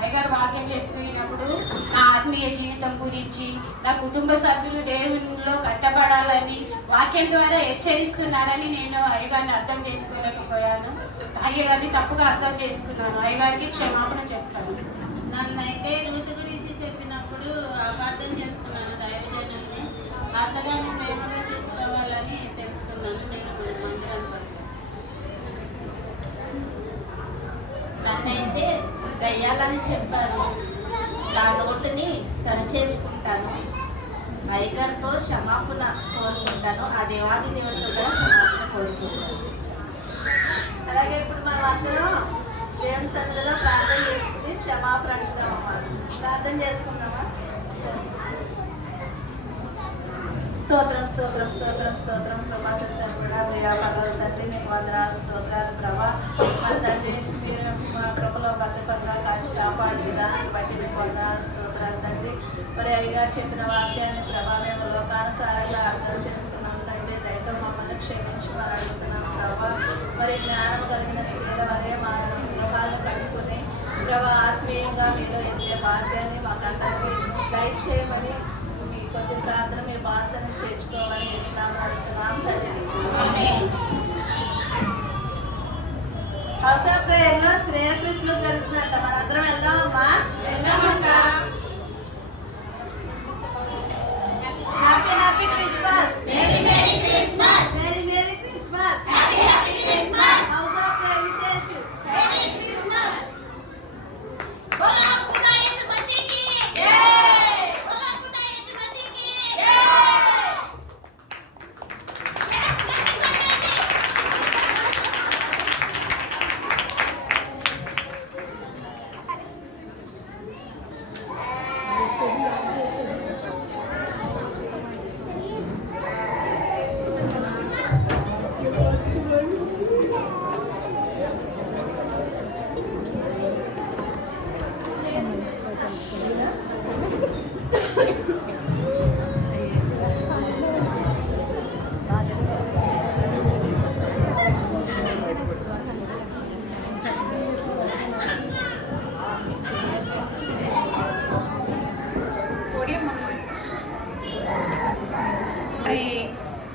అయ్యగారు వాక్యం చెప్పినప్పుడు నా ఆత్మీయ జీవితం గురించి, నా కుటుంబ సభ్యులు దేవునిలో కట్టబడాలని వాక్యం ద్వారా హెచ్చరిస్తున్నారని నేను అయ్యగారిని అర్థం చేసుకోలేకపోయాను. అయ్యగారిని తప్పుగా అర్థం చేసుకున్నాను. అయ్యగారికి క్షమాపణ చెప్తాను. నన్నైతే రూతు గురించి చెప్పినప్పుడు అపార్థం చేసుకున్నాను. దైవజనాన్ని అత్తగారిని ప్రేమగా చూసుకోవాలని తెలుసుకున్నాను. నేను మందిరానికి వస్తాను. నన్నైతే దయ్యాలని చెప్పారు. నా నోటిని సరి చేసుకుంటాను. అయ్యగారితో క్షమాపణ కోరుకుంటాను. ఆ దేవాది దేవుడితో కూడా క్షమాపణ కోరుకుంటాను. అలాగే ఇప్పుడు మనం అందరం దేవుని సన్నిధిలో ప్రార్థన చేసుకుని క్షమాపణ అడుగుతామమ్మా. ప్రార్థన చేసుకుందామా? స్తోత్రం స్తోత్రం స్తోత్రం స్తోత్రం ప్రభా. సస్యం కూడా ప్రియా పర్వ తండ్రి మీకు వందనాలు స్తోత్రాలు ప్రభా. మరి తండ్రి మీరు మా కృపలో బద్దకంగా కాచి కాపాడే విధానాన్ని బట్టి మీకు వందనాలు స్తోత్రాలు తండ్రి. మరి అయ్యగారు చెప్పిన వాక్యాన్ని ప్రభా మేము లోకానుసారంగా అర్థం చేసుకున్నాం తండ్రి. దయతో మమ్మల్ని క్షమించమని అడుగుతున్నాం ప్రభా. మరి జ్ఞానం కలిగిన స్త్రీల వలె మా గృహాలను కట్టుకుని ప్రభా ఆత్మీయంగా మీలో ఎదిగే భాగ్యాన్ని మాకందరికీ దయచేయమని కొద్ది ప్రార్థన మీరు బాస్తాన్ని చేర్చుకోవాలని ఇస్లాం అడుగుతున్నాం తండ్రి. హౌస్ ఆఫ్ ప్రేయర్ లో స్త్రీ క్రిస్మస్ జరుగుతుందంట. మనందరం వెళ్దామమ్మా. Happy happy Christmas. Merry merry Christmas. Merry merry Christmas. Happy happy Christmas. House of prayer విశేష మేరీ క్రిస్మస్. బోలో ఖుదా యేసు మసీహ్ కి జై. బోలో ఖుదా యేసు మసీహ్ కి జై. మరి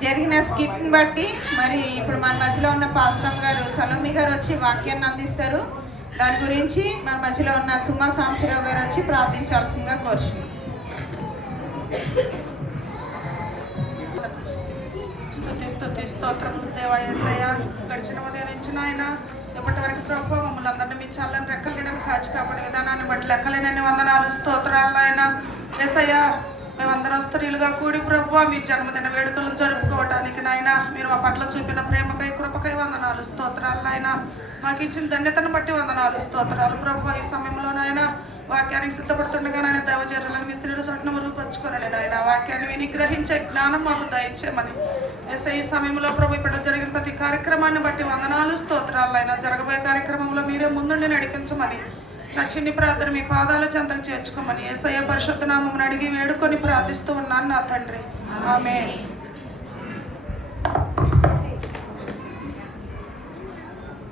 జరిగిన స్కిట్ని బట్టి మరి ఇప్పుడు మన మధ్యలో ఉన్న పాస్టర్ గారు సలోమి గారు వచ్చి వాక్యాన్ని అందిస్తారు. దాని గురించి మన మధ్యలో ఉన్న సుమా సాంబశివరావు గారు వచ్చి ప్రార్థించాల్సిందిగా కోరుచున్నాం. స్తుతి స్తోత్రం దేవా యేసయ్య. గడిచిన ఉదయం నుంచి నాయన ఇప్పటి వరకు ప్రభు మమ్మల్ని అందరినీ మీ చల్లని రెక్కలేనని కాచి కాపాడే విధానాన్ని బట్టి లెక్కలేనని వందనాలు స్తోత్రాలు నాయన యేసయ్య. మేమందరం స్త్రీలుగా కూడి ప్రభు మీ జన్మదిన వేడుకలను జరుపుకోవటానికి నాయన మీరు మా పట్ల చూపిన ప్రేమకై కృపకై వందనాలు స్తోత్రాలు నాయన. మాకు ఇచ్చిన ధన్యతను బట్టి వందనాలు స్తోత్రాలు ప్రభు. ఈ సమయంలో నాయన వాక్యానికి సిద్ధపడుతుండగా నాయన దైవజనులను మీ స్త్రీలు చోటున మురుగుపరుచుకోనండి నాయన. వాక్యాన్ని విని గ్రహించే జ్ఞానం మాకు దయచేయమని ఎస్ఐ ఈ సమయంలో ప్రభు ఇప్పుడు జరిగిన ప్రతి కార్యక్రమాన్ని బట్టి వందనాలు స్తోత్రాలు నాయన. జరగబోయే కార్యక్రమంలో మీరే ముందుండి నడిపించమని నా చిన్ని ప్రార్థన మీ పాదాల చెంతకు చేర్చుకోమని యేసయ్య పరిశుద్ధ నామమును అడిగి వేడుకొని ప్రార్థిస్తూ ఉన్నాను నా తండ్రి. ఆమేన్.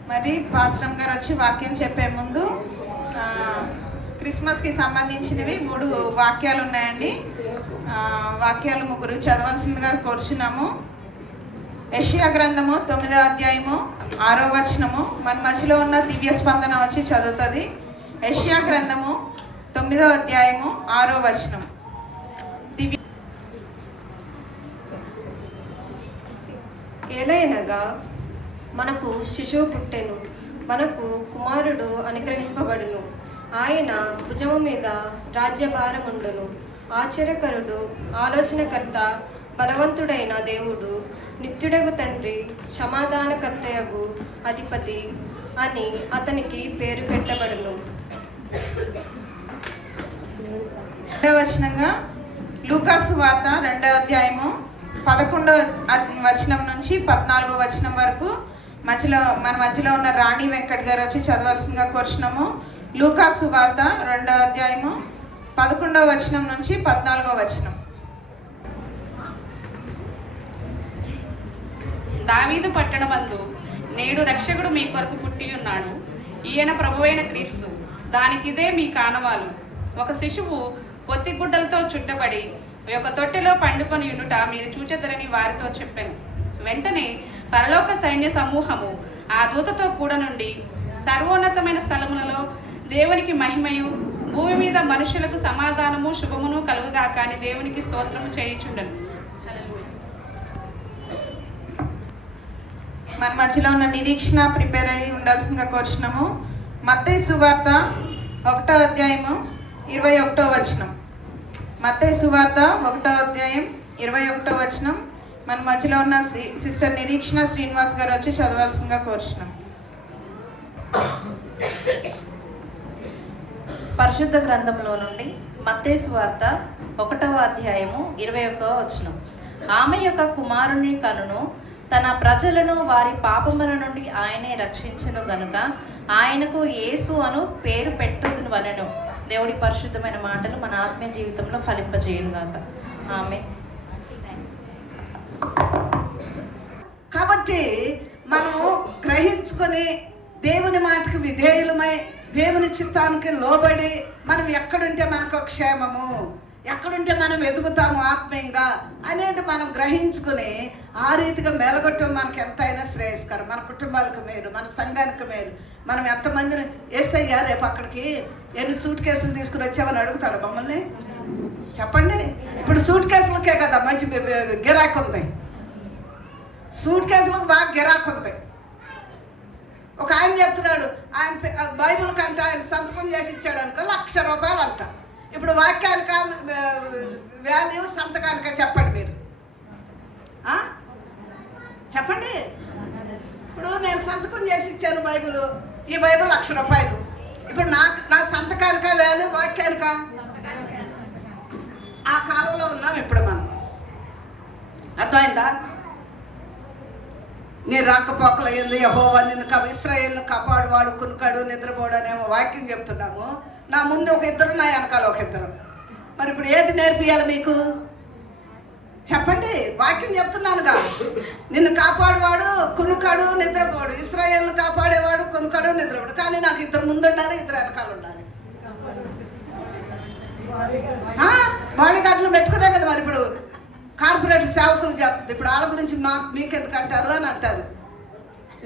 మరి పాస్టర్ గారు వచ్చి వాక్యం చెప్పే ముందు క్రిస్మస్కి సంబంధించినవి 3 వాక్యాలు ఉన్నాయండి. వాక్యాలు 3 చదవాల్సిందిగా కోరుచున్నాము. యెషయా గ్రంథము 9వ అధ్యాయము 6వ వచనము మన మధ్యలో ఉన్న దివ్య స్పందన వచ్చి చదువుతుంది. యెషయా గ్రంథము 9వ అధ్యాయము 6వ వచనం. ఏలయనగా మనకు శిశువు పుట్టెను, మనకు కుమారుడు అనుగ్రహింపబడును, ఆయన భుజము మీద రాజ్యభారముండును. ఆశ్చర్యకరుడు, ఆలోచనకర్త, బలవంతుడైన దేవుడు, నిత్యుడగు తండ్రి, సమాధానకర్తయగు అధిపతి అని అతనికి పేరు పెట్టబడును. వచనంగా లూకాసు వార్త 2వ అధ్యాయము 11వ వచనం నుంచి 14వ వచనం వరకు మన మధ్యలో ఉన్న రాణి వెంకట్ గారు వచ్చి చదవాల్సిందిగా కోరుచున్నాము. లూకా సువార్త 2వ అధ్యాయము 11వ వచనం నుంచి 14వ వచనం. దావీదు పట్టణమందు నేడు రక్షకుడు మీ కొరకు పుట్టి ఉన్నాడు, ఈయన ప్రభువైన క్రీస్తు. దానికిదే మీ కానవాలు. ఒక శిశువు పొత్తిగుడ్డలతో చుట్టబడి ఒక తొట్టెలో పండుకొని ఉండుట మీరు చూచెదరని వారితో చెప్పాను. వెంటనే పరలోక సైన్య సమూహము ఆ దూతతో కూడా నుండి సర్వోన్నతమైన స్థలములలో దేవునికి మహిమయు, భూమి మీద మనుషులకు సమాధానము శుభమును కలుగుగాక అని దేవునికి స్తోత్రము చేయుచుండను. మన మధ్యలో ఉన్న నిరీక్షణ ప్రిపేర్ అయి ఉండాల్సిందిగా కోరుచున్నాము. మత్తయి సువార్త 1వ అధ్యాయము 21వ వచనం. మత్తయి సువార్త 1వ అధ్యాయం 21వ వచనం. మన మధ్యలో ఉన్న సిస్టర్ నిరీక్షణ శ్రీనివాస్ గారు వచ్చి చదవాల్సిందిగా కోరుచున్నాం. పరిశుద్ధ గ్రంథంలో నుండి మత్తయి సువార్త 1వ అధ్యాయము 21వ వచనం. ఆమె యొక్క కుమారుని కనును తన ప్రజలను వారి పాపముల నుండి ఆయనే రక్షించును గనుక ఆయనకు యేసు అను పేరు పెట్టుదును వలెను. దేవుడి పరిశుద్ధమైన మాటలు మన ఆత్మీయ జీవితంలో ఫలింపజేయును గాక. ఆమె. కాబట్టి మనము గ్రహించుకొని దేవుని మాటకు విధేయులమై దేవుని చిత్తానికి లోబడి మనం ఎక్కడుంటే మనకు క్షేమము, ఎక్కడుంటే మనం ఎదుగుతాము ఆత్మీయంగా అనేది మనం గ్రహించుకుని ఆ రీతిగా మెలగొట్టడం మనకు ఎంతైనా శ్రేయస్కరం. మన కుటుంబాలకు మేలు, మన సంఘానికి మేలు. మనం ఎంతమందిని ఏసయ్యా రేపు అక్కడికి ఎన్ని సూట్ కేసులు తీసుకుని వచ్చామని అడుగుతాడు మమ్మల్ని? చెప్పండి. ఇప్పుడు సూట్ కేసులకే కదా మంచి గిరాకు ఉంది. సూట్ కేసులకు బాగా గిరాకు ఉంది. ఒక ఆయన చెప్తున్నాడు, ఆయన బైబిల్ కంట ఆయన సంతకం చేసి ఇచ్చాడు అనుకో ₹1,00,000 అంట. ఇప్పుడు వాక్యానిక వాల్యూ సంతకానిక చెప్పండి మీరు, చెప్పండి. ఇప్పుడు నేను సంతకం చేసి ఇచ్చాను బైబిల్, ఈ బైబిల్ ₹1,00,000. ఇప్పుడు నా సంతకానిక వాల్యూ వాక్యానిక? ఆ కాలంలో ఉన్నాం ఇప్పుడు మనం. అర్థమైందా? నీ రాకపోకల యందు యెహోవా నిన్ను ఇశ్రాయేలును కాపాడువాడు, కునుకాడు, నిద్రపోడు అనేమో వాక్యం చెప్తున్నాము. నా ముందు ఒక ఇద్దరు, నా వెనకాల ఒక ఇద్దరు. మరి ఇప్పుడు ఏది నేర్పియాలి మీకు? చెప్పండి. వాక్యం చెప్తున్నానుగా, నిన్ను కాపాడువాడు, కునుకాడు, నిద్రపోడు. ఇశ్రాయేలును కాపాడేవాడు, కునుకాడు, నిద్రపోడు. కానీ నాకు ఇద్దరు ముందు ఉండాలి, ఇద్దరు వెనకాల ఉండాలి. బాడీ గార్డులు పెట్టుకునే కదా మరి ఇప్పుడు కార్పొరేట్ సేవకులు చేస్తుంది. ఇప్పుడు వాళ్ళ గురించి మీకెందుకు అంటారు అని అంటారు.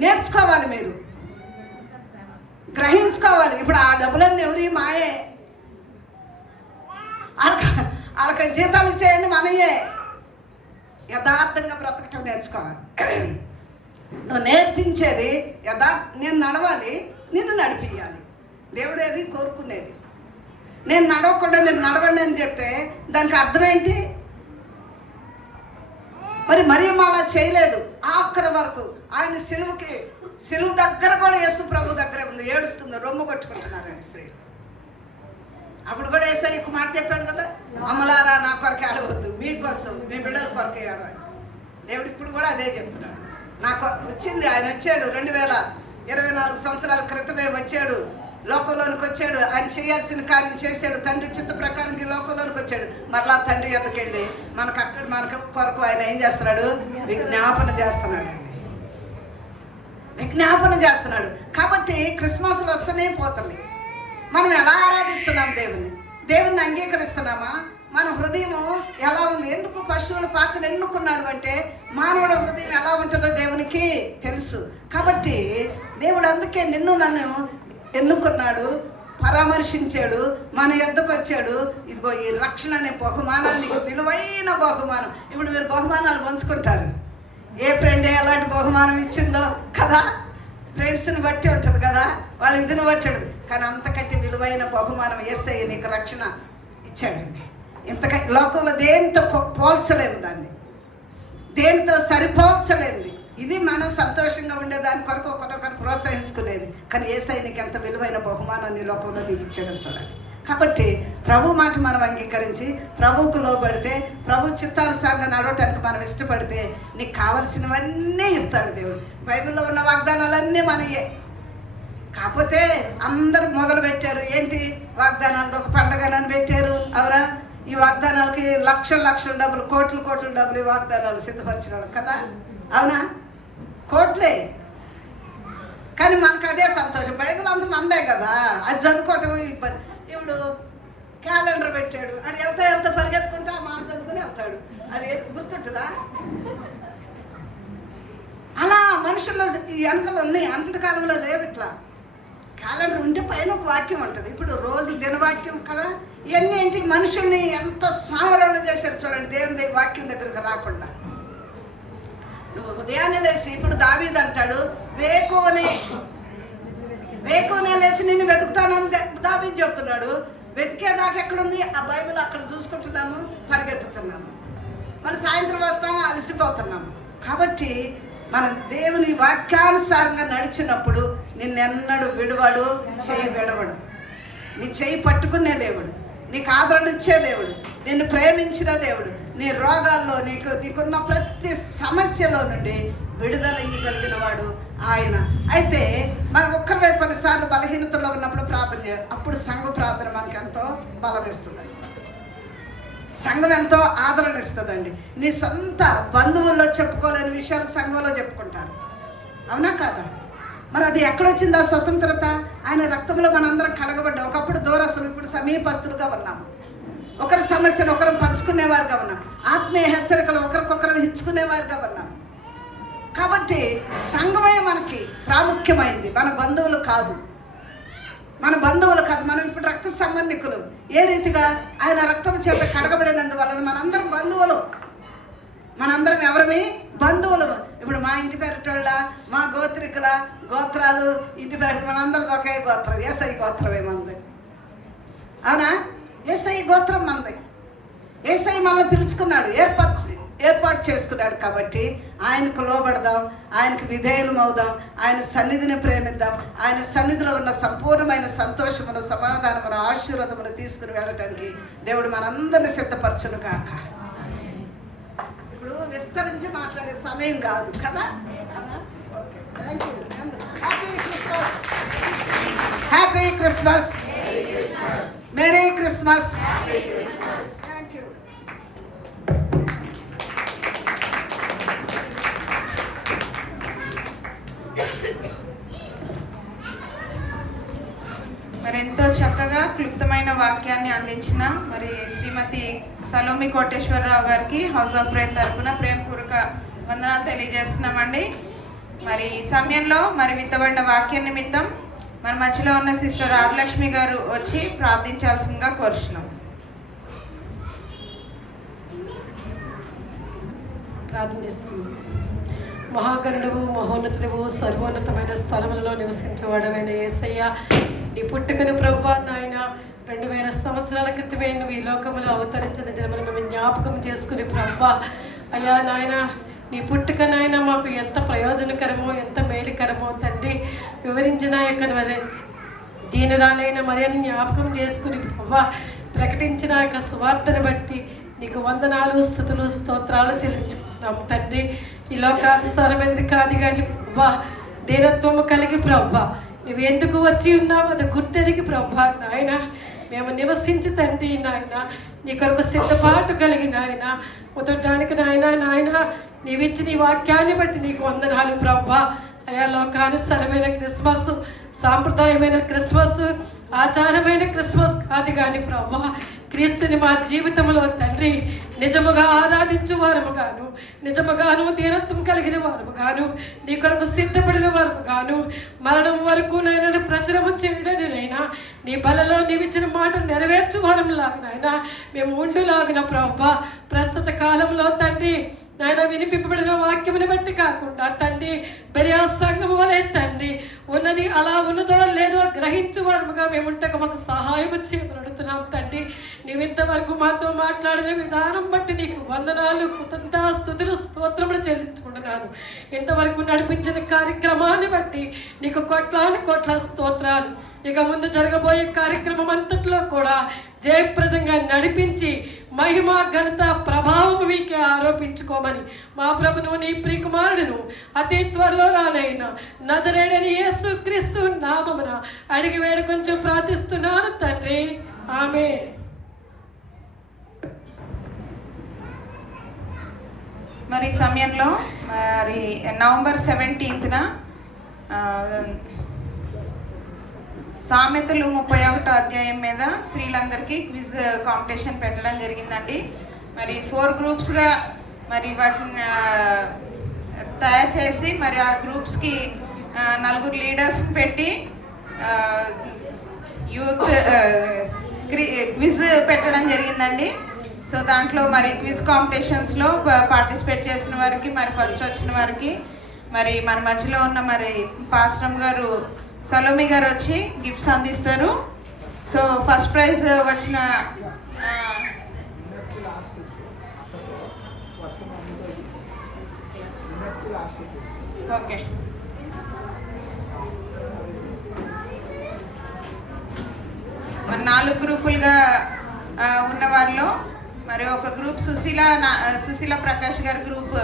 నేర్చుకోవాలి, మీరు గ్రహించుకోవాలి. ఇప్పుడు ఆ డబ్బులన్నీ ఎవరి మాయే, వాళ్ళకి జీతాలు ఇచ్చేయండి మనయే. యథార్థంగా బ్రతకటం నేర్చుకోవాలి. నువ్వు నేర్పించేది నేను నడవాలి, నిన్ను నడిపించాలి. దేవుడు ఏది కోరుకునేది. నేను నడవకుండా మీరు నడవండి అని చెప్తే దానికి అర్థం ఏంటి? మరి అలా చేయలేదు. ఆఖరి వరకు ఆయన సిలువు దగ్గర కూడా యేసు ప్రభు దగ్గరే ఉంది. ఏడుస్తుంది, రొమ్ము కొట్టుకుంటున్నారు స్త్రీలు. అప్పుడు కూడా యేసయ్య ఒక మాట చెప్పాడు కదా, అమ్మలారా నా కొరకు ఏడవద్దు, మీకోసం మీ బిడ్డల కొరకు ఏడవాలి. దేవుడు ఇప్పుడు కూడా అదే చెప్తున్నాడు. నాకు వచ్చింది, ఆయన వచ్చాడు 2024 సంవత్సరాల క్రితమే వచ్చాడు, లోకంలోనికి వచ్చాడు. ఆయన చేయాల్సిన కార్యం చేశాడు. తండ్రి చిత్త ప్రకారం ఈ లోకంలోనికి వచ్చాడు. మరలా తండ్రి ఎద్దకు వెళ్ళి మన కొరకు ఆయన ఏం చేస్తున్నాడు? విజ్ఞాపన చేస్తున్నాడు. విజ్ఞాపన చేస్తున్నాడు. కాబట్టి క్రిస్మస్లు వస్తూనే పోతుంది. మనం ఎలా ఆరాధిస్తున్నాం దేవుని అంగీకరిస్తున్నామా? మన హృదయము ఎలా ఉంది? ఎందుకు పశువుల పాకను ఎన్నుకున్నాడు అంటే మానవుడి హృదయం ఎలా ఉంటుందో దేవునికి తెలుసు. కాబట్టి దేవుడు అందుకే నన్ను ఎన్నుకున్నాడు, పరామర్శించాడు, మన యొద్దకు వచ్చాడు. ఇదిగో ఈ రక్షణ అనే బహుమానాన్ని, విలువైన బహుమానం. ఇప్పుడు మీరు బహుమానాలు పంచుకుంటారు. ఏ ఫ్రెండ్ ఎలాంటి బహుమానం ఇచ్చిందో కదా, ఫ్రెండ్స్ని బట్టి ఉంటుంది కదా, వాళ్ళు ఇదిని పట్టాడు. కానీ అంతకంటే విలువైన బహుమానం యేసయ్య నీకు రక్షణ ఇచ్చాడండి. ఇంతకంటే లోకంలో దేనితో పోల్చలేము, దాన్ని దేనితో సరిపోల్చలేదు. ఇది మనం సంతోషంగా ఉండేదాని కొరకు ఒకరొకరు ప్రోత్సహించుకునేది. కానీ యేసయ్య నీకు ఎంత విలువైన బహుమానాన్ని లోకంలో నీకు ఇచ్చాడని చూడండి. కాబట్టి ప్రభు మాట మనం అంగీకరించి ప్రభువుకు లోబడితే ప్రభు చిత్తానుసారంగా నడవటానికి మనం ఇష్టపడితే నీకు కావలసినవన్నీ ఇస్తాడు దేవుడు. బైబిల్లో ఉన్న వాగ్దానాలన్నీ మనయే. కాకపోతే అందరూ మొదలు పెట్టారు ఏంటి వాగ్దానాలతో ఒక పండగనని పెట్టారు. అవునా? ఈ వాగ్దానాలకి లక్షల డబ్బులు, కోట్ల డబ్బులు ఈ వాగ్దానాలు సిద్ధపరిచిన వాళ్ళు కదా. అవునా? కోట్లే. కానీ మనకు అదే సంతోషం. బైబిల్ అంత మందే కదా, అది చదువుకోవటం ఇబ్బంది. ఇప్పుడు క్యాలెండర్ పెట్టాడు, అది వెళ్తా పరిగెత్తుకుంటే ఆ మాట చదువుకుని వెళ్తాడు. అది గుర్తుంటుందా? అలా మనుషుల్లో ఈ వెనకలు ఉన్నాయి. అంతటి కాలంలో లేవు ఇట్లా. క్యాలెండర్ ఉంటే పైన ఒక వాక్యం ఉంటుంది. ఇప్పుడు రోజు దినవాక్యం కదా. ఇవన్నీ ఏంటి మనుషుల్ని ఎంత సామరణ చేశారు చూడండి, దేవుని వాక్యం దగ్గరకు రాకుండా. నువ్వు ఉదయాన్నే లేచి, ఇప్పుడు దావీదు అంటాడు వేకోనే లేచి నిన్ను వెతుకుతానని దావీదు చెప్తున్నాడు. వెతికేదాకా ఎక్కడుంది? ఆ బైబిల్ అక్కడ చూసుకుంటున్నాము, పరిగెత్తుతున్నాము. మన సాయంత్రం వస్తాము, అలసిపోతున్నాము. కాబట్టి మనం దేవుని వాక్యానుసారంగా నడిచినప్పుడు నిన్నెన్నడు విడువడు, చేయి విడవడు. నీ చేయి పట్టుకునే దేవుడు, నీకు ఆదరణ ఇచ్చే దేవుడు, నిన్ను ప్రేమించిన దేవుడు, నీ రోగాల్లో నీకున్న ప్రతి సమస్యలో నుండి విడుదల ఇవ్వగలిగిన వాడు ఆయన. అయితే మనం ఒక్కరివై కొన్నిసార్లు బలహీనతలో ఉన్నప్పుడు ప్రార్థన చేయాలి. అప్పుడు సంఘ ప్రార్థన మనకు ఎంతో బలం ఇస్తుందండి. సంఘం ఎంతో ఆదరణ ఇస్తుందండి. నీ సొంత బంధువుల్లో చెప్పుకోలేని విషయాలు సంఘంలో చెప్పుకుంటారు. అవునా కాదా? మరి అది ఎక్కడొచ్చింది ఆ స్వతంత్రత? ఆయన రక్తంలో మనందరం కడగబడ్డాం. ఒకప్పుడు దూరస్తులు, ఇప్పుడు సమీపస్తులుగా ఉన్నాము. ఒకరి సమస్యను ఒకరు పంచుకునేవారుగా ఉన్నాం. ఆత్మీయ హెచ్చరికలు ఒకరికొకరు ఇచ్చుకునేవారుగా ఉన్నాం. కాబట్టి సంఘమే మనకి ప్రాముఖ్యమైంది, మన బంధువులు కాదు. మనం ఇప్పుడు రక్త సంబంధికులు. ఏ రీతిగా? ఆయన రక్తం చేత కడగబడినందువలన మనందరం బంధువులు. మనందరం ఎవరమే? బంధువులు. ఇప్పుడు మా ఇంటి పేరటోళ్ళ, మా గోత్రాలు ఇంటి పేరట మనందరిది ఒకే గోత్రం. యేసయ్య గోత్రమే మనది. అవునా? యేసయ్య గోత్రం మనది. యేసయ్య మనల్ని పిలుచుకున్నాడు, ఏర్పాటు చేసుకున్నాడు. కాబట్టి ఆయనకు లోబడదాం, ఆయనకు విధేయులం అవుదాం, ఆయన సన్నిధిని ప్రేమిద్దాం. ఆయన సన్నిధిలో ఉన్న సంపూర్ణమైన సంతోషమును, సమాధానమును, ఆశీర్వాదమును తీసుకుని వెళ్ళటానికి దేవుడు మనందరినీ సిద్ధపరచును కాక. ఇప్పుడు విస్తరించి మాట్లాడే సమయం కాదు కదా. Happy Christmas, merry Christmas. Thank you. మరి ఎంతో చక్కగా క్లుప్తమైన వాక్యాన్ని అందించిన మరి శ్రీమతి సలోమి కోటేశ్వరరావు గారికి హౌస్ ఆఫ్ ప్రేయర్ తరఫున ప్రేమపూర్వక వందనాలు తెలియజేస్తున్నామండి. మరి ఈ సమయంలో మరి విత్తబడిన వాక్యం నిమిత్తం మన మధ్యలో ఉన్న సిస్టర్ రాజలక్ష్మి గారు వచ్చి ప్రార్థించాల్సిందిగా కోరుచున్నాం. ప్రార్థన చేస్తున్నాం. మహాగణుడు, మహోన్నతుడు, సర్వోన్నతమైన స్థలములలో నివసించేవాడమైన యేసయ్య, నీ పుట్టుకను ప్రభువా నాయన 2000 సంవత్సరాల క్రితమే నువ్వు ఈ లోకంలో అవతరించిన దినమును మేము జ్ఞాపకం చేసుకుని ప్రభువా అయ్యా నాయన, నీ పుట్టుక నాయన మాకు ఎంత ప్రయోజనకరమో, ఎంత మేలుకరమో తండ్రి వివరించిన యొక్క దీనురాలైన మరియని జ్ఞాపకం చేసుకుని ప్రభువా ప్రకటించిన యొక్క సువార్తను బట్టి నీకు వందనాలు, స్తుతులు, స్తోత్రాలు చెల్లించుకున్నాము తండ్రి. ఈ లోకానుసారమైనది కాదు కానీ ప్రభువా దీనత్వము కలిగి ప్రభువా నువ్వు ఎందుకు వచ్చి ఉన్నావు అది గుర్తెరిగి ప్రభువా నాయన మేము నివసించి తండ్రి నాయన నీ కొరకు సిద్ధపాటు కలిగి నాయన ఉదరడానికి నాయన నీవిచ్చి నీ వాక్యాన్ని బట్టి నీకు వందనాలు ప్రభువా. అయా లోకానుసారమైన క్రిస్మస్, సాంప్రదాయమైన క్రిస్మస్, ఆచారమైన క్రిస్మస్ కాదు కానీ ప్రభువా క్రీస్తుని మా జీవితంలో తండ్రి నిజముగా ఆరాధించు వారము గాను, నిజముగాను దీనత్వం కలిగిన వారము గాను, నీ కొరకు సిద్ధపడిన వారము గాను, మరణం వరకు నైనా ప్రచురము చేయడానినైనా నీ బలలో నీవిచ్చిన మాట నెరవేర్చు వారంలాగా మేము ఉండులాగిన ప్రభువా ప్రస్తుత కాలంలో తండ్రి నాయన వినిపింపబడిన వాక్యముని బట్టి కాకుండా తండ్రి బెరియా సంఘము వలె తండ్రి ఉన్నది అలా ఉన్నదో లేదో గ్రహించు వారముగా మేముంటకు మాకు సహాయం చేయమని చెల్లిస్తున్నాం తండ్రి. నీవు ఇంతవరకు మాతో మాట్లాడిన విధానం బట్టి నీకు వందనాలు, కృతజ్ఞతాస్తుతులు, స్తోత్రములు చెల్లించుకుంటున్నాను. ఇంతవరకు నడిపించిన కార్యక్రమాన్ని బట్టి నీకు కోట్ల స్తోత్రాలు. ఇక ముందు జరగబోయే కార్యక్రమం అంతట్లో కూడా జయప్రదంగా నడిపించి మహిమ, ఘనత, ప్రభావం మీకే ఆరోపించుకోమని మా ప్రభును నీ ప్రియకుమారుడును అతి త్వరలో రానైన నజరేయుడైన యేసు క్రీస్తు నామమున అడిగి వేడుకొంచెం ప్రార్థిస్తున్నాను తండ్రి. ఆమేన్. మరి సమయంలో మరి నవంబర్ 17న సామెతలు 31వ అధ్యాయం మీద స్త్రీలందరికీ క్విజ్ కాంపిటీషన్ పెట్టడం జరిగిందండి. మరి 4 గ్రూప్స్గా మరి వాటిని తయారు చేసి మరి ఆ గ్రూప్స్కి 4 లీడర్స్ పెట్టి యూత్ క్విజ్ పెట్టడం జరిగిందండి. సో దాంట్లో మరి క్విజ్ కాంపిటీషన్స్లో పార్టిసిపేట్ చేసిన వారికి మరి ఫస్ట్ వచ్చిన వారికి మరి మన మధ్యలో ఉన్న మరి పాస్టమ్ గారు సలోమి గారు వచ్చి గిఫ్ట్స్ అందిస్తారు. సో ఫస్ట్ ప్రైజ్ వచ్చిన ఓకే మరి 4 గ్రూపులుగా ఉన్న వారిలో మరి ఒక గ్రూప్ సుశీల ప్రకాష్ గారి గ్రూప్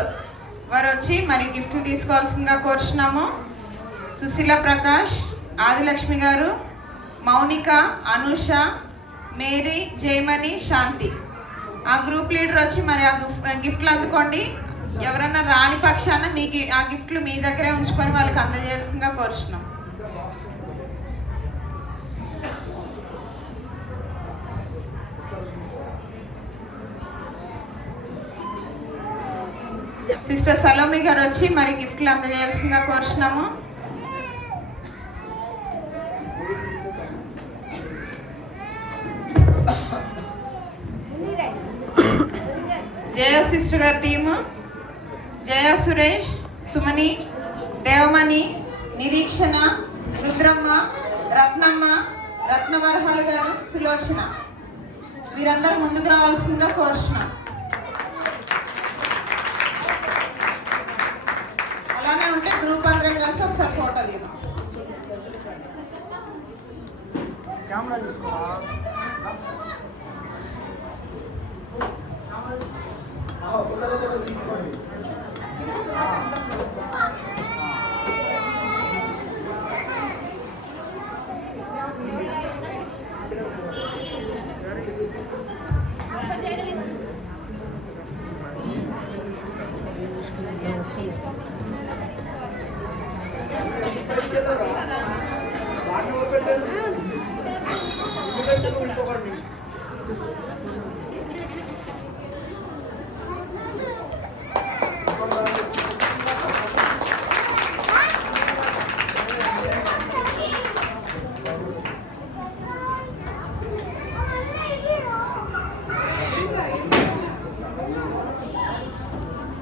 వారు వచ్చి మరి గిఫ్ట్లు తీసుకోవాల్సిందిగా కోరుచున్నాము. సుశీల ప్రకాష్, ఆదిలక్ష్మి గారు, మౌనిక, అనుష, మేరీ, జయమణి, శాంతి. ఆ గ్రూప్ లీడర్ వచ్చి మరి ఆ గిఫ్ట్లు అందుకోండి. ఎవరన్నా రాని పక్షాన మీకు ఆ గిఫ్ట్లు మీ దగ్గరే ఉంచుకొని వాళ్ళకి అందజేయాల్సిందిగా కోరుచున్నాం. సిస్టర్ సలోమి గారు వచ్చి మరి గిఫ్ట్లు అందజేయాల్సిందిగా కోరుచున్నాము. జయ సిస్టర్ గారి టీము జయ, సురేష్, సుమని, దేవమణి, నిరీక్షణ, రుద్రమ్మ, రత్నమ్మ, రత్నవరహాలు గారు, సులోచన వీరందరూ ముందుకు రావాల్సిందిగా కోరుచున్నాం. అలానే ఉంటే గ్రూప్ అందరం కలిసి ఒకసారి ఫోటో దిగుదాం.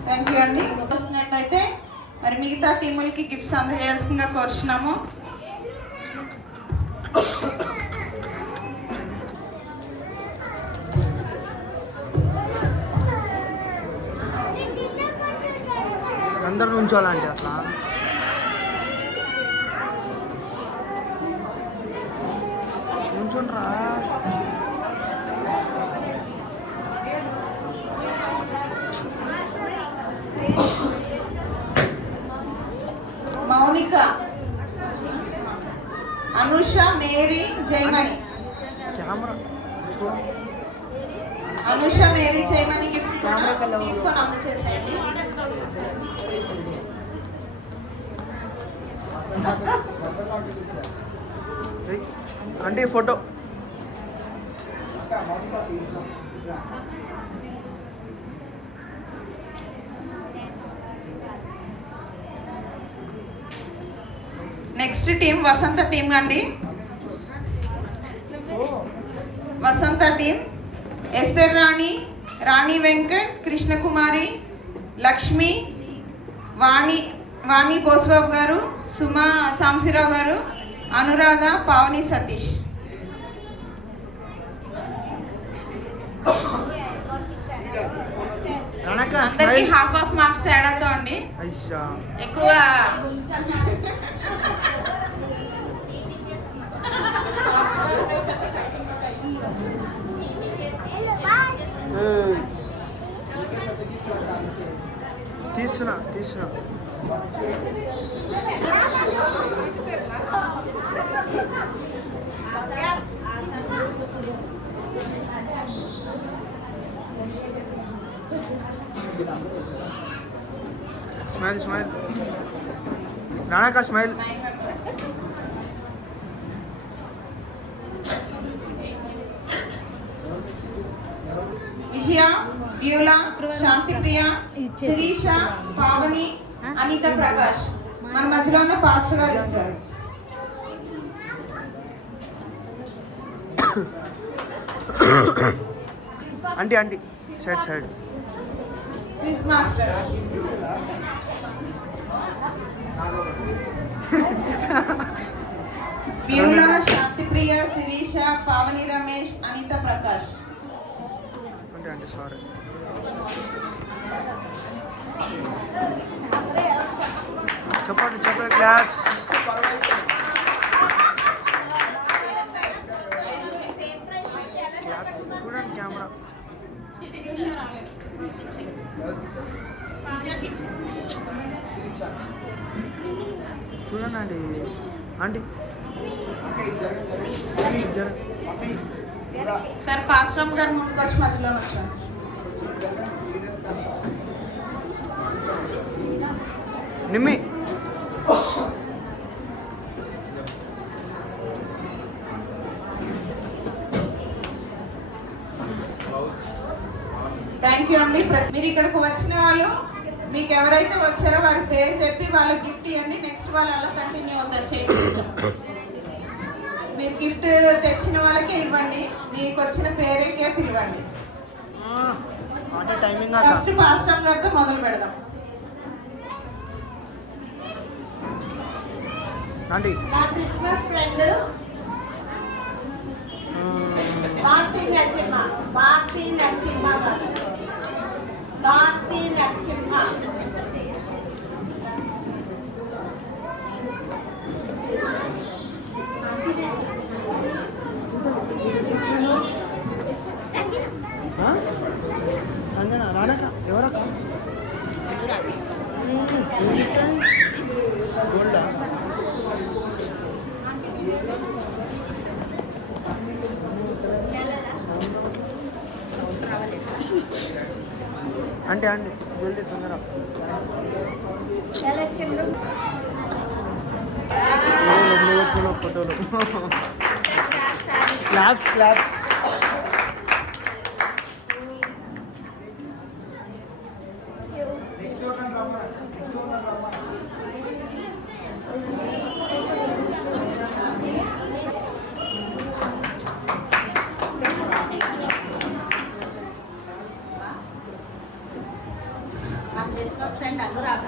థ్యాంక్ యూ అండి. వస్తున్నట్లయితే మరి మిగతా టీములకి గిఫ్ట్స్ అందజేయాల్సిందిగా కోరుచున్నాము. అందరూ నుంచోవాలండి అట్లా. నుంచోండ్రా. Mounika, Anusha, Mary, Jayamani. Anusha, Mary, Jayamani gift తీసుకొని అందజేసేయండి. అంటే photo next team Vasantha team అండి. వసంత టీం ఎస్తర్ రాణి, రాణి వెంకట్, కృష్ణకుమారి, లక్ష్మి, వాణి బోస్బాబు గారు, సుమా సాంశీరావు గారు, అనురాధ, పావని సతీష్. అందరికి హాఫ్ మార్క్స్ తేడాతో అండి. ఎక్కువ తీసుకున్నా స్మైల్ నానా స్మైల్. విజయ, బ్యూలా, శాంతిప్రియ, శిరీష, పావని, అనిత ప్రకాష్ మన మధ్యలో ఉన్న పాస్టర్ గారు ఇస్తారు. Aunty side please master. Beulah, Shantipriya, Sirisha, Pavani Ramesh, Anitha Prakash. అంటే సారీ. చెప్పండి క్లాప్స్. చూడండి కెమెరా. చూడండి ఆంటీ సార్ పాస్టర్ గారు ముందుకు వచ్చి మధ్యలో వచ్చాను. నిమ్మి థ్యాంక్ యూ అండి. మీరు ఇక్కడికి వచ్చిన వాళ్ళు మీకు ఎవరైతే వచ్చారో వారి పేరు చెప్పి వాళ్ళకి గిఫ్ట్ ఇవ్వండి. నెక్స్ట్ వాళ్ళు అలా కంటిన్యూ అవుతారు చేయండి. మీరు గిఫ్ట్ తెచ్చిన వాళ్ళకే ఇవ్వండి. మీకు వచ్చిన పేరేకే పిలవండి. ఫస్ట్ పాస్టర్ గారితో మొదలు పెడదాం. నా క్రిస్మస్ ఫ్రెండ్ భారతీ నరసింహ సంజన రానక ఎవరక్క అంటే జల్దీ తొందర ఫోటోలు క్లాప్స్ నా Christmas friend Anuradha.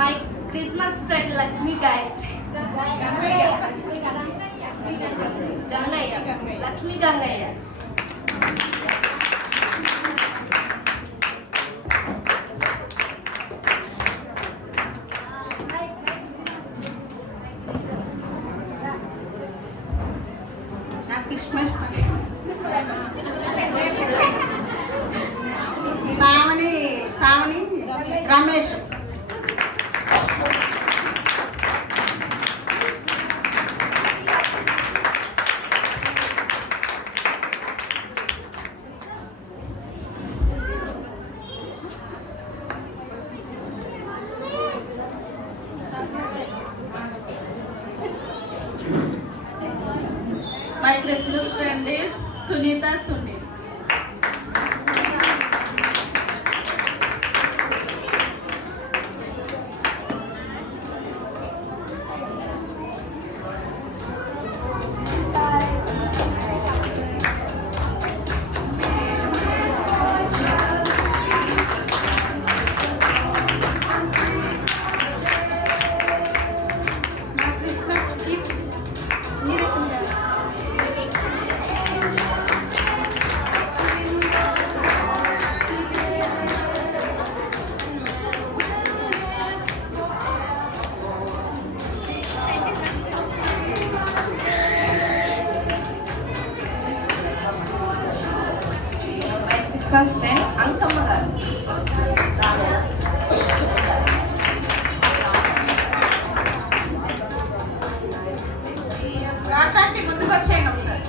My Christmas friend Lakshmi Gayatri. Lakshmi Gangaya. నా Christmas Pavani Ramesh. My Christmas friend is Sunita Sunil. Christmas friend Ankamma గారు. రాతాంటి ముందుకు వచ్చేయండి ఒకసారి.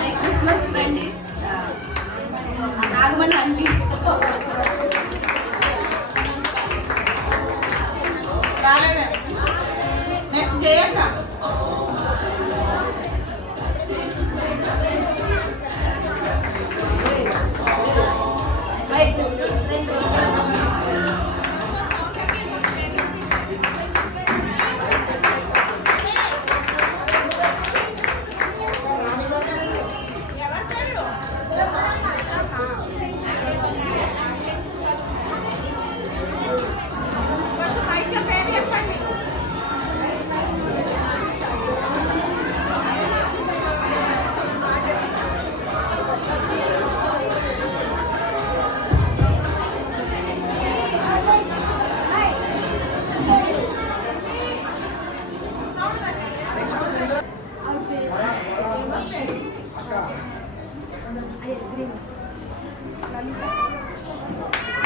My Christmas friend is Nagaman aunty. రాలేదండి. Next Jayakka. My Christmas friend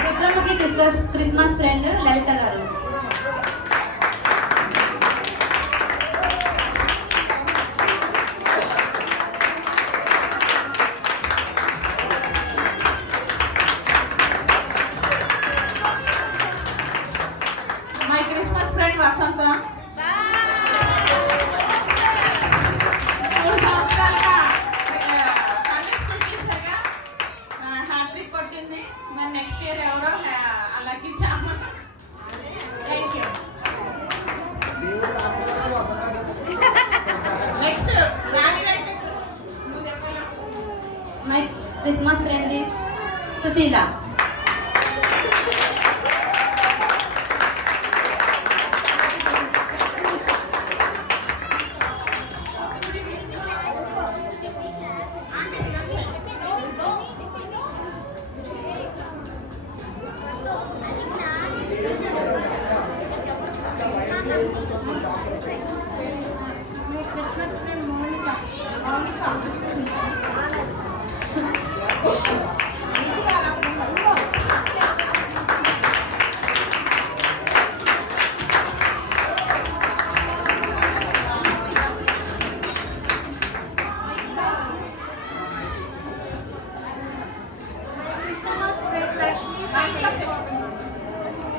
రుద్రమ్మకి Christmas friend Lalitha garu. My Christmas friend వసంత. 3 సంవత్సరాలుగా Sunday school టీచర్గా hat trick కొట్టింది. మరి నెక్స్ట్ ఇయర్ ఎవరో అలాగే చామ. Thank you. Next Rani Venkata. నువ్వు చెప్పాలా? My Christmas friend is Sushila.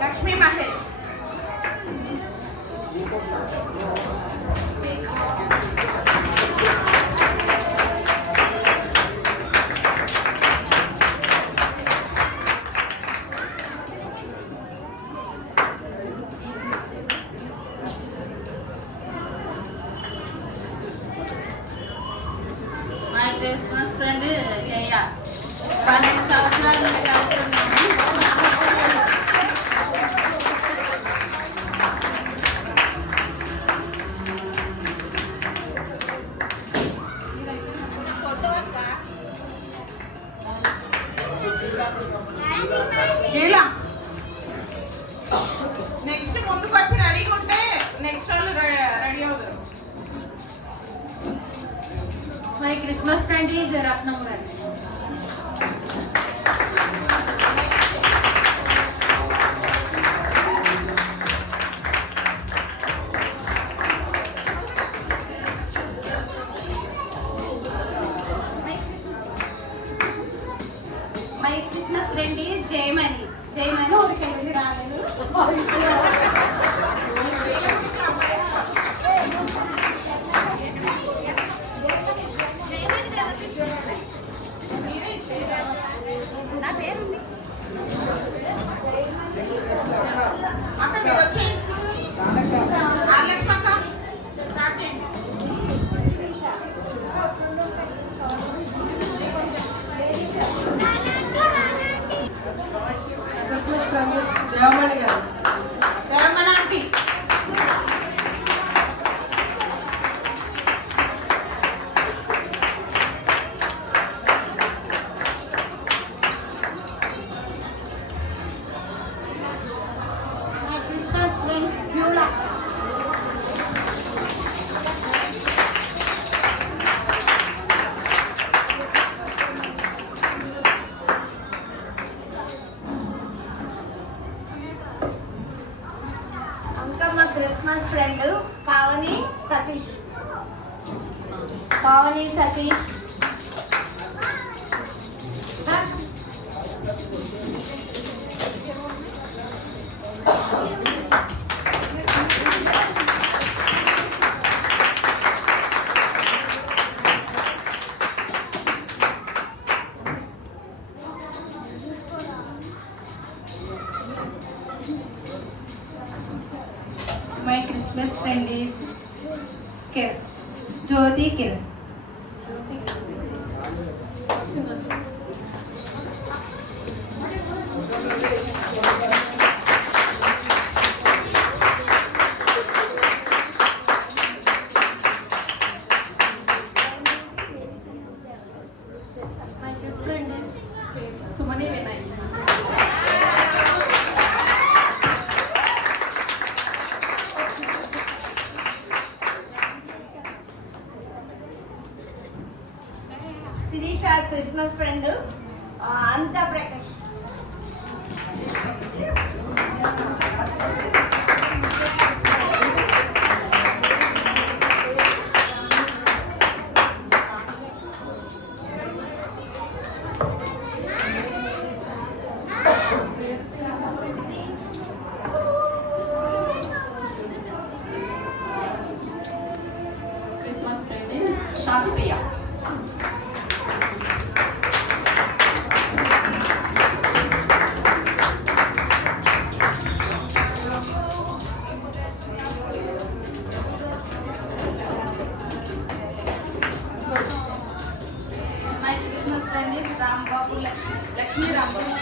Lakshmi Mahesh. My Christmas friend Jaya. 12 సంవత్సరాల నుంచి కలుస్తున్నాము. ఇలా నెక్స్ట్ ముందుకు వచ్చి రెడీగా ఉంటే నెక్స్ట్ వాళ్ళు రెడీ అవుతారు. మై క్రిస్మస్ ఫ్రెండ్ is రత్నం గారు. ఫ్రెండ్ జయమణి. జయమణి ఊరికెళ్ళి రాలేదు. నా పేరు క్రిస్మస్ ఫ్యామిలీ దేవమణి గారు. Devamani aunty. Christmas friend Beulah. ఇంకా మా Christmas friend Pavani Satish. Pavani Satish. My Christmas friend is Kiran. Jyoti Kiran. My best friend is Sumani Vinay. Sirisha Christmas friend Anta Prakash. Christmas friend is Shakriya. My Christmas friend is Ram Babu Lakshmi Ram Babu.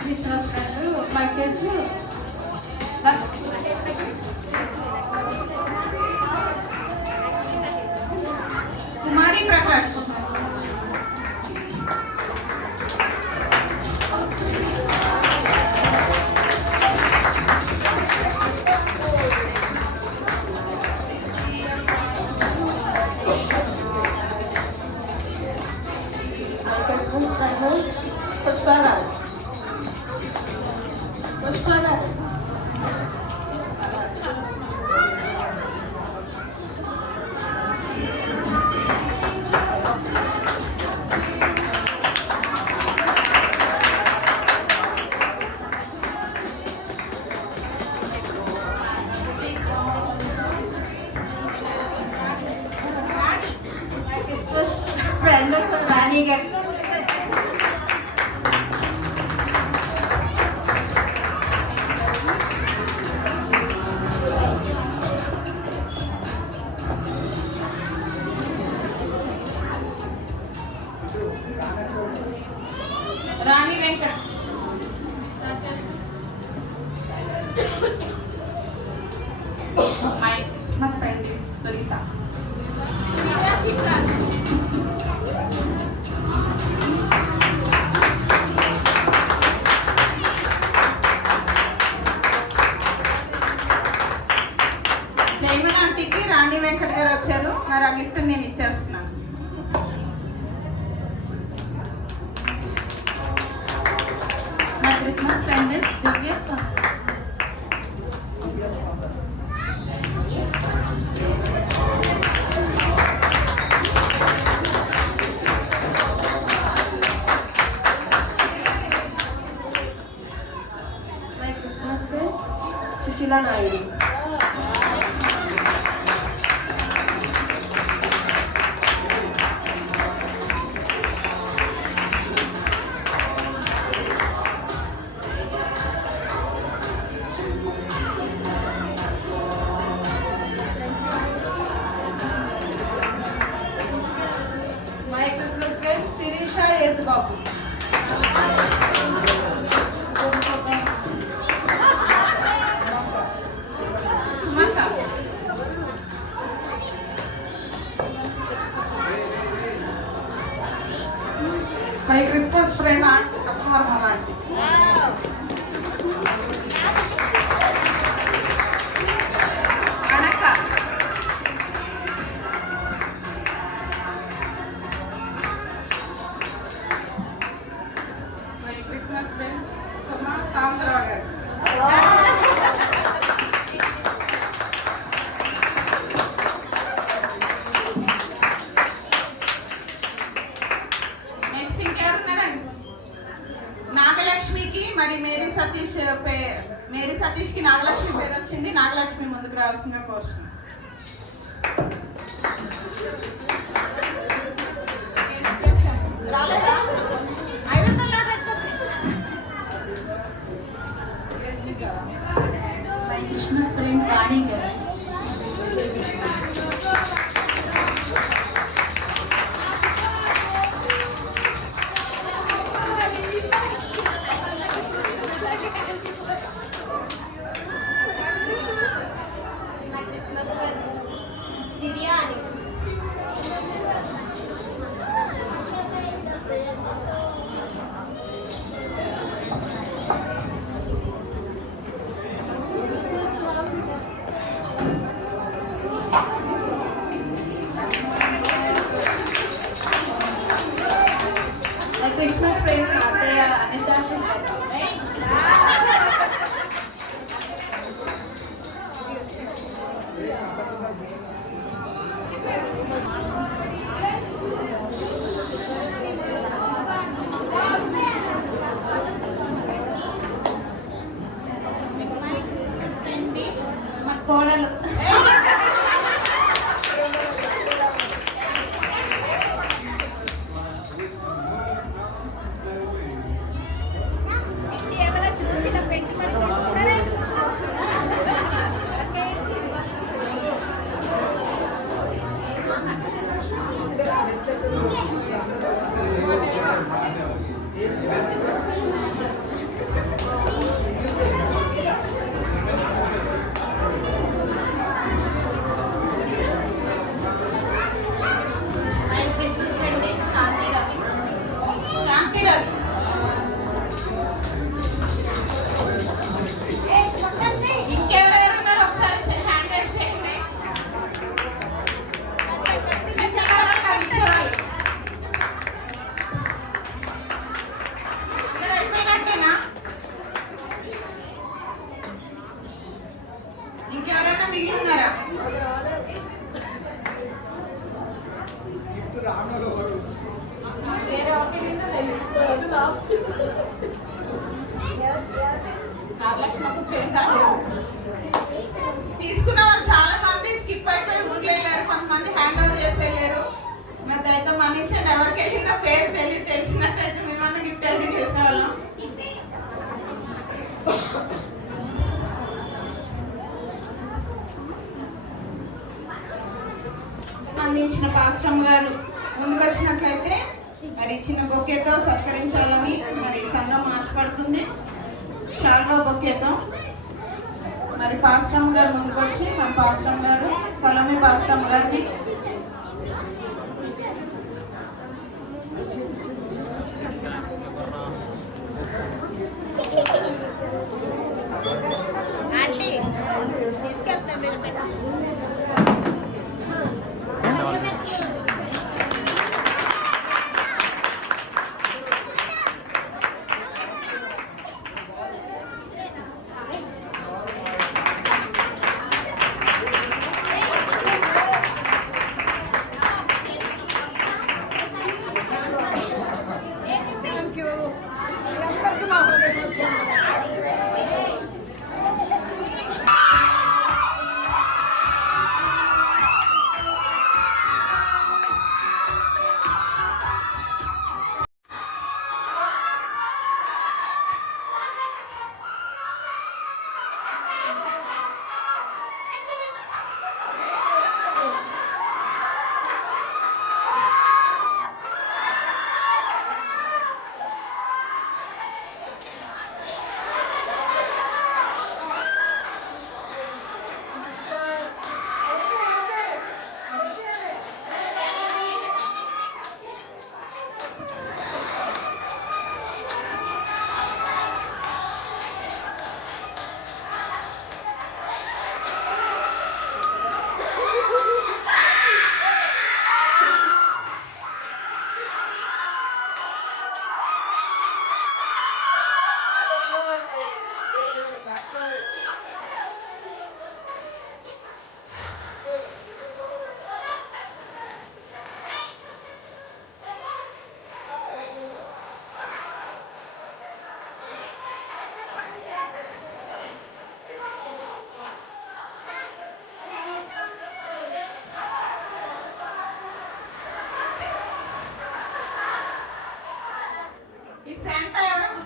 Christmas friend my Facebook. Kumari Prakash. Pushparao. Pushparao. Christmas పెండెంట్ Divya Spandana. My Christmas friend Sushila Naidu. My Christmas friend Sirisha Yesubabu. My Christmas friend అక్కమార్మలాంటి. My Christmas friends Suma Sambarao garu. Next ఇంకెవరున్నారండి? నాగలక్ష్మికి మరి Mary సతీష్కి Nagalakshmi పేరు వచ్చింది. నాగలక్ష్మి ముందుకు రావాల్సిన course. My Christmas friend వాణి గారు. My Christmas friend అత్తయ్య అనిత శంకర్. మా కోడలు. మై క్రిస్మస్ ఫ్రెండ్ శాంతి రవి. శాంతి రవి. ఇంకెవరెవరున్నారు ఒకసారి హ్యాండ్ రైజ్ చేయండి. అయిపోయినట్టేనా? ఇంకెవరైనా మిగిలి ఉన్నారా? వేరే ఒపీనియన్ తెలియదు. నాగలక్ష్మి పేరు రాలేదు. తీసుకున్న వాళ్ళు చాలా మంది స్కిప్ అయిపోయి ఊర్లో వెళ్ళారు. కొంతమంది హ్యాండ్ ఓవర్ చేసి వెళ్ళారు. మరి దయతో మన్నించండి. ఎవరికి వెళ్ళిన పేరు తెలిసినట్టయితే మేమన్నా గిఫ్ట్ అన్ని చేసేవాళ్ళం. అందించిన పాస్టమ్ గారు ముందుకు వచ్చినట్లయితే మరి ఇచ్చిన బొకేతో సత్కరించాలని మరి సంఘం ఆశపడుతుంది. షాల్వా బొకేతో మరి పాస్టమ్ గారు ముందుకు వచ్చి మన పాస్టమ్ గారు సలోమి పాస్టమ్ గారిని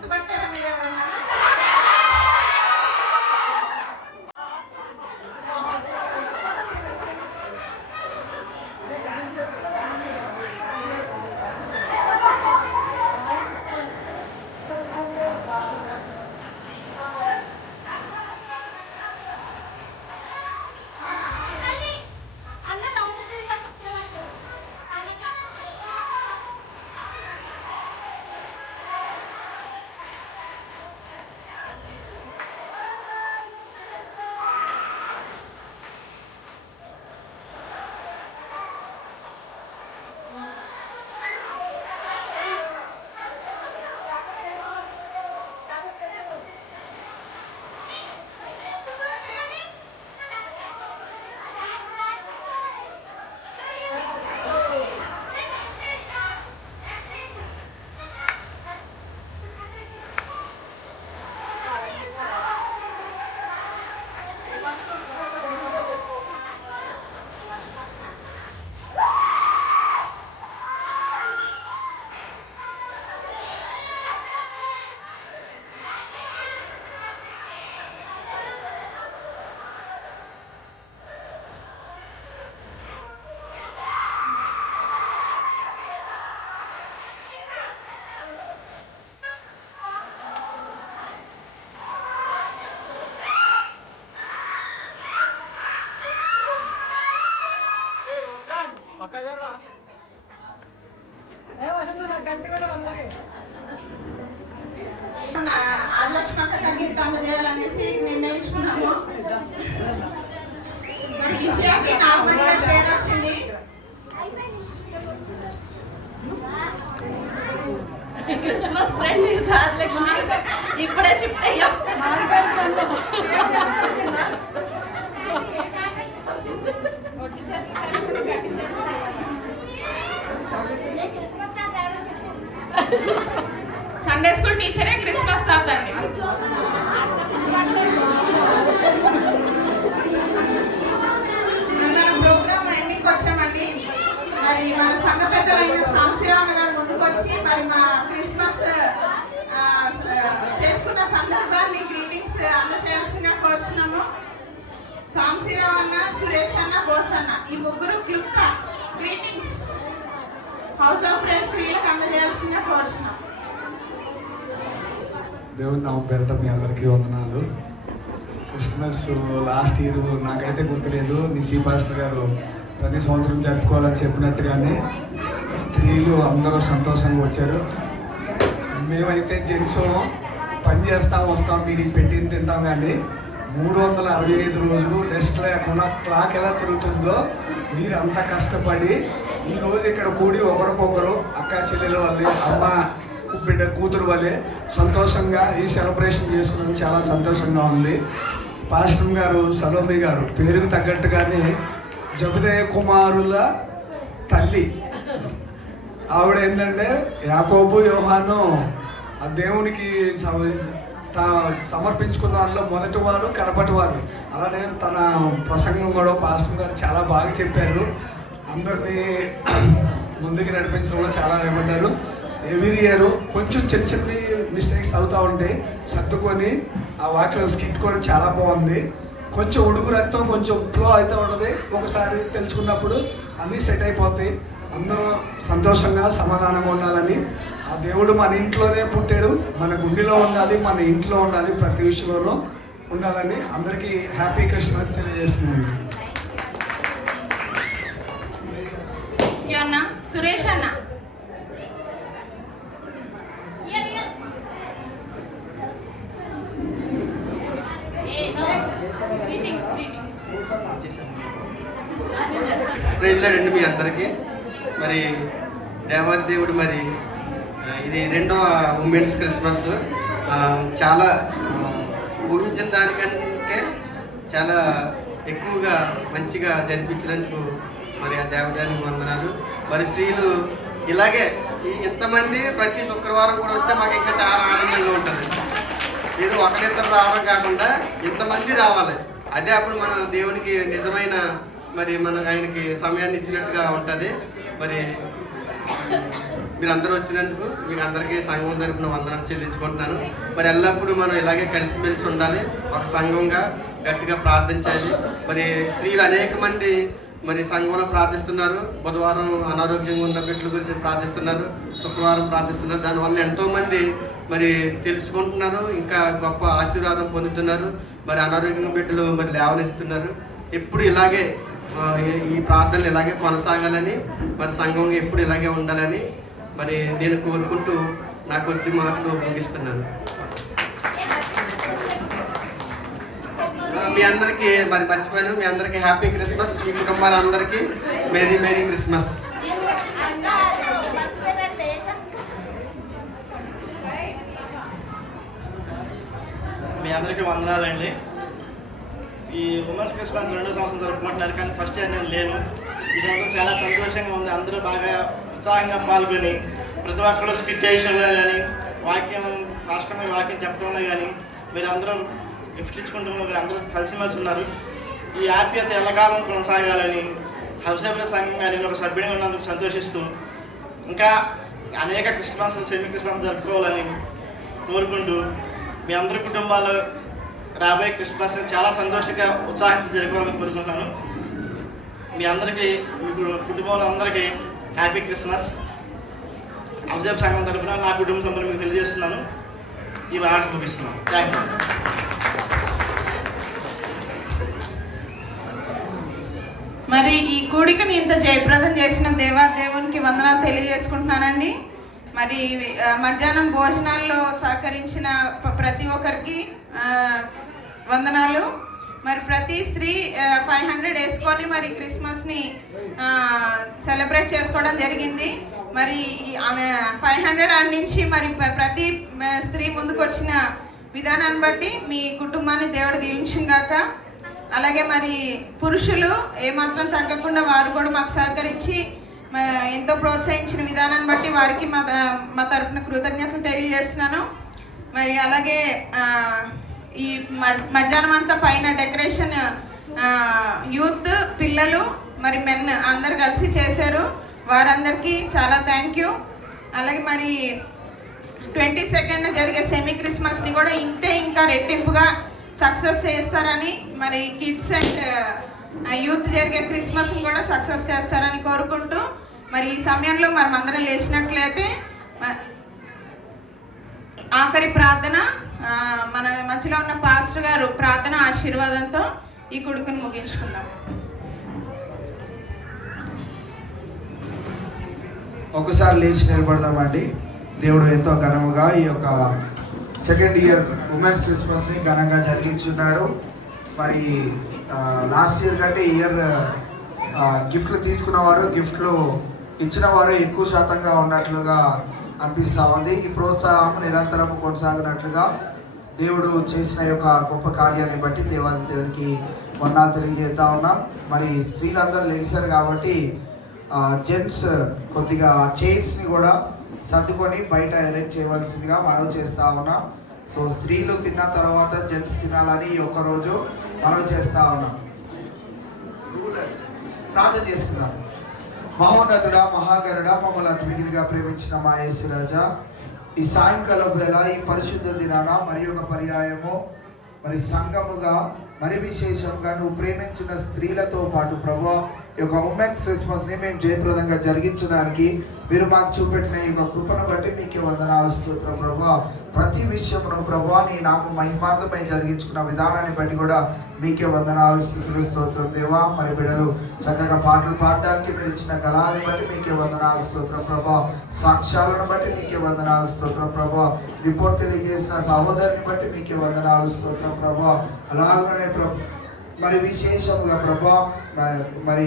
గుర్తుపట్టారా మీరు ఎవరన్నా? ఆలోచన తగ్గింపు అందజేయాలనేసి నిర్ణయించుకున్నాము. మరి విషయానికి నాగమణి గారి పేరు వచ్చింది. క్రిస్మస్ ఫ్రెండ్ రాజలక్ష్మి ఇప్పుడే షిఫ్ట్ అయ్యాం. సండే స్కూల్ టీచరే క్రిస్మస్ తాత అండి. మన ప్రోగ్రామ్ ఎండింగ్కి వచ్చామండి. మరి మన సంఘ పెద్దలైన సాంశీరావు గారు ముందుకు వచ్చి మరి మా క్రిస్మస్ చేసుకున్న సందర్భాన్ని గ్రీటింగ్స్ అందజేయాల్సిందిగా కోరుచున్నాము. సాంశీరావు అన్న, సురేష్ అన్న, బోస్ అన్న ఈ ముగ్గురు క్లుప్త గ్రీటింగ్స్ హౌస్ ఆఫ్ ప్రేయర్ స్త్రీలకు అందజేయాల్సిందిగా కోరుచున్నాం. దేవుని నామం పేరట మీ అందరికీ వందనాలు. క్రిస్మస్ లాస్ట్ ఇయర్ నాకైతే గుర్తులేదు, నిసి పాస్టర్ గారు ప్రతి సంవత్సరం జరుపుకోవాలని చెప్పినట్టుగానే స్త్రీలు అందరూ సంతోషంగా వచ్చారు. మేమైతే జెంట్స్ పని చేస్తాం వస్తాం, మీరు పెట్టింది తింటాం, కానీ 365 రోజులు రెస్ట్ లేకుండా క్లాక్ ఎలా తిరుగుతుందో మీరు అంత కష్టపడి ఈరోజు ఇక్కడ కూడి ఒకరికొకరు అక్క చెల్లెల వల్లే, అమ్మ బిడ్డ కూతురు వల్లే సంతోషంగా ఈ సెలబ్రేషన్ చేసుకున్నాం. చాలా సంతోషంగా ఉంది. పాస్టర్ గారు సలోమి గారు పేరుకు తగ్గట్టుగానే జబదయ కుమారుల తల్లి ఆవిడ ఏంటంటే యాకోబు యోహాను ఆ దేవునికి సమర్పించుకున్న వాళ్ళలో మొదటి వారు కనపటి వారు. అలానే తన ప్రసంగం కూడా పాస్టర్ గారు చాలా బాగా చెప్పారు. అందరినీ ముందుకు నడిపించడంలో చాలా ఏమంటారు. ఎవ్రీ ఇయర్ కొంచెం చిన్న చిన్న మిస్టేక్స్ అవుతూ ఉంటాయి, సర్దుకొని ఆ వాక్యం స్కిట్ కూడా చాలా బాగుంది. కొంచెం ఉడుకు రక్తం కొంచెం ఫ్లో అవుతూ ఉంటుంది, ఒకసారి తెలుసుకున్నప్పుడు అన్నీ సెట్ అయిపోతాయి. అందరూ సంతోషంగా సమాధానంగా ఉండాలని, ఆ దేవుడు మన ఇంట్లోనే పుట్టాడు, మన గుండెలో ఉండాలి, మన ఇంట్లో ఉండాలి, ప్రతి విషయంలో ఉండాలని అందరికీ హ్యాపీ క్రిస్మస్ తెలియజేస్తున్నాను. అన్న సురేష్ అన్న ప్రైజ్ లార్డ్ అండి మీ అందరికీ. మరి దేవాది దేవుడు మరి ఇది రెండవ ఉమెన్స్ క్రిస్మస్ చాలా ఊహించిన దానికంటే చాలా ఎక్కువగా మంచిగా జరిపించినందుకు మరి ఆ దేవదానికి వందనాలు. మరి స్త్రీలు ఇలాగే ఇంతమంది ప్రతి శుక్రవారం కూడా వస్తే మాకు ఇంకా చాలా ఆనందంగా ఉంటుంది. ఏదో ఒకరిద్దరు రావడం కాకుండా ఇంతమంది రావాలి, అదే అప్పుడు మన దేవునికి నిజమైన మరి మన ఆయనకి సమయాన్ని ఇచ్చినట్టుగా ఉంటుంది. మరి మీరు అందరూ వచ్చినందుకు మీకు అందరికీ సంఘం తరపున వందనం చెల్లించుకుంటున్నాను. మరి ఎల్లప్పుడూ మనం ఇలాగే కలిసిమెలిసి ఉండాలి, ఒక సంఘంగా గట్టిగా ప్రార్థించాలి. మరి స్త్రీలు అనేక మంది మరి సంఘంలో ప్రార్థిస్తున్నారు. బుధవారం అనారోగ్యంగా ఉన్న బిడ్డల గురించి ప్రార్థిస్తున్నారు, శుక్రవారం ప్రార్థిస్తున్నారు. దానివల్ల ఎంతోమంది మరి తెలుసుకుంటున్నారు, ఇంకా గొప్ప ఆశీర్వాదం పొందుతున్నారు. మరి అనారోగ్యంగా బిడ్డలు మరి లేవనెత్తుతున్నారు. ఎప్పుడు ఇలాగే ఈ ప్రార్థనలు ఇలాగే కొనసాగాలని, మరి సంఘంగా ఎప్పుడు ఇలాగే ఉండాలని మరి నేను కోరుకుంటూ నా కొద్ది మాటలు ముగిస్తున్నాను. మీ అందరికీ మరి మర్చిపోయాను, మీ అందరికీ హ్యాపీ క్రిస్మస్. మీ కుటుంబాలందరికీ మేరీ మేరీ క్రిస్మస్. మీ అందరికీ వందనాలండి. ఈ ఉమెన్స్ క్రిస్మస్ 2వ సంవత్సరం జరుపుకుంటున్నారు, కానీ ఫస్ట్ ఇయర్ నేను లేను. ఈ సంవత్సరం చాలా సంతోషంగా ఉంది. అందరూ బాగా ఉత్సాహంగా పాల్గొని ప్రతి ఒక్కరు స్కిట్ వేయడంలో కానీ, వాక్యం ఫాస్ట్ మీరు వాక్యం చెప్పడంలో కానీ, మీరు అందరూ గిఫ్ట్ ఇచ్చుకుంటూ మీరు అందరూ కలిసిమెలిసి ఉన్నారు. ఈ ఆప్యాయత ఎల్లకాలం కొనసాగాలని హౌసేపుల సంఘంగా నేను ఒక సభ్యుడిగా ఉన్నందుకు సంతోషిస్తూ ఇంకా అనేక క్రిస్మస్ సెమీ క్రిస్మస్ జరుపుకోవాలని కోరుకుంటూ మీ అందరి కుటుంబాలు రాబోయే క్రిస్మస్ చాలా సంతోషంగా ఉత్సాహంగా జరుపుకోవాలని కోరుకుంటున్నాను. మీ అందరికీ మీ కుటుంబంలో అందరికీ హ్యాపీ క్రిస్మస్. హౌసేపు సంఘం తరపున నా కుటుంబ సభ్యులు మీకు తెలియజేస్తున్నాను. ఈ మాట ముగిస్తున్నాను. Thank you. మరి ఈ కూడికని ఇంత జయప్రదం చేసిన దేవాదేవునికి వందనాలు తెలియజేసుకుంటున్నానండి. మరి మధ్యాహ్నం భోజనాల్లో సహకరించిన ప్రతి ఒక్కరికి వందనాలు. మరి ప్రతి స్త్రీ 500 వేసుకొని మరి క్రిస్మస్ని సెలబ్రేట్ చేసుకోవడం జరిగింది. మరి 500 అందించి మరి ప్రతి స్త్రీ ముందుకు వచ్చిన విధానాన్ని బట్టి మీ కుటుంబాన్ని దేవుడు దీవించుగాక. అలాగే మరి పురుషులు ఏమాత్రం తగ్గకుండా వారు కూడా మాకు సహకరించి ఎంతో ప్రోత్సహించిన విధానాన్ని బట్టి వారికి మా తరపున కృతజ్ఞతలు తెలియజేస్తున్నాను. మరి అలాగే ఈ మధ్యాహ్నం అంతా పైన డెకరేషన్ యూత్, పిల్లలు, మరి మెన్ అందరు కలిసి చేశారు. వారందరికీ చాలా థ్యాంక్ యూ. అలాగే మరి 22nd జరిగే సెమీ క్రిస్మస్ని కూడా ఇంతే ఇంకా రెట్టింపుగా సక్సెస్ చేస్తారని, మరి కిడ్స్ అండ్ యూత్ జరిగే క్రిస్మస్ని కూడా సక్సెస్ చేస్తారని కోరుకుంటూ మరి ఈ సమయంలో మనం అందరం లేచినట్లయితే ఆఖరి ప్రార్థన మన మధ్యలో ఉన్న పాస్టర్ గారు ప్రార్థన ఆశీర్వాదంతో ఈ కొడుకుని ముగించుకుందాం. ఒకసారి లేచి నిలబడదామండి. దేవుడు ఎంతో ఘనముగా ఈ యొక్క 2nd ఇయర్ ఉమెన్స్ క్రిస్మస్ని ఘనంగా జరిగించున్నాడు. మరి లాస్ట్ ఇయర్ కంటే ఈ ఇయర్ గిఫ్ట్లు తీసుకున్నవారు, గిఫ్ట్లు ఇచ్చిన వారు ఎక్కువ శాతంగా ఉన్నట్లుగా అనిపిస్తూ ఉంది. ఈ ప్రోత్సాహం నిరంతరం కొనసాగినట్లుగా దేవుడు చేసిన యొక్క గొప్ప కార్యాన్ని బట్టి దేవాది దేవునికి వందనాలు తెలియజేస్తా ఉన్నాం. మరి స్త్రీలందరూ లేచారు కాబట్టి జెంట్స్ కొద్దిగా చైర్స్ని కూడా సర్దుకొని బయట అరేంజ్ చేయవలసిందిగా మనవి చేస్తూ ఉన్నాం. సో స్త్రీలు తిన్న తర్వాత జెంట్స్ తినాలని ఈ ఒక్కరోజు మనవి చేస్తూ ఉన్నాం. ప్రార్థన చేసుకున్నాం. మహోన్నతుడా, మహాగరుడా, మమ్మల్ని అతి మిగిలిగా ప్రేమించిన మా యేసురాజా, ఈ సాయంకాలం వేళ ఈ పరిశుద్ధ దినాన మరి ఒక పర్యాయము మరి సంఘముగా మరి విశేషంగా నువ్వు ప్రేమించిన స్త్రీలతో పాటు ప్రభువా ఈ యొక్క ఉమెన్స్ క్రిస్మస్ని మేము జయప్రదంగా జరిగించడానికి మీరు మాకు చూపెట్టిన ఈ యొక్క కృపను బట్టి మీకు వందనాలు స్తోత్రం ప్రభువా. ప్రతి విషయమును ప్రభువా నీ నాకు మహిమార్థమై జరిగించుకున్న విధానాన్ని బట్టి కూడా మీకే వందనాలు స్తుతులు స్తోత్రం దేవా. మరి బిడ్డలు చక్కగా పాటలు పాడడానికి మీరు ఇచ్చిన గలాన్ని బట్టి మీకే వందనాలు స్తోత్రం ప్రభా. సాక్ష్యాలను బట్టి మీకే వందనాలు స్తోత్రం ప్రభా. రిపోర్ట్ తెలియజేసిన సహోదరుని బట్టి మీకే వందనాలు స్తోత్రం ప్రభా. అలాగనే మరి విశేషంగా ప్రభా మరి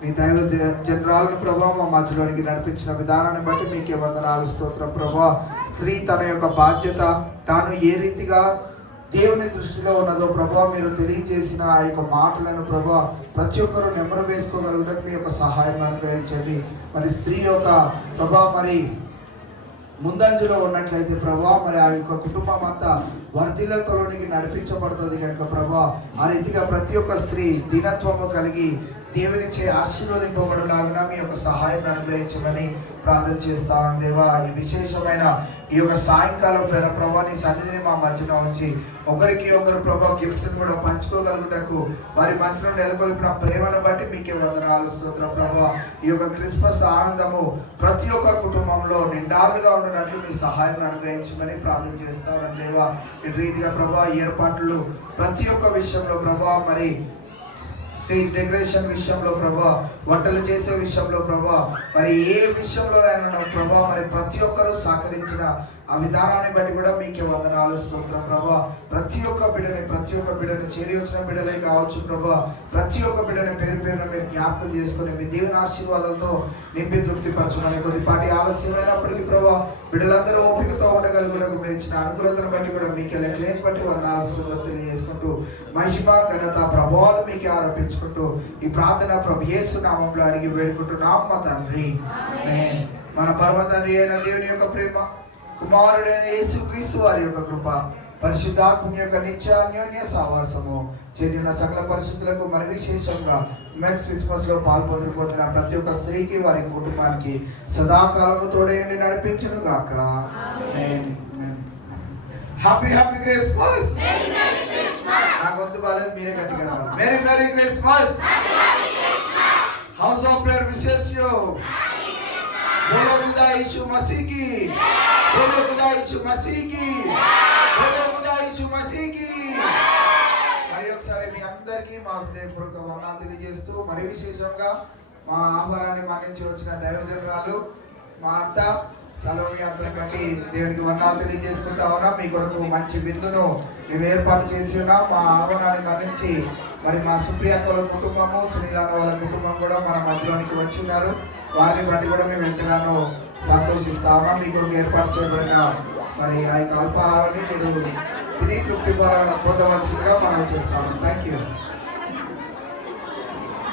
నీ దైవ జనరాలను ప్రభా మా మధ్యలోనికి నడిపించిన విధానాన్ని బట్టి మీకే వందనాలు స్తోత్రం ప్రభా. స్త్రీ తన యొక్క బాధ్యత తాను ఏ రీతిగా దేవుని దృష్టిలో ఉన్నదో ప్రభా మీరు తెలియజేసిన ఆ యొక్క మాటలను ప్రభా ప్రతి ఒక్కరూ నెమరు వేసుకోగలుగుటకు మీ యొక్క సహాయం అనుగ్రహించండి. మరి స్త్రీ యొక్క ప్రభా మరి ముందంజలో ఉన్నట్లయితే ప్రభా మరి ఆ యొక్క కుటుంబం అంతా వర్ధిల్లతలోనికి నడిపించబడుతుంది కనుక ప్రభా ఆ రీతిగా ప్రతి ఒక్క స్త్రీ దీనత్వము కలిగి దేవునిచే ఆశీర్వదింపబడులాగున మీ యొక్క సహాయం అనుగ్రహించమని ప్రార్థన చేస్తాను దేవా. ఈ విశేషమైన ఈ యొక్క సాయంకాలం వేళ ప్రభా నీ సన్నిధిని మా మధ్యన ఉంచి ఒకరికి ఒకరు ప్రభా గిఫ్ట్స్ని కూడా పంచుకోగలుగుటకు వారి మధ్యలో నెలకొల్పిన ప్రేమను బట్టి మీకే వందనాలు స్తోత్రం ప్రభా. ఈ యొక్క క్రిస్మస్ ఆనందము ప్రతి ఒక్క కుటుంబంలో నిండాలుగా ఉండనట్లు మీ సహాయం అనుగ్రహించమని ప్రార్థన చేస్తాను దేవా. ఇటు రీతిగా ప్రభా ఏర్పాట్లు ప్రతి ఒక్క విషయంలో ప్రభా, మరి స్టేజ్ డెకరేషన్ విషయంలో ప్రభా, వంటలు చేసే విషయంలో ప్రభా, మరి ఏ విషయంలోనైనా ప్రభా మరి ప్రతి ఒక్కరూ సహకరించిన ఆ విధానాన్ని బట్టి కూడా మీకే వందనాలు స్తోత్రం ప్రభా. ప్రతి ఒక్క బిడ్డని చేరి వచ్చిన బిడ్డలే కావచ్చు ప్రభా, ప్రతి ఒక్క బిడ్డని పేరు పేరున మీరు జ్ఞాపకం చేసుకొని మీ దేవుని ఆశీర్వాదాలతో నింపి తృప్తిపరచమని కొద్దిపాటి ఆలస్యమైనప్పటికీ ప్రభా బిడ్డలందరూ ఓపికతో ఉండగలుగుటకు మీరు ఇచ్చిన అనుకూలతను బట్టి కూడా మీకే లెక్కలేని బట్టి వందనాలు తెలియజేసుకుంటూ మహిమ ఘనత ప్రభావాలు మీకే ఆరోపించుకుంటూ ఈ ప్రార్థన ప్రభు యేసు నామంలో అడిగి వేడుకుంటున్నాం మా తండ్రి. మన పరమ తండ్రి అయిన దేవుని యొక్క ప్రేమ, కుమారుడైన యేసుక్రీస్తు వారి యొక్క కృప, పరిశుద్ధాత్మ యొక్క నిత్య అన్యోన్య సావాసము చెందిన సకల పరిశుద్ధులకు మరి విశేషంగా మెక్స్ క్రిస్మస్ లో పాల్పొందిపోతున్న ప్రతి ఒక్క స్త్రీకి వారి కుటుంబానికి సదాకాలము తోడేయండి నడిపించును గాక. Happy happy Christmas. నా గొంతు బాలేదు, మీరే గట్టిగా రావాలి. Merry merry Christmas. House of prayer wishes you. बोलो खुदा यीशु मसीह की, बोलो खुदा यीशु मसीह की, बोलो खुदा यीशु मसीह की. మరి ఒకసారి మీ అందరికీ మా హృదయపూర్వక వందనాలు తెలియజేస్తూ మరి విశేషంగా మా ఆహ్వానాన్ని మన్నించి వచ్చిన దైవజనురాలు మా అత్త సలోమి అందరికీ దేవునికి వందనాలు తెలియజేసుకుంటా ఉన్నాం. మీ కొరకు మంచి విందును మేము ఏర్పాటు చేసి ఉన్నాం. మా ఆహ్వానాన్ని మన్నించి మరి మా సుప్రియాక్క వాళ్ళ కుటుంబము, సునీలన్న వాళ్ళ కుటుంబం కూడా మన మధ్యలోనికి వచ్చి ఉన్నారు. వారిని బట్టి కూడా మేము ఎంతగానో సంతోషిస్తా ఉన్నాం. మీ కొరకు ఏర్పాటు చేయబడిన మరి ఆ యొక్క అల్పాహారాన్ని మీరు తిని తృప్తి పొందవలసిందిగా మనం చేస్తాము. Thank you.